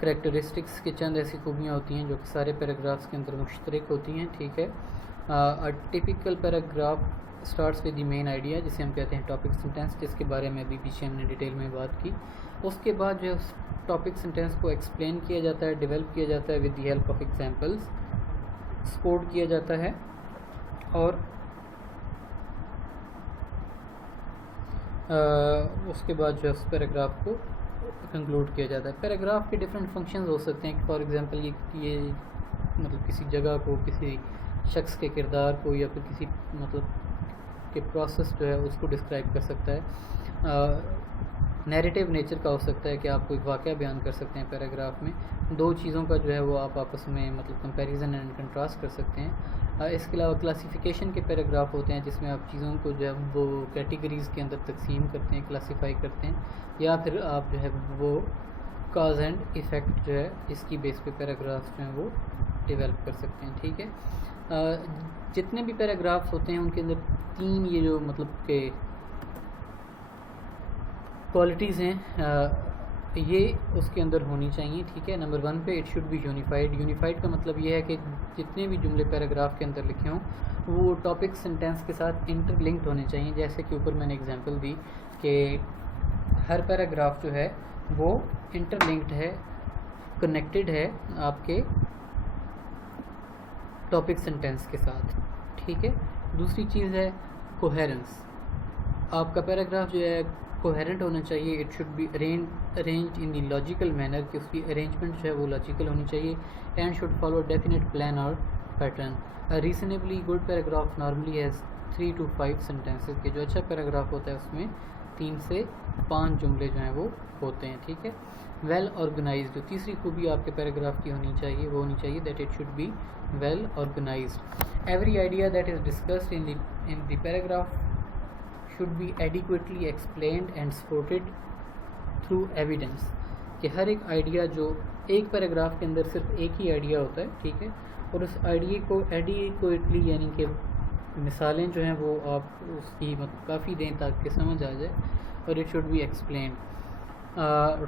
کریکٹرسٹکس، کے چند ایسی خوبیاں ہوتی ہیں جو کہ سارے پیراگرافس کے اندر مشترک ہوتی ہیں. ٹھیک ہے. Typical paragraph starts with the main idea, جسے ہم کہتے ہیں ٹاپک سنٹینس، جس کے بارے میں ابھی پیچھے ہم نے ڈیٹیل میں بات کی. اس کے بعد جو ہے اس ٹاپک سنٹینس کو ایکسپلین کیا جاتا ہے، ڈیولپ کیا جاتا ہے with the help of examples, support کیا جاتا ہے، اور اس کے بعد جو ہے اس پیراگراف کو کنکلوڈ کیا جاتا ہے. پیراگراف کے ڈفرینٹ فنکشنز ہو سکتے ہیں. فار ایگزامپل یہ مطلب کسی جگہ کو، کسی شخص کے کردار کو، یا پھر کسی مطلب کہ پروسیس جو ہے اس کو ڈسکرائب کر سکتا ہے. نیریٹیو نیچر کا ہو سکتا ہے کہ آپ کو ایک واقعہ بیان کر سکتے ہیں پیراگراف میں. دو چیزوں کا جو ہے وہ آپ آپس میں مطلب کمپیریزن اینڈ کنٹراسٹ کر سکتے ہیں. اس کے علاوہ کلاسیفیکیشن کے پیراگراف ہوتے ہیں، جس میں آپ چیزوں کو جو ہے وہ کیٹیگریز کے اندر تقسیم کرتے ہیں، کلاسیفائی کرتے ہیں، یا پھر آپ جو ہے وہ کاز اینڈ ایفیکٹ جو ہے اس کی بیس پہ پیراگراف جو ہیں وہ ڈیولپ کر سکتے ہیں. ٹھیک ہے. جتنے بھی پیراگرافس ہوتے ہیں ان کے اندر تین یہ جو مطلب کہ کوالٹیز ہیں، یہ اس کے اندر ہونی چاہیے. ٹھیک ہے. نمبر 1 پہ it should be unified. Unified کا مطلب یہ ہے کہ جتنے بھی جملے پیراگراف کے اندر لکھے ہوں وہ ٹاپک سنٹینس کے ساتھ انٹر لنکڈ ہونے چاہیے. جیسے کہ اوپر میں نے اگزامپل دی کہ ہر پیراگراف جو ہے وہ انٹر لنکڈ ہے، کنیکٹڈ ہے آپ کے ٹاپک سنٹینس کے ساتھ. ٹھیک ہے. دوسری چیز ہے کوہیرنس. آپ کا پیراگراف جو ہے کوہیرنٹ ہونا چاہیے. It should be arranged in the logical manner, کہ اس کی ارینجمنٹ جو ہے وہ لاجیکل ہونی چاہیے. And should follow definite plan اور pattern. Reasonably good paragraph normally has 3 to 5 sentences، کہ جو اچھا پیراگراف ہوتا ہے اس میں 3 سے 5 جملے جو ہیں وہ ہوتے ہیں. ٹھیک ہے. Well organised. تیسری خوبی آپ کے پیراگراف کی ہونی چاہیے، وہ ہونی چاہیے that it should be well organised. Every idea that is discussed in the paragraph should be adequately explained and supported through evidence. کہ ہر ایک آئیڈیا جو ایک پیراگراف کے اندر صرف ایک ہی آئیڈیا ہوتا ہے، ٹھیک ہے، اور اس آئیڈیا کو ایڈیکویٹلی یعنی کہ مثالیں جو ہیں وہ آپ اس کی کافی دیں تاکہ سمجھ آ جائے، اور it should be explained.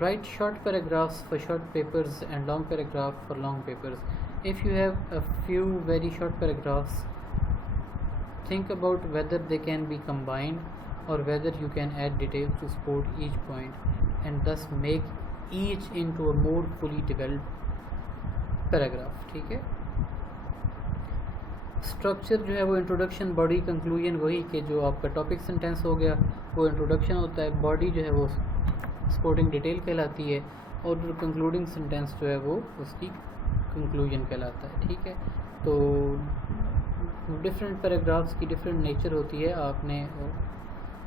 Write short paragraphs for short papers and long paragraph for long papers. If you have a few very short paragraphs, think about whether they can be combined or whether you can add details to support each point and thus make each into a more fully developed paragraph. ٹھیک ہے. Structure جو ہے وہ introduction, body, conclusion, وہی کہ جو آپ کا ٹاپک سنٹینس ہو گیا وہ انٹروڈکشن ہوتا ہے. باڈی جو ہے وہ سپورٹنگ ڈیٹیل کہلاتی ہے، اور جو کنکلوڈنگ سنٹینس جو ہے وہ اس کی کنکلوژن کہلاتا ہے. ٹھیک ہے. تو ڈفرینٹ پیراگرافس کی ڈفرینٹ نیچر ہوتی ہے، آپ نے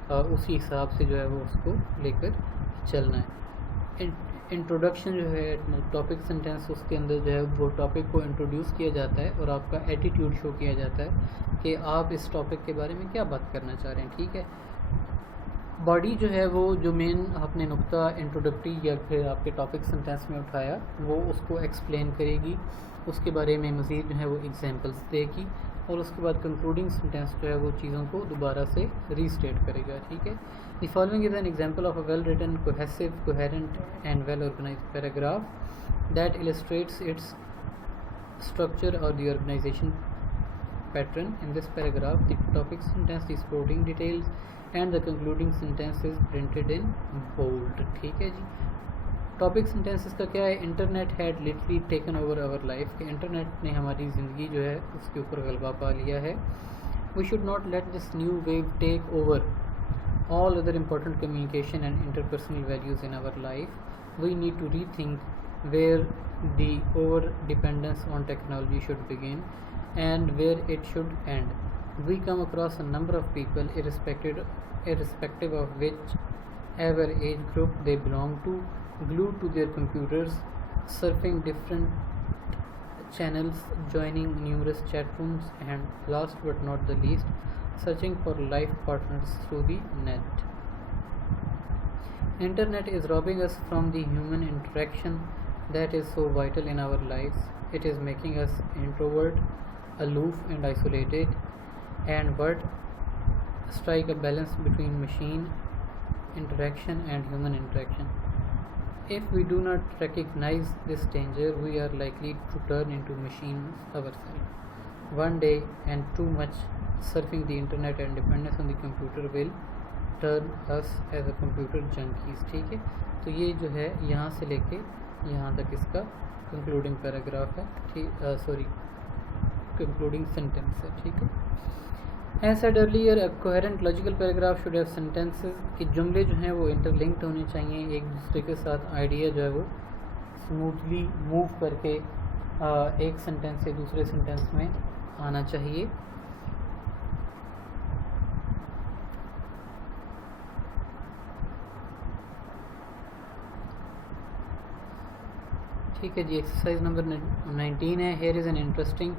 اسی حساب سے جو ہے وہ اس کو لے کر چلنا ہے. انٹروڈکشن جو ہے ٹاپک سنٹینس، اس کے اندر جو ہے وہ ٹاپک کو انٹروڈیوس کیا جاتا ہے اور آپ کا ایٹیٹیوڈ شو کیا جاتا ہے کہ آپ اس ٹاپک کے بارے میں کیا بات کرنا چاہ رہے ہیں. ٹھیک ہے. باڈی جو ہے وہ جو مین آپ نے نقطہ انٹروڈکٹری یا پھر آپ کے ٹاپک سنٹینس میں اٹھایا وہ اس کو ایکسپلین کرے گی، اس کے بارے میں مزید جو ہے وہ ایگزامپلس دے گی، اور اس کے بعد کنکلوڈنگ سنٹینس جو ہے وہ چیزوں کو دوبارہ سے ری اسٹیٹ کرے گا. ٹھیک ہے. The following is an example of a well written cohesive coherent and well organised paragraph that illustrates its structure or the organization pattern. In this paragraph, the topic sentence, the supporting details and the concluding sentence is printed in bold. ٹھیک ہے جی. Topic sentences کا کیا ہے؟ Internet had literally taken over our life, کہ internet نے ہماری زندگی جو ہے اس کے اوپر غلبہ پا لیا ہے. We should not let this new wave take over all other important communication and interpersonal values in our life. We need to rethink where the over dependence on technology should begin and where it should end. We come across a number of people, irrespective of whichever age group they belong to, glued to their computers, surfing different channels, joining numerous chat rooms, and last but not the least, searching for life partners through the net. Internet is robbing us from the human interaction that is so vital in our lives. It is making us introvert, aloof and isolated, and but strike a balance between machine interaction and human interaction. If we do not recognize this danger, we are likely to turn into machines ourselves. One day, and too much surfing the internet and dependence on the computer will turn us as a computer junkies. ٹھیک ہے، تو یہ جو ہے یہاں سے لے کے یہاں تک اس کا کنکلوڈنگ پیراگراف ہے، کنکلوڈنگ سینٹینس ہے. ٹھیک ہے. As said earlier, a coherent logical paragraph should have sentences کہ جملے جو ہیں وہ انٹر لنکڈ ہونے چاہیے ایک دوسرے کے ساتھ. آئیڈیا جو ہے وہ اسموتھلی موو کر کے ایک سینٹینس سے دوسرے سینٹینس میں آنا چاہیے. ٹھیک ہے جی. ایکسرسائز نمبر 19 ہے. Here is an interesting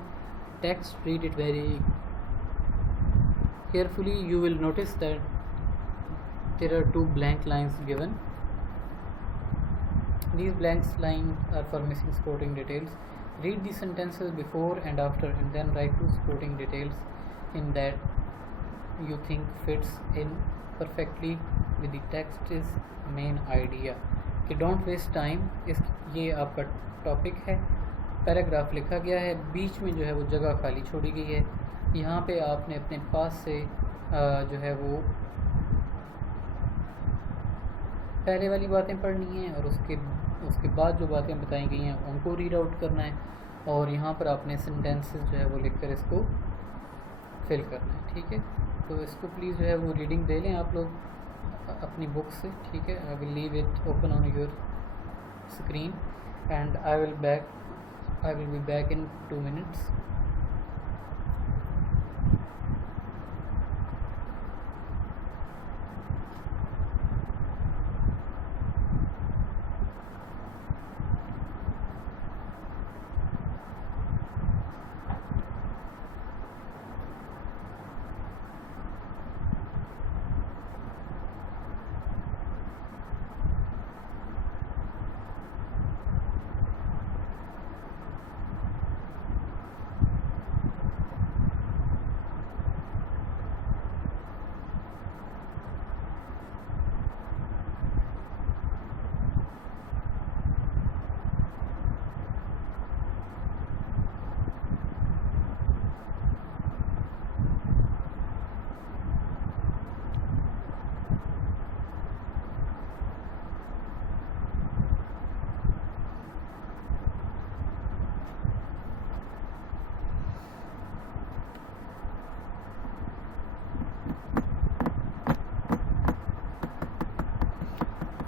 text, read it very carefully. You will notice that there are 2 blank lines given. These blank lines are for missing supporting details. Read the sentences before and after and then write 2 supporting details in that you think fits in perfectly with the text's main idea. کہ don't waste time. یہ آپ کا topic ہے, paragraph لکھا گیا ہے, بیچ میں جو ہے وہ جگہ خالی چھوڑی گئی ہے. یہاں پہ آپ نے اپنے پاس سے جو ہے وہ پہلے والی باتیں پڑھنی ہیں اور اس کے بعد جو باتیں بتائی گئی ہیں ان کو ریڈ آؤٹ کرنا ہے, اور یہاں پر آپ نے سینٹینسز جو ہے وہ لکھ کر اس کو فل کرنا ہے. ٹھیک ہے, تو اس کو پلیز جو ہے وہ ریڈنگ دے لیں آپ لوگ اپنی بک سے. ٹھیک ہے, I will leave it open on your screen and I will be back in 2 minutes.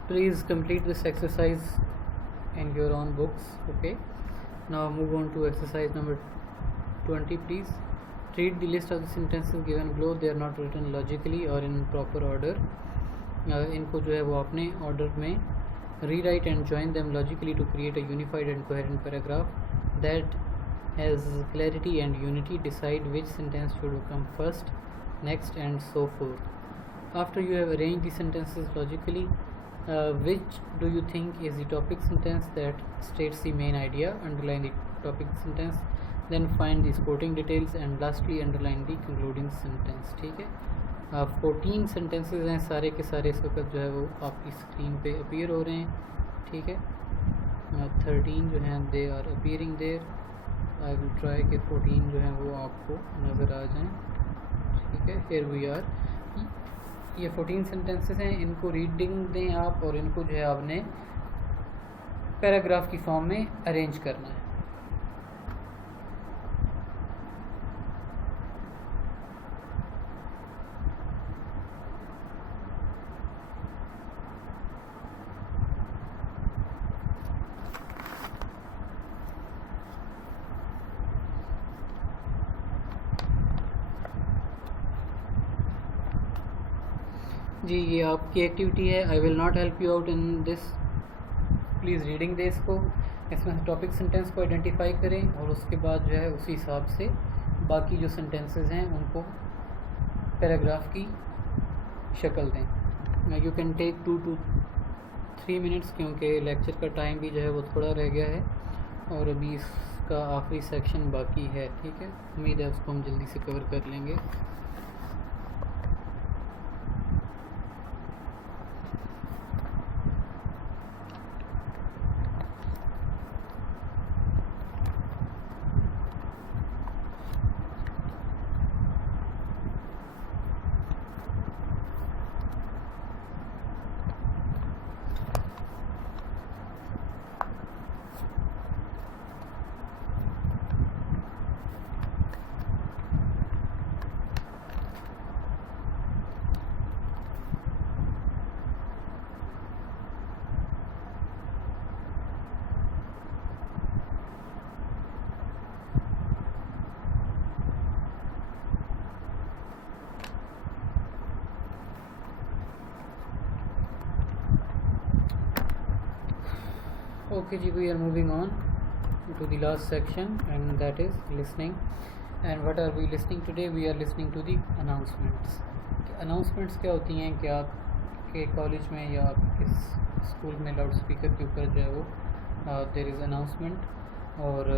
Please complete this exercise in your own books. Okay, now move on to exercise number 20. Please read the list of the sentences given below. They are not written logically or in proper order. ان کو جو ہے وہ اپنے order میں rewrite and join them logically to create a unified and coherent paragraph that has clarity and unity. Decide which sentence should come first, next, and so forth. After you have arranged the sentences logically, which do you think is the topic sentence that states the main idea? Underline the topic sentence, then find the supporting details, and lastly underline the concluding sentence. ٹھیک ہے, 14 sentences ہیں, سارے کے سارے اس وقت جو ہے وہ آپ کی اسکرین پہ اپیئر ہو رہے ہیں. ٹھیک ہے, 13 جو ہیں they are appearing there. I will try کہ 14 جو ہیں وہ آپ کو نظر آ جائیں. ٹھیک ہے, here we are. یہ 14 sentences ہیں, ان کو ریڈنگ دیں آپ, اور ان کو جو ہے آپ نے پیراگراف کی فارم میں ارینج کرنا ہے. جی یہ آپ کی ایکٹیویٹی ہے. I will not help you out in this. Please reading دے اس کو. اس میں سے ٹاپک سینٹینس کو آئیڈینٹیفائی کریں اور اس کے بعد جو ہے اسی حساب سے باقی جو سینٹینسز ہیں ان کو پیراگراف کی شکل دیں. You can take 2 to 3 minutes کیونکہ لیکچر کا ٹائم بھی جو ہے وہ تھوڑا رہ گیا ہے اور ابھی اس کا آخری سیکشن باقی ہے. ٹھیک ہے, امید ہے اس کو ہم جلدی سے کور کر لیں گے. Okay ji, we are moving on to the last section and that is listening. And what are we listening today? We are listening to the announcements. Announcements کیا ہوتی ہیں کہ آپ کے کالج میں یا آپ کے اسکول میں لاؤڈ اسپیکر کے اوپر جو ہے وہ there is announcement اور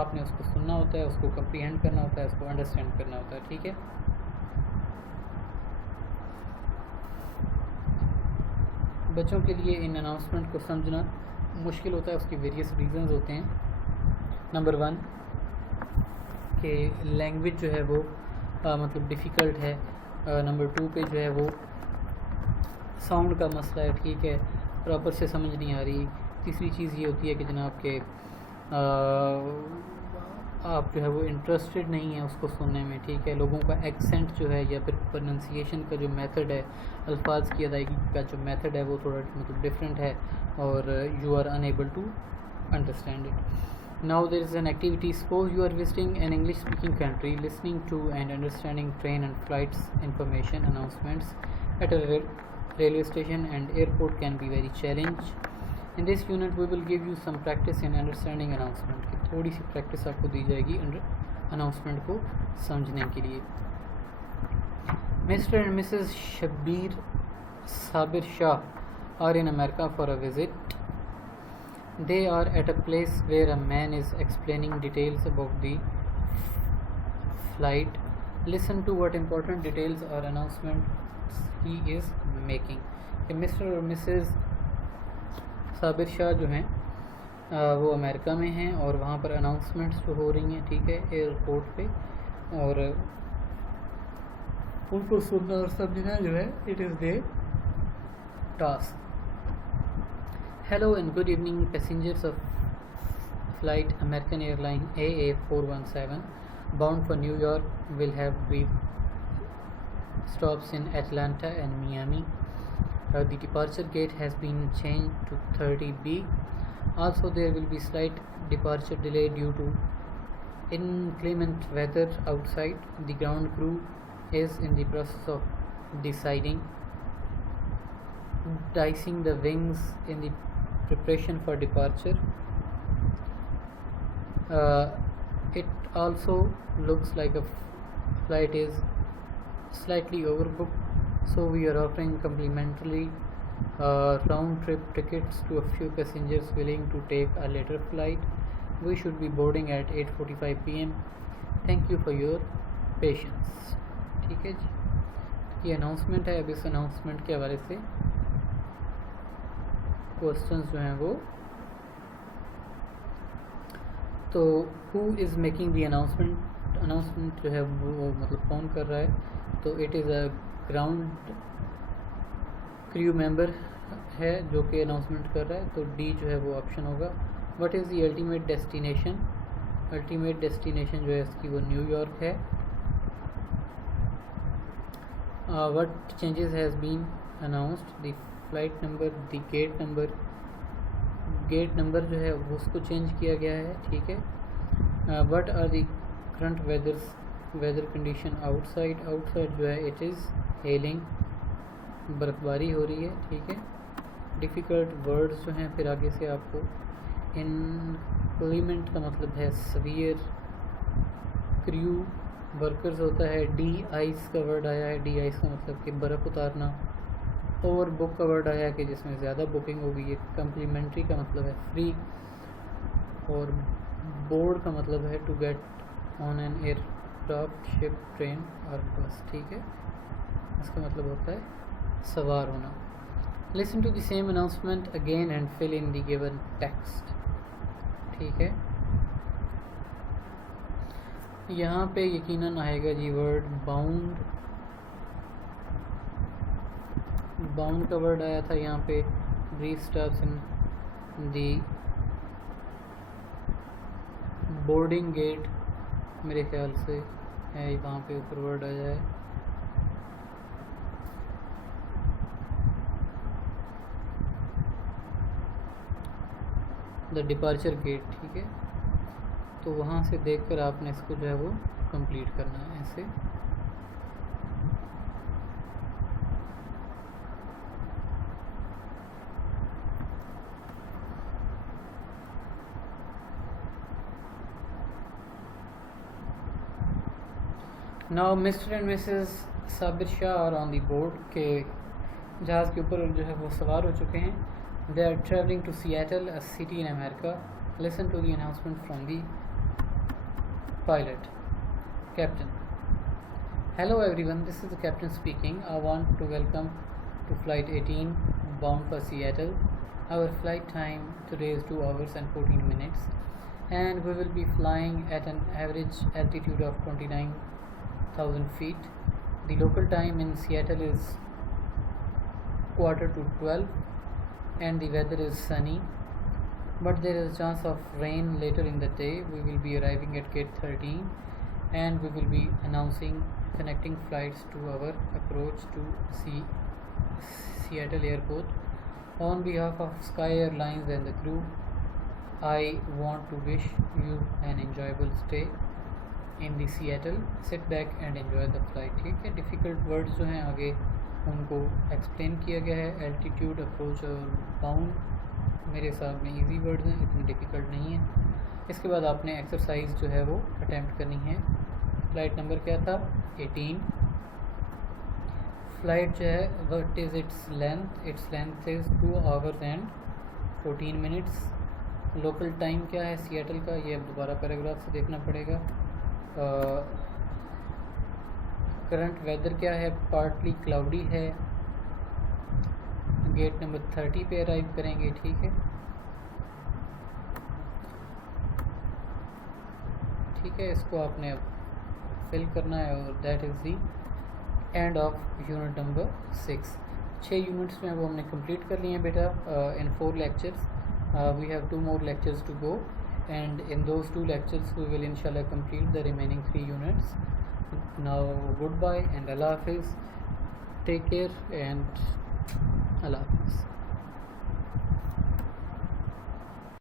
آپ نے اس کو سننا ہوتا ہے, اس کو کمپریہینڈ کرنا ہوتا ہے, اس کو انڈرسٹینڈ کرنا ہوتا ہے. ٹھیک ہے, بچوں کے لیے ان اناؤنسمنٹ کو سمجھنا مشکل ہوتا ہے. اس کی ویریس ریزنز ہوتے ہیں. نمبر 1 کہ لینگویج جو ہے وہ مطلب ڈیفیکلٹ ہے. نمبر 2 پہ جو ہے وہ ساؤنڈ کا مسئلہ ہے. ٹھیک ہے, پراپر سے سمجھ نہیں آ رہی. تیسری چیز یہ ہوتی ہے کہ جناب کہ آپ جو ہے وہ انٹرسٹڈ نہیں ہیں اس کو سننے میں. ٹھیک ہے, لوگوں کا ایکسنٹ جو ہے یا پھر پروننسیشن کا جو میتھڈ ہے, الفاظ کی ادائیگی کا جو میتھڈ ہے وہ تھوڑا مطلب ڈفرینٹ ہے اور you are unable to understand it. Now there is an activity. Suppose you are visiting an English speaking country. Listening to and understanding train and flights information announcements at a railway station and airport can be very challenge. In this unit we will give you some practice in understanding announcement. کہ تھوڑی سی practice آپ کو دی جائے گی announcement کو سمجھنے کے لیے. Mr. and Mrs. Shabbir Sabir Shah are in America for a visit. They are at a place where a man is explaining details about the flight. Listen to what important details or announcements he is making. کہ mister اور Mrs صابر شاہ جو ہیں وہ امریکہ میں ہیں اور وہاں پر announcements جو ہو رہی ہیں. ٹھیک ہے, ایئرپورٹ پہ, اور ان کو سننا اور سمجھنا جو ہے it is the task. Hello and good evening passengers of flight American airline AA417 bound for New York will have brief stops in Atlanta and Miami. The departure gate has been changed to 30B. Also there will be slight departure delay due to inclement weather outside. The ground crew is in the process of dicing the wings in the preparation for departure. It also looks like a flight is slightly overbooked, so we are offering complimentary round-trip tickets to a few passengers willing to take a later flight. We should be boarding at 8:45 p.m. Thank you for your patience. ٹھیک ہے جی, یہ announcement ہے. اب اس announcement کے حوالے سے questions جو ہیں وہ, تو who is making the announcement جو ہے وہ مطلب کون کر رہا ہے, تو it is a ground crew member ہے جو کہ اناؤنسمنٹ کر رہا ہے، تو ڈی جو ہے وہ آپشن ہوگا. What is the ultimate destination? Ultimate destination جو ہے اس کی وہ نیو یارک ہے. What changes has been announced? The flight number, the gate number. Gate number جو ہے وہ اس کو چینج کیا گیا ہے، ٹھیک ہے. What are the current weather condition outside? Outside جو ہے اٹ از ہیلنگ، برف باری ہو رہی ہے، ٹھیک ہے. ڈیفیکلٹ ورڈز جو ہیں پھر آگے سے آپ کو انپلیمنٹ کا مطلب ہے سویئر، کریو ورکرز ہوتا ہے. ڈی آئس کا ورڈ آیا ہے، ڈی آئس کا مطلب کہ برف اتارنا. اوور بک کا ورڈ آیا کہ جس میں زیادہ بکنگ ہوگی. یہ کمپلیمنٹری کا مطلب ہے فری. اور بورڈ کا مطلب ہے to get on an aircraft, ship, train or bus, ٹھیک ہے. اس کا مطلب ہوتا ہے سوار ہونا. Listen to the same announcement again and fill in the given text, ٹھیک ہے. یہاں پہ یقیناً آئے گا جی ورڈ باؤنڈ. باؤنڈ کا ورڈ آیا تھا یہاں پہ. Brief stops in the boarding gate میرے خیال سے ہے، وہاں پہ اوپر ورڈ آیا ہے. دا ڈپارچر گیٹ، ٹھیک ہے. تو وہاں سے دیکھ کر آپ نے اس کو جو ہے وہ کمپلیٹ کرنا ہے ایسے. ناؤ مسٹر اینڈ مسز صابر شاہ اور آن دی بورڈ کے جہاز کے اوپر جو ہے وہ سوار ہو چکے ہیں. They are travelling to Seattle, a city in America. Listen to the announcement from the pilot. Captain: Hello everyone, this is the captain speaking. I want to welcome to flight 18 bound for Seattle. Our flight time today is 2 hours and 14 minutes and we will be flying at an average altitude of 29,000 feet. The local time in Seattle is 11:45 and the weather is sunny, but there is a chance of rain later in the day. We will be arriving at gate 13 and we will be announcing connecting flights to our approach to Seattle airport. On behalf of Sky Airlines and the crew, I want to wish you an enjoyable stay in the Seattle. Sit back and enjoy the flight. ٹھیک ہے. Difficult words جو ہیں آگے ان کو explain کیا گیا ہے. Altitude, approach اور باؤنڈ میرے حساب میں ایزی ورڈز ہیں، اتنی ڈیفیکلٹ نہیں ہیں. اس کے بعد آپ نے ایکسرسائز جو ہے وہ اٹیمپٹ کرنی ہے. فلائٹ نمبر کیا تھا؟ 18. فلائٹ جو ہے what is its length? Its length is 2 hours and 14 minutes. لوکل ٹائم کیا ہے سیٹل کا؟ یہ اب دوبارہ پیراگراف سے دیکھنا پڑے گا. کرنٹ ویدر کیا ہے؟ پارٹلی کلاؤڈی ہے. گیٹ نمبر 30 پہ ارائیو کریں گے، ٹھیک ہے. ٹھیک ہے، اس کو آپ نے اب فل کرنا ہے اور that is the end of unit number 6. 6 units میں وہ ہم نے کمپلیٹ کر لیے ہیں بیٹا ان 4 lectures. We have 2 more lectures to go and in those 2 lectures we will inshallah complete the remaining 3 units. Now goodbye and Allah Hafiz. Take care and Allah Hafiz.